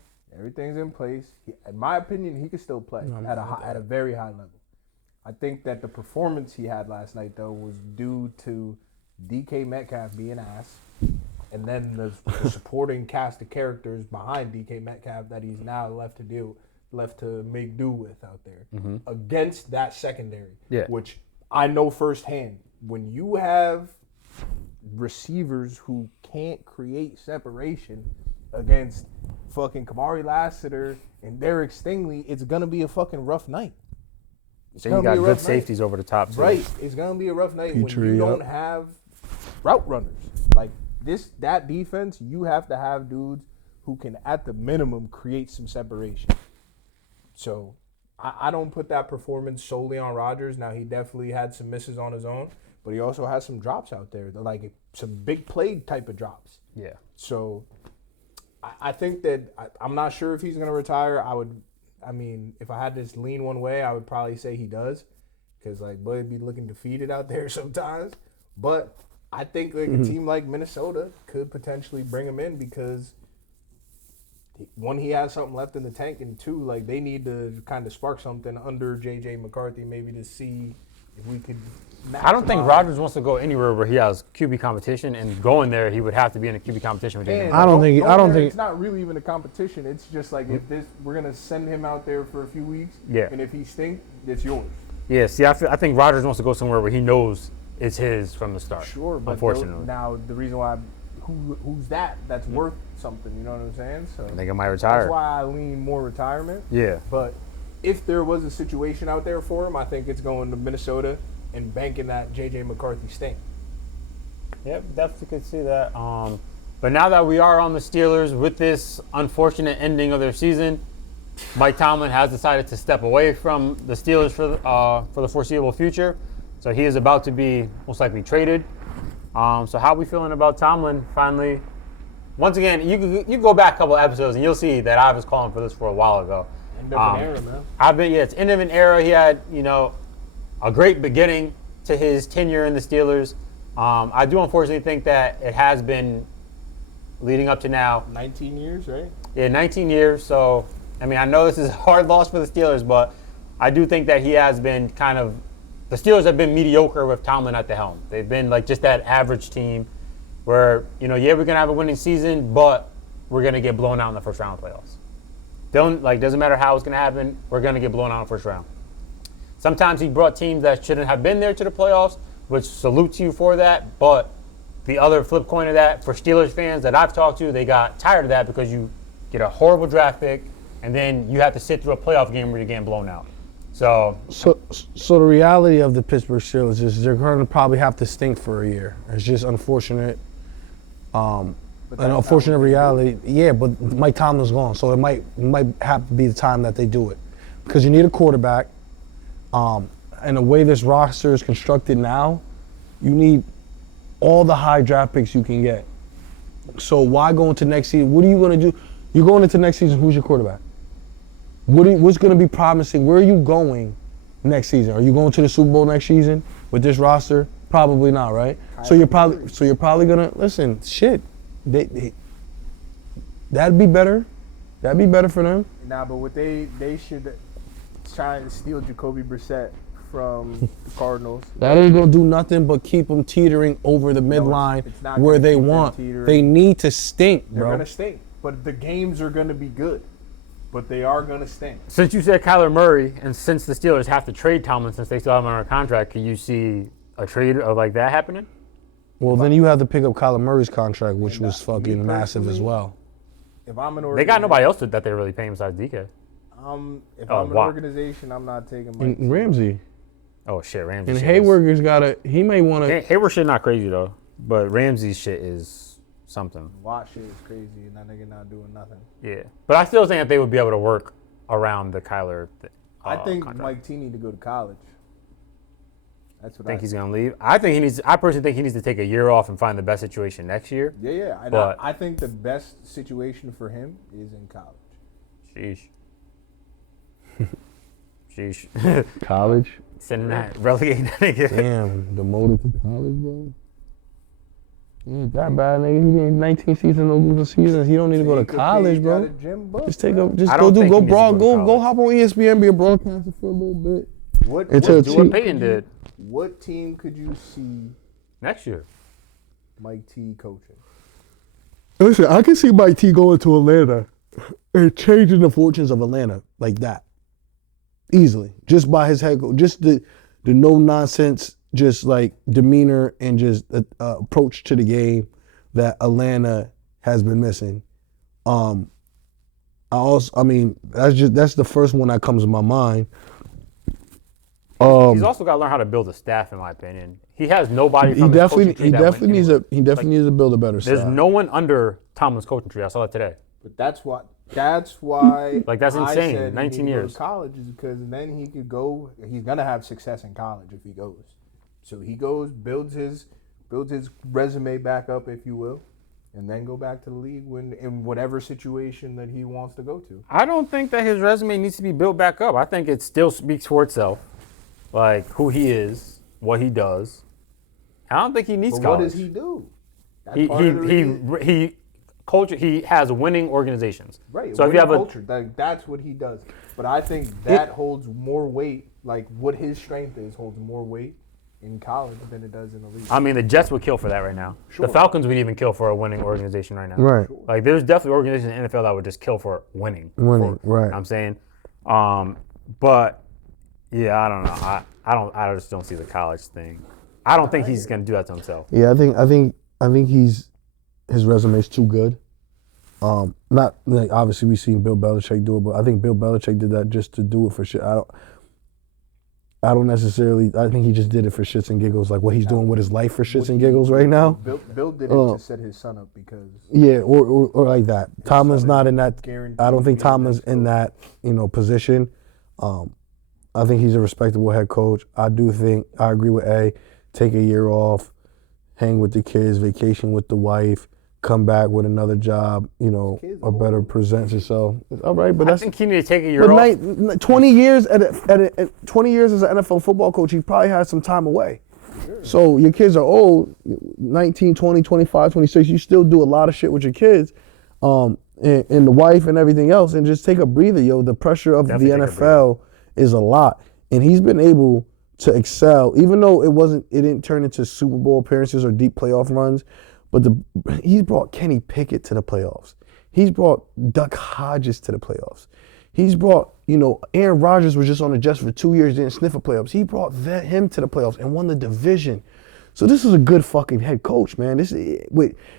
in place. In my opinion, he could still play at a very high level. I think that the performance he had last night, though, was due to DK Metcalf being ass, and then the supporting cast of characters behind DK Metcalf that he's now left to make do with out there against that secondary, which I know firsthand. When you have receivers who can't create separation against fucking Kamari Lassiter and Derek Stingley, it's going to be a fucking rough night. So you got good safeties over the top, too. Right. It's going to be a rough night when you don't have route runners. Like that defense, you have to have dudes who can, at the minimum, create some separation. So I don't put that performance solely on Rodgers. Now, he definitely had some misses on his own, but he also has some drops out there, like some big play type of drops. Yeah. So I think that I'm not sure if he's going to retire. If I had to lean one way, I would probably say he does, because Bud be looking defeated out there sometimes. But I think a team like Minnesota could potentially bring him in because, one, he has something left in the tank, and 2, they need to kind of spark something under J.J. McCarthy maybe to see if we could maximize. I don't think Rodgers wants to go anywhere where he has QB competition, and going there he would have to be in a QB competition with J.J. I don't think it's not really even a competition. It's just if we're gonna send him out there for a few weeks, and if he stinks, it's yours. Yeah, see, I think Rodgers wants to go somewhere where he knows it's his from the start. Sure, but unfortunately. Now the reason why, who's that's worth something? You know what I'm saying? So I think I might retire. That's why I lean more retirement. Yeah. But if there was a situation out there for him, I think it's going to Minnesota and banking that J.J. McCarthy stink. Yep, definitely could see that. But now that we are on the Steelers with this unfortunate ending of their season, Mike Tomlin has decided to step away from the Steelers for the foreseeable future. So he is about to be most likely traded. So how are we feeling about Tomlin finally? Once again, you go back a couple episodes and you'll see that I was calling for this for a while ago. End of an era, man. It's end of an era. He had, a great beginning to his tenure in the Steelers. I do unfortunately think that it has been leading up to now. 19 years, right? Yeah, 19 years. So, I know this is a hard loss for the Steelers, but I do think that he has been the Steelers have been mediocre with Tomlin at the helm. They've been just that average team where, we're going to have a winning season, but we're going to get blown out in the first round of playoffs. Doesn't matter how it's going to happen, we're going to get blown out in the first round. Sometimes he brought teams that shouldn't have been there to the playoffs, which salutes you for that. But the other flip coin of that, for Steelers fans that I've talked to, they got tired of that because you get a horrible draft pick and then you have to sit through a playoff game where you're getting blown out. So the reality of the Pittsburgh Steelers is they're going to probably have to stink for a year. It's just unfortunate. An unfortunate reality. Yeah, but Mike Tomlin's gone, so it might have to be the time that they do it, because you need a quarterback. And the way this roster is constructed now, you need all the high draft picks you can get. So why go into next season? What are you going to do? You're going into next season, who's your quarterback? What's going to be promising? Where are you going next season? Are you going to the Super Bowl next season with this roster? Probably not, right? So you're probably going to listen. Shit, that'd be better. That'd be better for them. Nah, but what they should try to steal Jacoby Brissett from the Cardinals. That ain't gonna do nothing but keep them teetering over the midline it's not where gonna they keep them want. teetering. They need to stink, They're bro. gonna stink, but the games are gonna be good. But they are gonna stink. Since you said Kyler Murray, and since the Steelers have to trade Tomlin since they still have him under contract, can you see a trade of like that happening? Well, then you have to pick up Kyler Murray's contract, which And, was me fucking massive as personally, well. If I'm an They organization, got nobody else that they're really paying besides DK. if Oh, I'm an wow. organization, I'm not taking Mike. And Ramsey. Oh shit, Ramsey. And shit Hayward he may want to. Hayward shit not crazy though, but Ramsey's shit is something. Watt shit is crazy, and that nigga not doing nothing. Yeah, but I still think that they would be able to work around the Kyler. I think contract. Mike T need to go to college. That's what I Think he's gonna leave. I personally think he needs to take a year off and find the best situation next year. Yeah. And But- I think the best situation for him is in college. Sheesh. Sheesh. College? Sending that, relegating that nigga. Damn, demoted to college, bro. He ain't that bad, nigga. He ain't 19 seasons, no losing seasons. He don't need to go to college, bro. Just take a, just I go don't do, think go he needs to broad, go to go college. hop on ESPN, be a broadcaster for a little bit. What Until Do what Peyton did team could you see next year. Mike T coaching? Listen, I can see Mike T going to Atlanta and changing the fortunes of Atlanta like that. Easily. Just by his head coach. Just the no nonsense, just like demeanor and just approach to the game that Atlanta has been missing. That's the first one that comes to my mind. He's also got to learn how to build a staff, in my opinion. He has nobody from his coaching tree that went anywhere. He definitely needs to build a better staff. There's no one under Tomlin's coaching tree. I saw that today. But that's why Like, that's I insane. said he 19 need to go years. to college is because then he could go. He's gonna have success in college if he goes. So he goes, builds his resume back up, if you will, and then go back to the league in whatever situation that he wants to go to. I don't think that his resume needs to be built back up. I think it still speaks for itself, like who he is, what he does. I don't think he needs But college. what does he do? That's He part of the reason. he has winning organizations. Right. So if you have culture, that's what he does. But I think that holds more weight. Like what his strength is holds more weight in college than it does in the league. I mean, the Jets would kill for that right now. Sure. The Falcons would even kill for a winning organization right now. Right. Like, there's definitely organizations in the NFL that would just kill for winning. Winning, right. You know what I'm saying, but yeah, I don't know. I just don't see the college thing. I don't think he's gonna do that to himself. Yeah, I think his resume's too good. Not like obviously we've seen Bill Belichick do it, but I think Bill Belichick did that just to do it for shit. I don't necessarily. I think he just did it for shits and giggles, like what he's doing with his life for shits and giggles right now. Bill did it to set his son up because. Yeah, or like that. Tomlin's not in that. guaranteed I don't think to be Tomlin's in that position. I think he's a respectable head coach. I do think I agree with A. Take a year off, hang with the kids, vacation with the wife, come back with another job. A better presents yourself. All right, but I that's. think he needs to take a year off. 20 years at 20 years as an NFL football coach, he probably had some time away. Sure. So your kids are old, 19, 20, 25, 26. You still do a lot of shit with your kids, and the wife and everything else, and just take a breather, yo. The pressure of Definitely the NFL is a lot, and he's been able to excel, even though it didn't turn into Super Bowl appearances or deep playoff runs. But he's brought Kenny Pickett to the playoffs. He's brought Duck Hodges to the playoffs. He's brought, Aaron Rodgers was just on the Jets for 2 years, didn't sniff a playoffs. He brought him to the playoffs and won the division. So this is a good fucking head coach, man.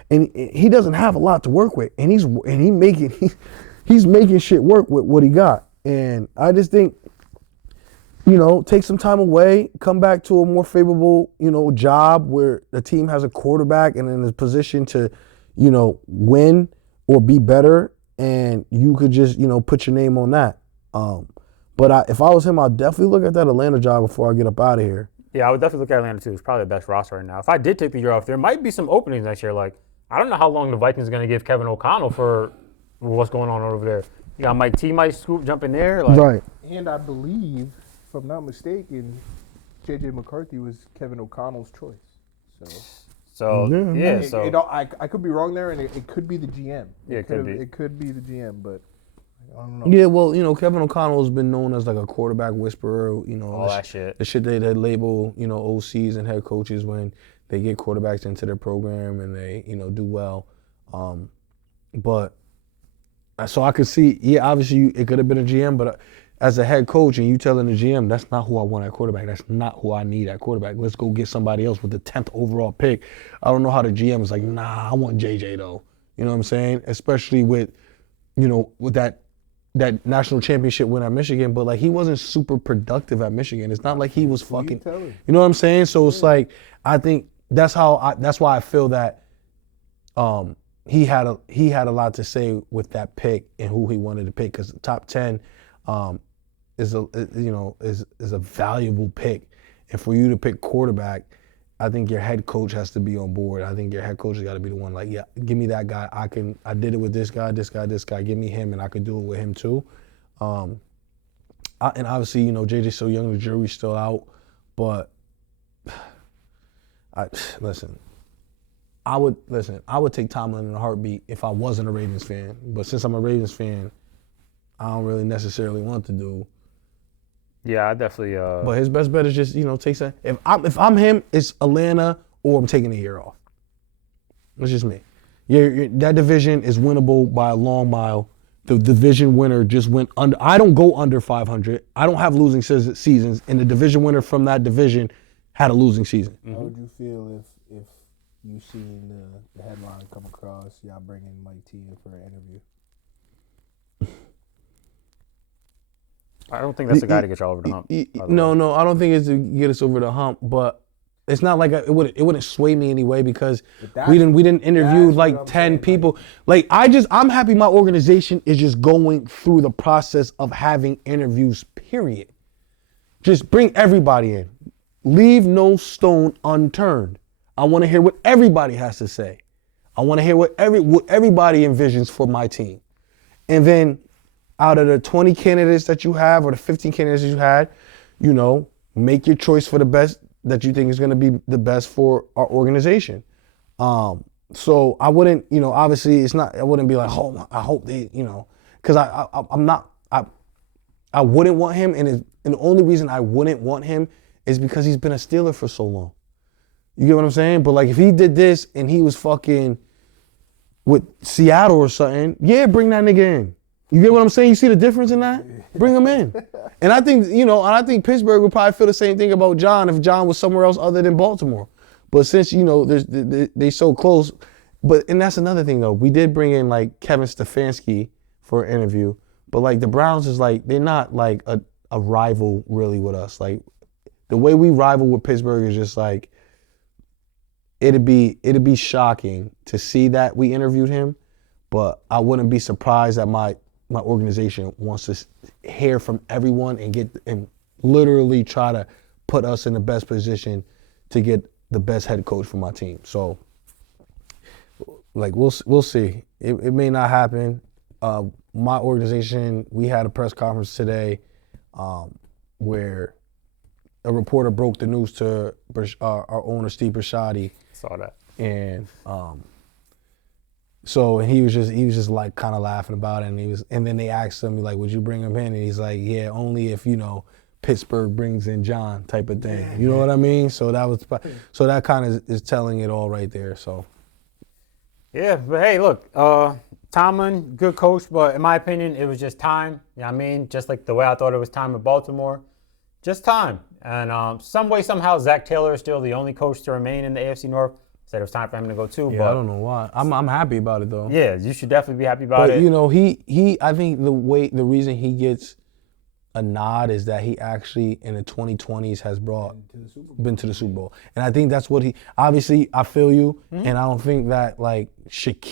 And he doesn't have a lot to work with, and he's making shit work with what he got. And I just think, take some time away, come back to a more favorable, job where the team has a quarterback and in a position to, win or be better, and you could just, put your name on that. But if I was him, I'd definitely look at that Atlanta job before I get up out of here. Yeah, I would definitely look at Atlanta too. It's probably the best roster right now. If I did take the year off, there might be some openings next year. Like, I don't know how long the Vikings are going to give Kevin O'Connell for what's going on over there. You got Mike T might scoop jump in there. Right. And I believe, if I'm not mistaken, J.J. McCarthy was Kevin O'Connell's choice. So I could be wrong there, and it could be the GM. Yeah, it could be. It could be the GM, but I don't know. Yeah, well, Kevin O'Connell has been known as like a quarterback whisperer. All that shit. The shit they label, OCs and head coaches when they get quarterbacks into their program and they, do well. But so I could see, yeah, obviously it could have been a GM, but as a head coach and you telling the GM, that's not who I want at quarterback. That's not who I need at quarterback. Let's go get somebody else with the 10th overall pick. I don't know how the GM is like, nah, I want JJ though. You know what I'm saying? Especially with, with that national championship win at Michigan, but like he wasn't super productive at Michigan. It's not like he was fucking, you know what I'm saying? So it's like, I think that's why I feel that he had a lot to say with that pick and who he wanted to pick, because the top 10 is a valuable pick, and for you to pick quarterback, I think your head coach has to be on board. I think your head coach has got to be the one like, yeah, give me that guy. I did it with this guy. Give me him, and I can do it with him too. And obviously, JJ's so young, the jury's still out. But I would take Tomlin in a heartbeat if I wasn't a Ravens fan. But since I'm a Ravens fan, I don't really necessarily want to do. Yeah, I definitely. But his best bet is just take that. If I'm him, it's Atlanta or I'm taking a year off. It's just me. That division is winnable by a long mile. The division winner just went under. I don't go under 500. I don't have losing seasons, and the division winner from that division had a losing season. How would you feel if you seen the headline come across, y'all bringing Mike T in for an interview? I don't think that's the guy to get y'all over the hump. No, I don't think it's to get us over the hump, but it's not like it wouldn't sway me anyway, because we didn't interview like 10 people. Like I'm happy my organization is just going through the process of having interviews, period. Just bring everybody in. Leave no stone unturned. I want to hear what everybody has to say. I want to hear what everybody envisions for my team. And then out of the 20 candidates that you have or the 15 candidates that you had, make your choice for the best that you think is going to be the best for our organization. So I wouldn't, obviously it's not, I wouldn't be like, oh, I hope they, because I wouldn't want him. And the only reason I wouldn't want him is because he's been a Steeler for so long. You get what I'm saying? But like if he did this and he was fucking with Seattle or something, yeah, bring that nigga in. You get what I'm saying? You see the difference in that? Bring him in. And I think, Pittsburgh would probably feel the same thing about John if John was somewhere else other than Baltimore. But since, they so close. And that's another thing though. We did bring in like Kevin Stefanski for an interview, but like the Browns is like, they're not like a rival really with us. Like the way we rival with Pittsburgh is just like, it'd be shocking to see that we interviewed him, but I wouldn't be surprised that my organization wants to hear from everyone and literally try to put us in the best position to get the best head coach for my team. So, like we'll see. It may not happen. My organization, we had a press conference today, where a reporter broke the news to our owner Steve Bisciotti. Saw that. And so he was just like kind of laughing about it, and then they asked him like, would you bring him in? And he's like, yeah, only if Pittsburgh brings in John type of thing. You know what I mean? So that kind of is telling it all right there. So yeah, but hey, look, Tomlin, good coach, but in my opinion, it was just time. You know what I mean? Just like the way I thought it was time in Baltimore, just time. And some way, somehow, Zach Taylor is still the only coach to remain in the AFC North. Said it was time for him to go too. Yeah, but I don't know why. I'm happy about it though. Yeah, you should definitely be happy about it. But he I think the reason he gets a nod is that he actually in the 2020s has been to the Super Bowl. And I think that's what obviously I feel you, and I don't think that should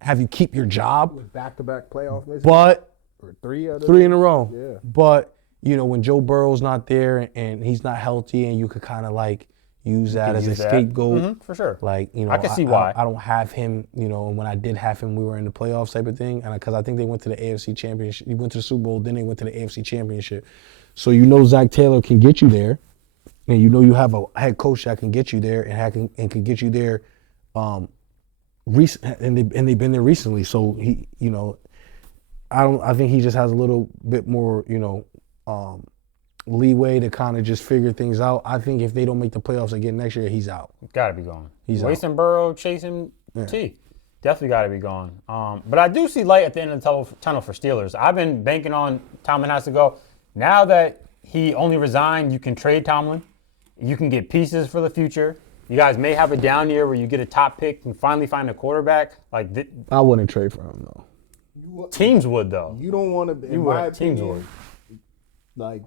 have you keep your job. With back-to-back playoff misses? But or three in a row. Yeah. But when Joe Burrow's not there and he's not healthy, and you could kind of use that as a scapegoat. Mm-hmm, for sure. I can see why. I don't have him, and when I did have him, we were in the playoffs type of thing. And because I think they went to the AFC Championship. He went to the Super Bowl, then they went to the AFC Championship. So Zach Taylor can get you there. And you have a head coach that can get you there and can get you there and they've been there recently. So I think he just has a little bit more, leeway to kind of just figure things out. I think if they don't make the playoffs again next year, he's out. Got to be gone. He's Wasting Burrow, chasing T. Definitely got to be gone. But I do see light at the end of the tunnel for Steelers. I've been banking on Tomlin has to go. Now that he only resigned, you can trade Tomlin. You can get pieces for the future. You guys may have a down year where you get a top pick and finally find a quarterback. I wouldn't trade for him, though. Teams would, though. You don't want to, in my opinion, like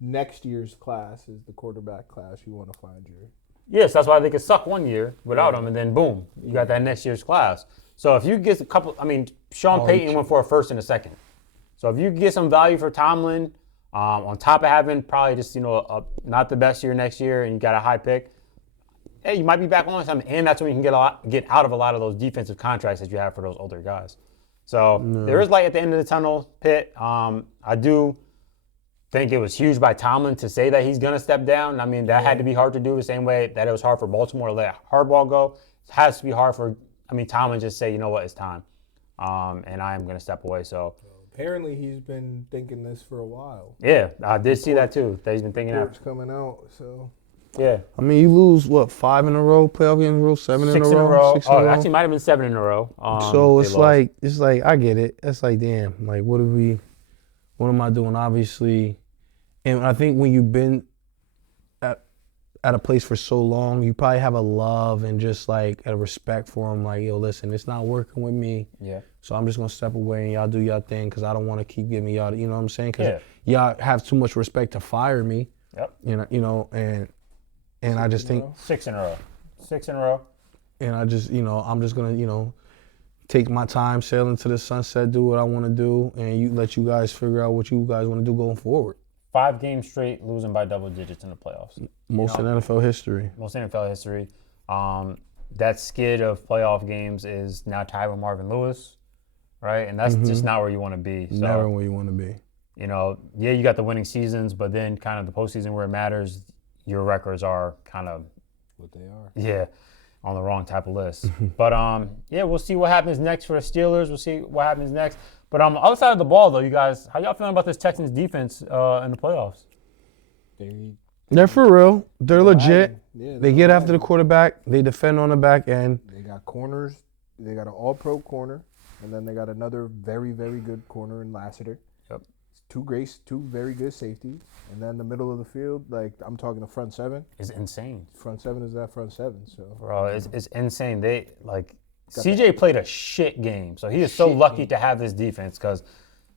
next year's class is the quarterback class you want to find your. Yes, that's why they could suck 1 year without him, and then boom, you got that next year's class. So if you get a couple, Sean Payton went for a first and a second. So if you get some value for Tomlin, on top of having probably just, not the best year next year, and you got a high pick, hey, you might be back on something, and that's when you can get out of a lot of those defensive contracts that you have for those older guys. So there is light at the end of the tunnel, Pitt. I do think it was huge by Tomlin to say that he's going to step down. That had to be hard to do the same way that it was hard for Baltimore to let Harbaugh go. It has to be hard for, Tomlin just say, you know what, it's time. And I am going to step away. So apparently he's been thinking this for a while. Yeah, I did see that too. That he's been thinking that. It's coming out, so. Yeah. You lose, 5 in a row, playoff games in a row, 7 in a row? 6 in a row. 6 in a row. Actually might have been 7 in a row. So it's like, I get it. It's like, damn, what am I doing? Obviously, and I think when you've been at a place for so long, you probably have a love and just a respect for them. Like, yo, listen, it's not working with me. Yeah. So I'm just going to step away and y'all do y'all thing because I don't want to keep giving y'all, you know what I'm saying? Because y'all have too much respect to fire me. Yep. And I just think 6 in a row. 6 in a row. And I just, I'm just gonna, take my time, sail into the sunset, do what I want to do, and let you guys figure out what you guys want to do going forward. 5 games straight losing by double digits in the playoffs. Most in NFL history. Most in NFL history. That skid of playoff games is now tied with Marvin Lewis, right? And that's just not where you want to be. So, never where you want to be. You got the winning seasons, but then kind of the postseason where it matters, your records are kind of what they are. Yeah, on the wrong type of list. But we'll see what happens next for the Steelers. We'll see what happens next. But on the other side of the ball, though, you guys, how y'all feeling about this Texans defense in the playoffs? They're for real. They're legit. Yeah, they get after the quarterback. They defend on the back end. They got corners. They got an all-pro corner, and then they got another very, very good corner in Lassiter. Yep. Two very good safeties. And then the middle of the field, I'm talking the front seven. Is insane. Front seven is that front seven. So bro, it's insane. They CJ played a shit game, so he is so lucky to have this defense. Because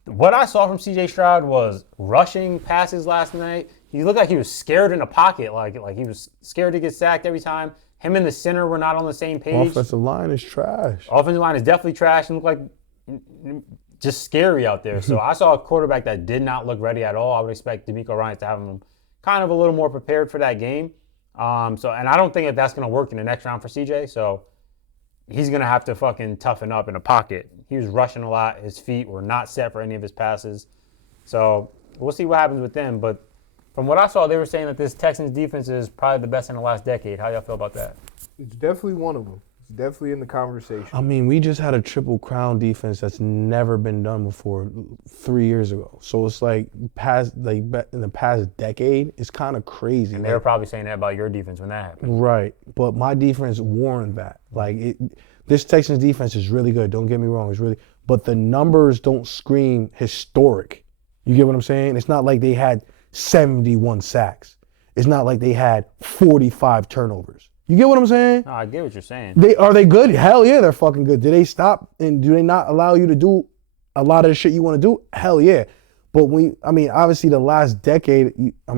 what I saw from CJ Stroud was rushing passes last night. He looked like he was scared in the pocket, like he was scared to get sacked every time. Him and the center were not on the same page. Offensive line is trash. Offensive line is definitely trash and looked like just scary out there. So I saw a quarterback that did not look ready at all. I would expect DeMeco Ryans to have him kind of a little more prepared for that game. And I don't think that's going to work in the next round for CJ. So he's going to have to fucking toughen up in the pocket. He was rushing a lot. His feet were not set for any of his passes. So we'll see what happens with them. But from what I saw, they were saying that this Texans defense is probably the best in the last decade. How y'all feel about that? It's definitely one of them. It's definitely in the conversation. We just had a triple crown defense that's never been done before 3 years ago. So it's in the past decade, it's kind of crazy. And they were probably saying that about your defense when that happened. Right. But my defense warranted that. This Texans defense is really good. Don't get me wrong. It's really, but the numbers don't scream historic. You get what I'm saying? It's not like they had 71 sacks. It's not like they had 45 turnovers. You get what I'm saying? No, I get what you're saying. Are they good? Hell yeah, they're fucking good. Do they stop and do they not allow you to do a lot of the shit you want to do? Hell yeah. But obviously the last decade, I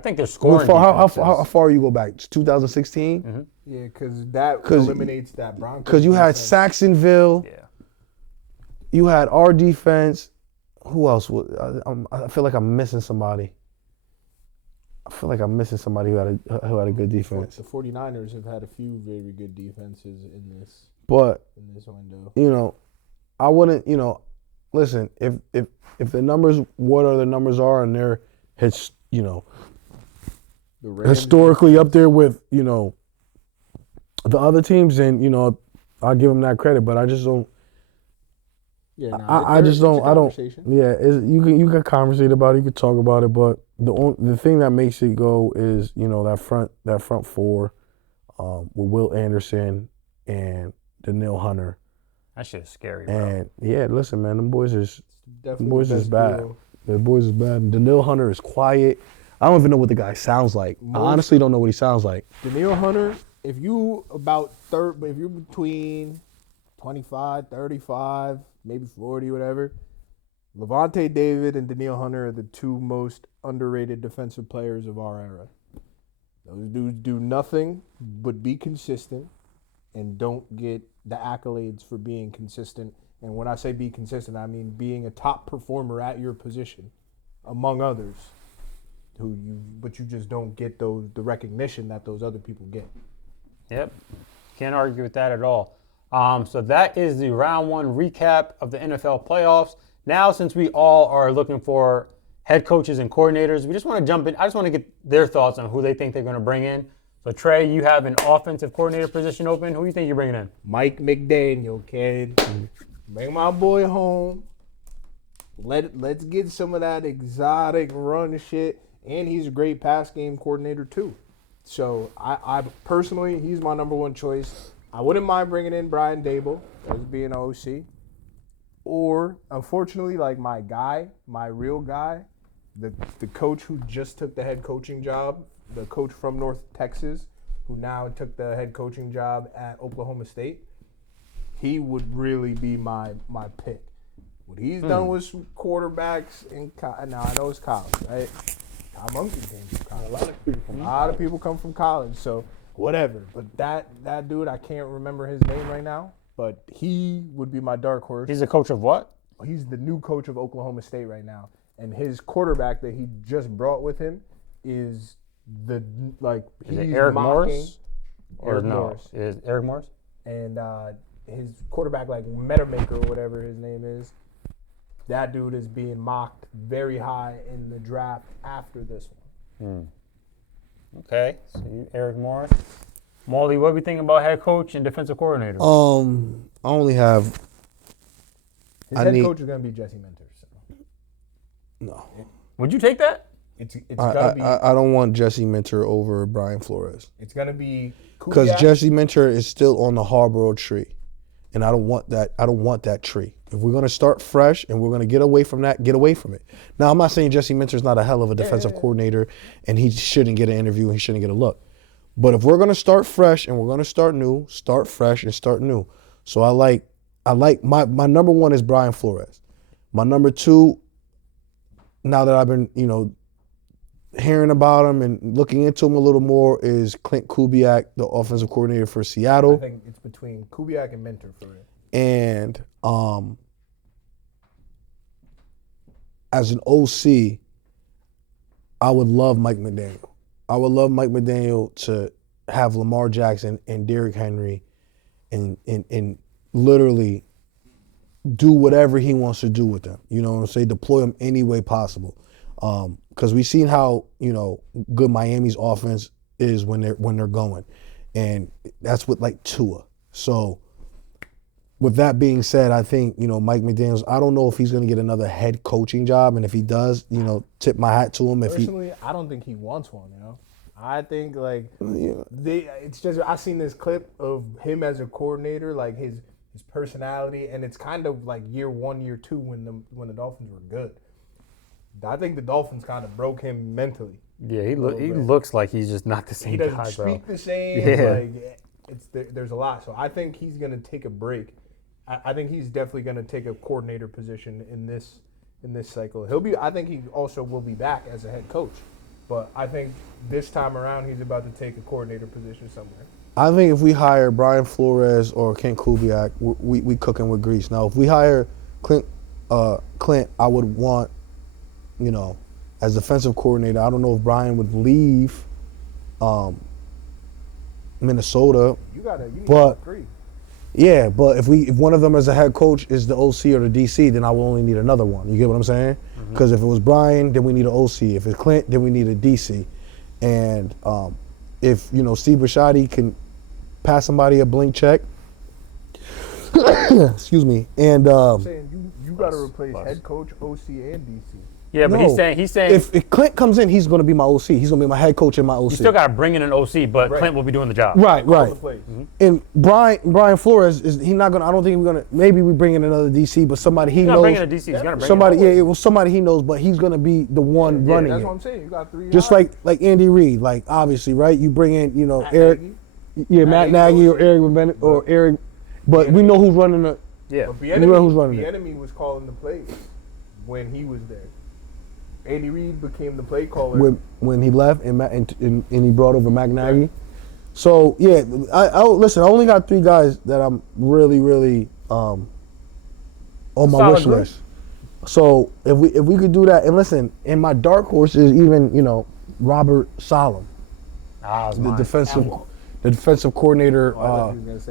think they're scoring. How far you go back? 2016? Mm-hmm. Yeah, because that eliminates that Broncos. Because you had Saxonville. Yeah. You had our defense. Who else? I feel like I'm missing somebody. I feel like I'm missing somebody who had a good defense. The 49ers have had a few very good defenses in this window. I wouldn't, listen, if the numbers, what are the numbers are, and they're historically up there with, the other teams, and I'll give them that credit, but I just don't. Yeah, I just don't. Yeah, you can conversate about it. You can talk about it, but the thing that makes it go is that front four, with Will Anderson and Daniil Hunter. That shit is scary, bro. And yeah, listen, man, them boys is bad. The boys is bad. Daniil Hunter is quiet. I don't even know what the guy sounds like. I honestly don't know what he sounds like. Daniil Hunter, if you're between 25, 35, maybe 40, whatever, Levante David and Daniil Hunter are the two most underrated defensive players of our era. Those dudes do nothing but be consistent and don't get the accolades for being consistent. And when I say be consistent, I mean being a top performer at your position, among others. But you just don't get the recognition that those other people get. Yep, can't argue with that at all. So that is the round one recap of the NFL playoffs. Now, since we all are looking for head coaches and coordinators, we just want to jump in. I just want to get their thoughts on who they think they're going to bring in. So Trey, you have an offensive coordinator position open. Who do you think you're bringing in? Mike McDaniel, kid. Bring my boy home. Let's get some of that exotic run shit. And he's a great pass game coordinator too. So I personally, he's my number one choice. I wouldn't mind bringing in Brian Dable as being an OC. Or, unfortunately, like my real guy, the coach who just took the head coaching job, the coach from North Texas, who now took the head coaching job at Oklahoma State, he would really be my pick. What he's done with some quarterbacks now I know it's college, right? Tom Monkey came from college. A lot of people come from college, so whatever. But that dude, I can't remember his name right now, but he would be my dark horse. He's the coach of what? He's the new coach of Oklahoma State right now. And his quarterback that he just brought with him is Is it Eric Morris? Eric Morris. Is Eric Morris? And his quarterback, like Metamaker or whatever his name is, that dude is being mocked very high in the draft after this one. Okay, so you, Eric Morris. Molly, what do we think about head coach and defensive coordinator? I only have. His head coach is going to be Jesse Minter. So. No. Would you take that? It's gonna be. I don't want Jesse Minter over Brian Flores. It's going to be because Jesse Minter is still on the Harborough tree, and I don't want that. I don't want that tree. If we're going to start fresh and we're going to get away from that, get away from it. Now, I'm not saying Jesse Minter's not a hell of a defensive coordinator and he shouldn't get an interview and he shouldn't get a look. But if we're going to start fresh and we're going to start new, start fresh and start new. So I like my number one is Brian Flores. My number two, now that I've been, hearing about him and looking into him a little more, is Clint Kubiak, the offensive coordinator for Seattle. I think it's between Kubiak and Minter for it. And as an OC, I would love Mike McDaniel. I would love Mike McDaniel to have Lamar Jackson and Derrick Henry and literally do whatever he wants to do with them. You know what I'm saying? Deploy them any way possible. Because we've seen how, good Miami's offense is when they're going. And that's with like Tua. So with that being said, I think, Mike McDaniels, I don't know if he's going to get another head coaching job. And if he does, tip my hat to him. Personally, I don't think he wants one, I think, it's just, I seen this clip of him as a coordinator, like his personality, and it's kind of like year one, year two when the Dolphins were good. I think the Dolphins kind of broke him mentally. Yeah, he looks like he's just not the same guy, bro. He doesn't speak the same. Yeah. There's a lot. So I think he's going to take a break. I think he's definitely going to take a coordinator position in this cycle. I think he also will be back as a head coach. But I think this time around he's about to take a coordinator position somewhere. I think if we hire Brian Flores or Clint Kubiak, we cooking with grease. Now, if we hire Clint, I would want, as defensive coordinator, I don't know if Brian would leave Minnesota. You need to agree. Yeah, but if one of them as a head coach is the OC or the DC, then I will only need another one. You get what I'm saying? Because if it was Brian, then we need an OC. If it's Clint, then we need a DC. And if Steve Bisciotti can pass somebody a blank check, excuse me, and I'm saying you got to replace head coach, OC, and DC. Yeah, but he's saying if Clint comes in, he's going to be my OC. He's going to be my head coach and my OC. you still got to bring in an OC, but Clint will be doing the job. Right. And Brian Flores he's not going to. I don't think we're going to. Maybe we bring in another DC, but somebody he knows. Bring in a DC. He's going to bring somebody. in Yeah, well, somebody he knows, but he's going to be the one running That's it. what I'm saying. You got 3. Just like Andy Reid, like obviously, right? You bring in, Eric. Matt Nagy or Eric Bennett or Eric, but we know who's running the. Yeah, but we know who's running the it. enemy was calling the plays when he was there. Andy Reid became the play caller when he left and he brought over Matt Nagy. So yeah, listen. I only got 3 guys that I'm really on my wish list. So if we could do that, and listen, and my dark horse is even Robert Saleh, the defensive coordinator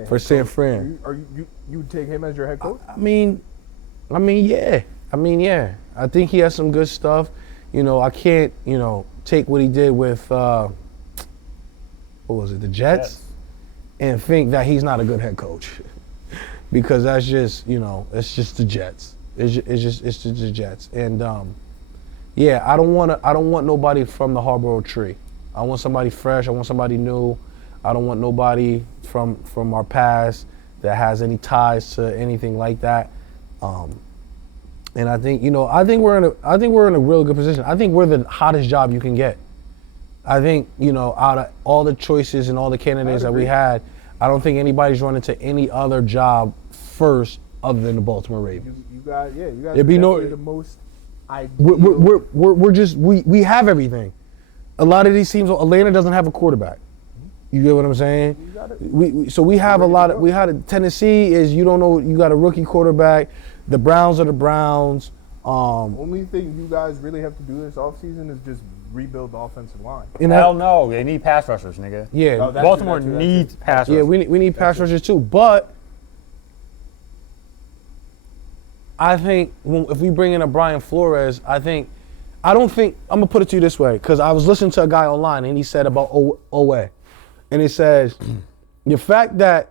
for San Fran. You would take him as your head coach? I mean, yeah. I think he has some good stuff. I can't, take what he did with, what was it, the Jets, and think that he's not a good head coach, because that's just, it's just the Jets. It's just the Jets, and I don't want nobody from the Harborough tree. I want somebody fresh. I want somebody new. I don't want nobody from our past that has any ties to anything like that. And I think we're in a real good position. I think we're the hottest job you can get. I think, out of all the choices and all the candidates that we had, I don't think anybody's running to any other job first other than the Baltimore Ravens. You got the most ideal. We have everything. A lot of these teams, Atlanta doesn't have a quarterback. You get what I'm saying? We have a lot of. We had Tennessee is you don't know, you got a rookie quarterback. The Browns are the Browns. Only thing you guys really have to do this offseason is just rebuild the offensive line. Hell no, they need pass rushers, nigga. Yeah, Baltimore needs pass rushers. Yeah, we need pass rushers too. But I think if we bring in a Brian Flores, I don't think I'm gonna put it to you this way, because I was listening to a guy online and he said about Owe, and it says the fact that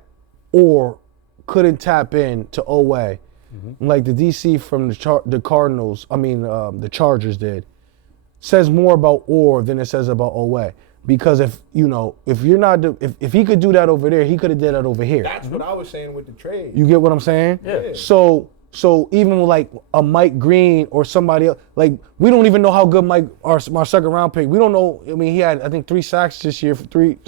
Orr couldn't tap in to Owe. Like the DC from the Cardinals, the Chargers did, says more about Orr than it says about Owe. Because if you're not if he could do that over there, he could have did that over here. That's what I was saying with the trade. You get what I'm saying? Yeah. So even with like a Mike Green or somebody else, like we don't even know how good my second round pick. We don't know. He had I think 3 sacks this year, 3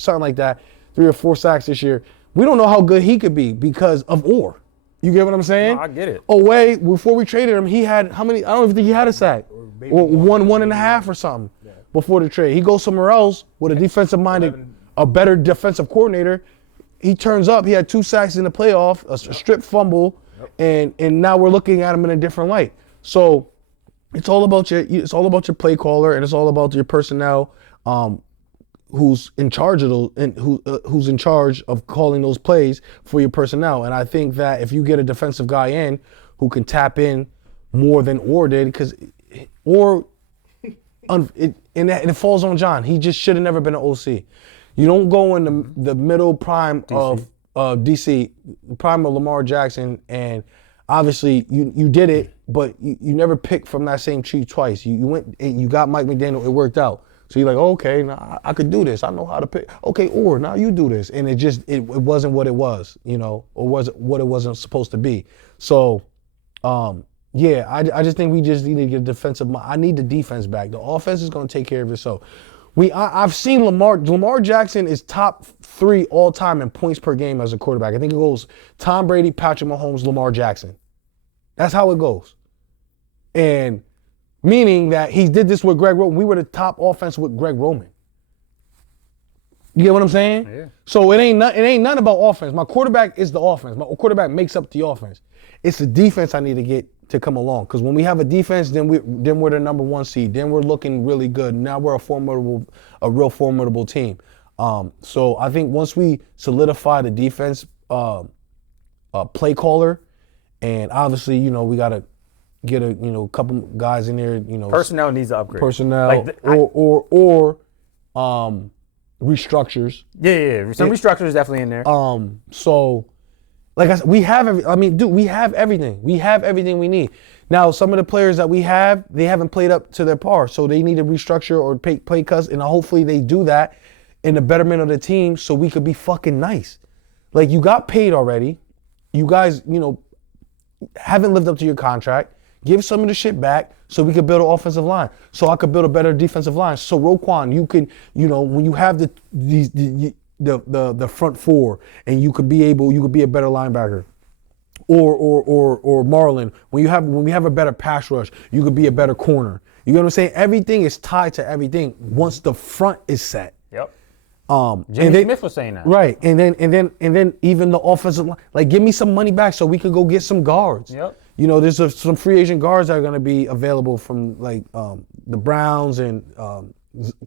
or 4 sacks this year. We don't know how good he could be because of Orr. You get what I'm saying? No, I get it. Away, before we traded him, he had how many? I don't even think he had a sack. Or 1.5 or something before the trade. He goes somewhere else with a defensive-minded, a better defensive coordinator. He turns up. He had 2 sacks in the playoff, a strip fumble, and now we're looking at him in a different light. So it's all about your play caller, and it's all about your personnel. Who's in charge of those, and who's in charge of calling those plays for your personnel. And I think that if you get a defensive guy in who can tap in more than Orr did, because it falls on John. He just should have never been an OC. You don't go in the middle prime of DC, prime of Lamar Jackson, and obviously you did it, but you never picked from that same tree twice. You went and you got Mike McDaniel. It worked out. So you're like, okay, now I could do this. I know how to pick. Okay, or now you do this. And it wasn't what it was, or wasn't what it wasn't supposed to be. So, I just think we just need to get defensive. I need the defense back. The offense is going to take care of itself. I've seen Lamar Jackson is top 3 all time in points per game as a quarterback. I think it goes Tom Brady, Patrick Mahomes, Lamar Jackson. That's how it goes. And meaning that he did this with Greg Roman. We were the top offense with Greg Roman. You get what I'm saying? Yeah. So it ain't nothing about offense. My quarterback is the offense. My quarterback makes up the offense. It's the defense I need to get to come along. Because when we have a defense, then we're the number 1 seed. Then we're looking really good. Now we're a real formidable team. So I think once we solidify the defense play caller, and obviously we got to get a couple guys in there. Personnel needs to upgrade. Personnel or restructures. Yeah. Some restructures definitely in there. So Like I said, we have we have everything. We have everything we need. Now, some of the players that we have, they haven't played up to their par, so they need to restructure or play cuts, and hopefully they do that in the betterment of the team so we could be fucking nice. Like, you got paid already. You guys, haven't lived up to your contract. Give some of the shit back so we could build an offensive line. So I could build a better defensive line. So Roquan, you can, when you have the front four and you could be a better linebacker. Or Marlon, when we have a better pass rush, you could be a better corner. You know what I'm saying? Everything is tied to everything once the front is set. Yep. Jimmy Smith was saying that. Right. And then even the offensive line, like, give me some money back so we could go get some guards. Yep. There's some free agent guards that are going to be available from the Browns and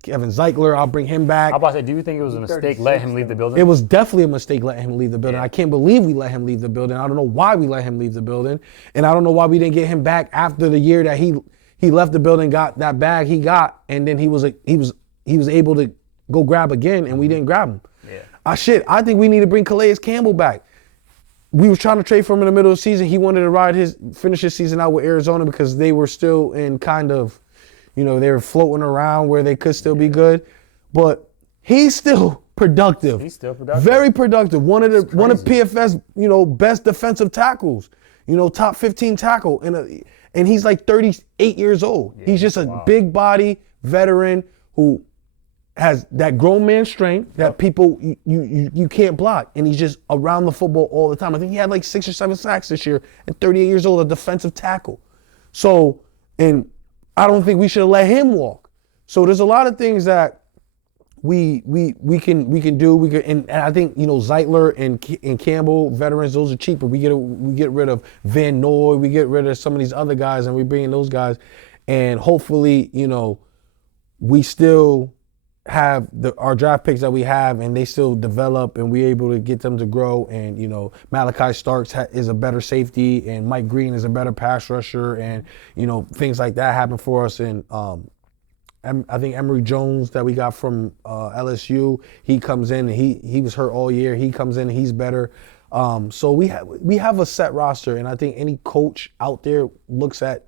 Kevin Zeichler. I'll bring him back. How about that? Do you think it was a mistake letting him leave the building? It was definitely a mistake letting him leave the building. Yeah. I can't believe we let him leave the building. I don't know why we let him leave the building, and I don't know why we didn't get him back after the year that he left the building, got that bag he got, and then he was able to go grab again, and we didn't grab him. Yeah. I think we need to bring Calais Campbell back. We were trying to trade for him in the middle of the season. He wanted to finish his season out with Arizona because they were still in kind of, they were floating around where they could still be good. But he's still productive. He's still productive. Very productive. One of PFS, best defensive tackles. Top 15 tackle. And he's like 38 years old. Yeah, he's just a big body veteran who has that grown man strength that people you can't block, and he's just around the football all the time. I think he had like 6 or 7 sacks this year, and 38 years old, a defensive tackle. So, and I don't think we should have let him walk. So there's a lot of things that we can do. And I think Zeitler and Campbell, veterans, those are cheaper. We get rid of Van Noy, we get rid of some of these other guys, and we bring in those guys, and hopefully we still have our draft picks that we have, and they still develop, and we're able to get them to grow. And Malachi Starks is a better safety, and Mike Green is a better pass rusher, and things like that happen for us. And I think Emory Jones that we got from LSU, he comes in, and he was hurt all year. He comes in and he's better. So we have a set roster, and I think any coach out there looks at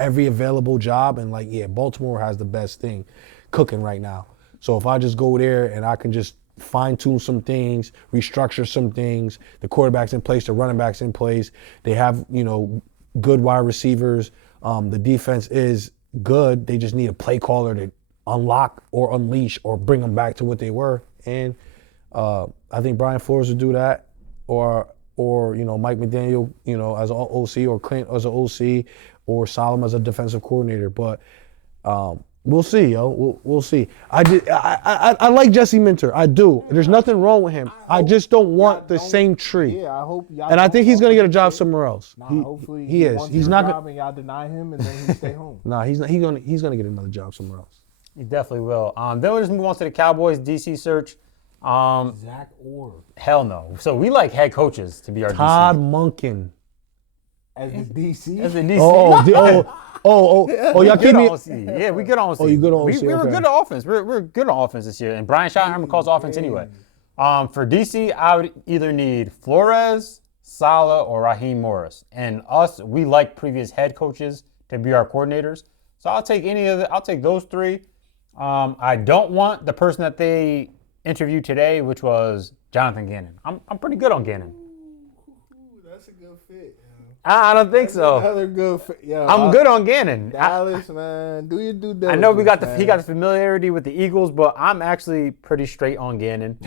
every available job and Baltimore has the best thing cooking right now. So if I just go there and I can just fine-tune some things, restructure some things, the quarterback's in place, the running back's in place, they have, good wide receivers, the defense is good, they just need a play caller to unlock or unleash or bring them back to what they were. And I think Brian Flores would do that, or Mike McDaniel, as an OC, or Clint as an OC, or Solomon as a defensive coordinator. But we'll see, yo. We'll see. I like Jesse Minter. I do. There's nothing wrong with him. I just don't want the same tree. Yeah, I hope y'all. And I think he's gonna get a job somewhere else. Hopefully he is. He's not gonna. And y'all deny him, and then he stay home. Nah, he's not. He's gonna get another job somewhere else. He definitely will. Then we'll just move on to the Cowboys DC search. Zach Orr. Hell no. So we like head coaches to be our Todd DC. Monken. As the DC. As the DC. Y'all keep me. Yeah, we good on OC. Oh, you good on OC? We were good on offense. We're good on offense this year. And Brian Schottenheimer calls offense anyway. For DC, I would either need Flores, Saleh, or Raheem Morris. And us, we like previous head coaches to be our coordinators. So I'll take I'll take those three. I don't want the person that they interviewed today, which was Jonathan Gannon. I'm pretty good on Gannon. That's a good fit. I don't think so. Another good fit. I'm good on Gannon. Dallas, man, do you do that? I know he got the familiarity with the Eagles, but I'm actually pretty straight on Gannon.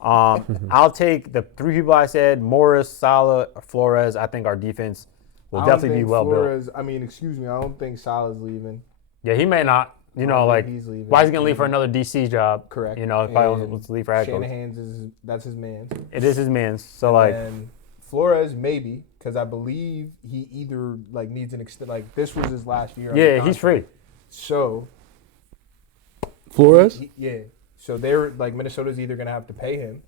I'll take the three people I said: Morris, Saleh, Flores. I think our defense will definitely be well built. I mean, excuse me, I don't think Saleh's leaving. Yeah, he may not. Why is he gonna leave for another DC job? Correct. If I wants to leave for head coach. Shanahan's that's his man. It is his man. So and Flores maybe, because I believe he either needs an extent. This was his last year. Yeah, he's free. So Flores. Yeah. So they're Minnesota's either gonna have to pay him,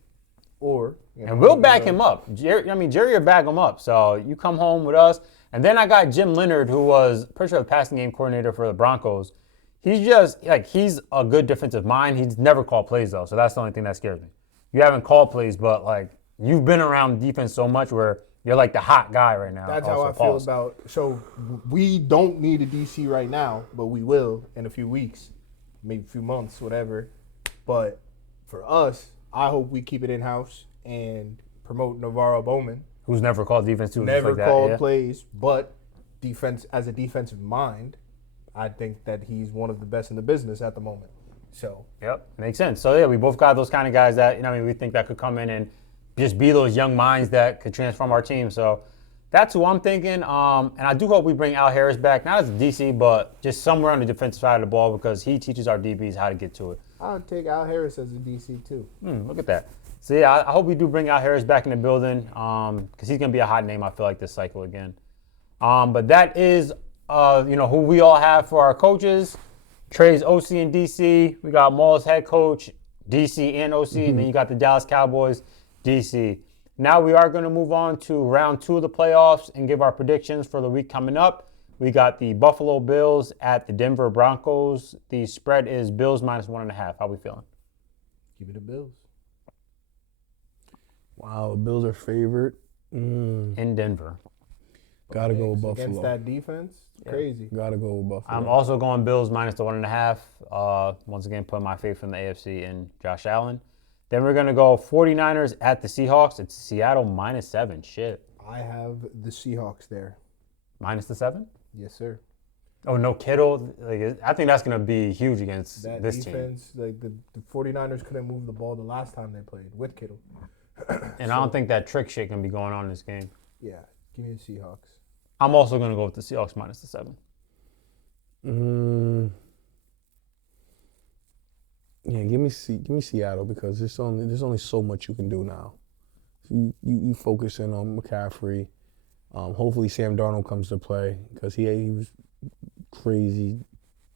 or and we'll back him up. Jerry will back him up. So you come home with us, and then I got Jim Leonard, who was pretty sure the passing game coordinator for the Broncos. He's just he's a good defensive mind. He's never called plays though, so that's the only thing that scares me. You haven't called plays, but you've been around defense so much where you're like the hot guy right now. That's also, how I feel about. So we don't need a DC right now, but we will in a few weeks, maybe a few months, whatever. But for us, I hope we keep it in house and promote Navarro Bowman, who's never called defense too. Never like called that, plays, but defense as a defensive mind, I think that he's one of the best in the business at the moment. So yep, makes sense. So yeah, we both got those kind of guys that we think that could come in and just be those young minds that could transform our team. So that's who I'm thinking. And I do hope we bring Al Harris back, not as a DC, but just somewhere on the defensive side of the ball because he teaches our DBs how to get to it. I would take Al Harris as a DC too. Look at that. So yeah, I hope we do bring Al Harris back in the building because he's gonna be a hot name. I feel like this cycle again. But that is who we all have for our coaches. Trey's OC and DC. We got Maul's head coach, DC and OC, and then you got the Dallas Cowboys, DC. Now we are going to move on to round 2 of the playoffs and give our predictions for the week coming up. We got the Buffalo Bills at the Denver Broncos. The spread is Bills -1.5. How we feeling? Give me the Bills. Wow, the Bills are favored. In Denver. Gotta go with Buffalo. Against that defense, crazy. Gotta go with Buffalo. I'm also going Bills -1.5. Once again, putting my faith in the AFC and Josh Allen. Then we're going to go 49ers at the Seahawks. It's Seattle -7. Shit. I have the Seahawks there. -7? Yes, sir. Oh, no Kittle. I think that's going to be huge against that this defense, team. Like the 49ers couldn't move the ball the last time they played with Kittle. And I don't think that trick shit can be going on in this game. Yeah, give me the Seahawks. I'm also going to go with the Seahawks -7. Yeah, give me Seattle because there's only so much you can do now. You focus in on McCaffrey. Hopefully Sam Darnold comes to play because he was crazy.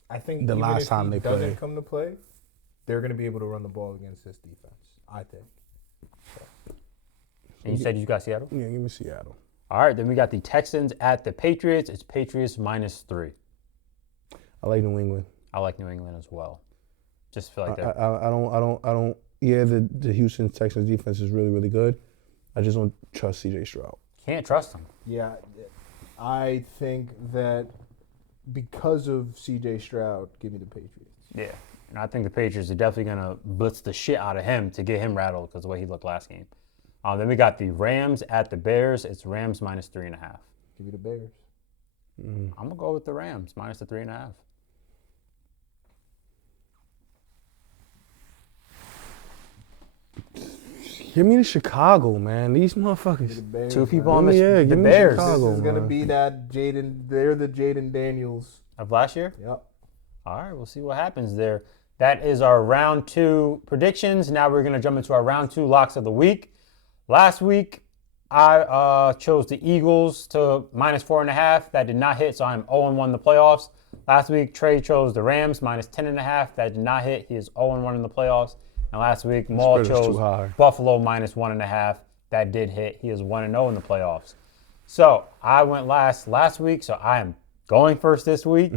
I think the last time they played. Doesn't come to play, they're going to be able to run the ball against this defense. I think. So. And you said you got Seattle? Yeah, give me Seattle. All right, then we got the Texans at the Patriots. It's Patriots -3. I like New England. I like New England as well. Just feel like that. I don't. Yeah, the Houston Texans defense is really, really good. I just don't trust C.J. Stroud. Can't trust him. Yeah, I think that because of C.J. Stroud, give me the Patriots. Yeah, and I think the Patriots are definitely going to blitz the shit out of him to get him rattled because of the way he looked last game. Then we got the Rams at the Bears. It's Rams -3.5. Give me the Bears. I'm going to go with the Rams -3.5. Give me the Chicago, man. These motherfuckers. The Bears, 2 people on the the Bears. Chicago, this is going to be that they're the Jaden Daniels. Of last year? Yep. All right, we'll see what happens there. That is our round 2 predictions. Now we're going to jump into our round 2 locks of the week. Last week, I chose the Eagles to -4.5. That did not hit, so I'm 0-1 in the playoffs. Last week, Trey chose the Rams -10.5. That did not hit. He is 0-1 in the playoffs. And last week, Maul chose Buffalo -1.5. That did hit. He is 1-0 in the playoffs. So I went last week, so I am going first this week.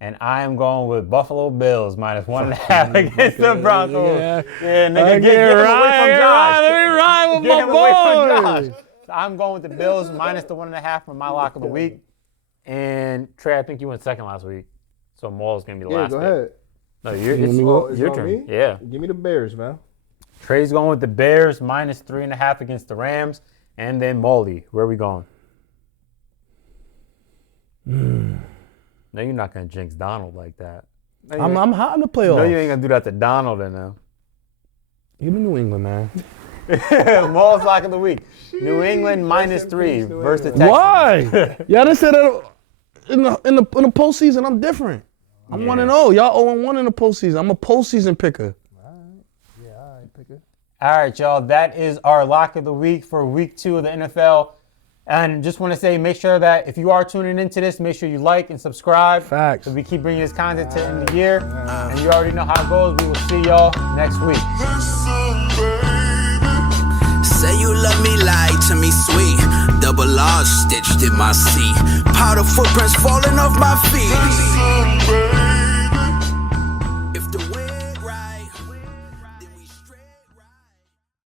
And I am going with Buffalo Bills -1.5 against the Broncos. Yeah, nigga, get him away from Josh. Let me ride with Get him away from my boy. Josh. So I'm going with the Bills -1.5 for my lock of the week. And Trey, I think you went second last week. So Maul's going to be the last go pick. ahead. No, it's your turn. Me? Yeah. Give me the Bears, man. Trey's going with the Bears -3.5 against the Rams. And then Molly, where are we going? No, you're not going to jinx Donald like that. No, I'm hot in the playoffs. No, you ain't going to do that to Donald in now. Give me New England, man. Maul's lock of the week. New England -3 versus the Texans. Why? Y'all done said that in the postseason. I'm different. I'm 1-0. Y'all 0-1 in the postseason. I'm a postseason picker. All right, picker. All right, y'all. That is our lock of the week for week 2 of the NFL. And just want to say, make sure that if you are tuning into this, make sure you like and subscribe. Facts. So we keep bringing this content to the end of the year. And you already know how it goes. We will see y'all next week. Say you love me, lie to me, sweet. Double R stitched in my seat. Powder footprints falling off my feet.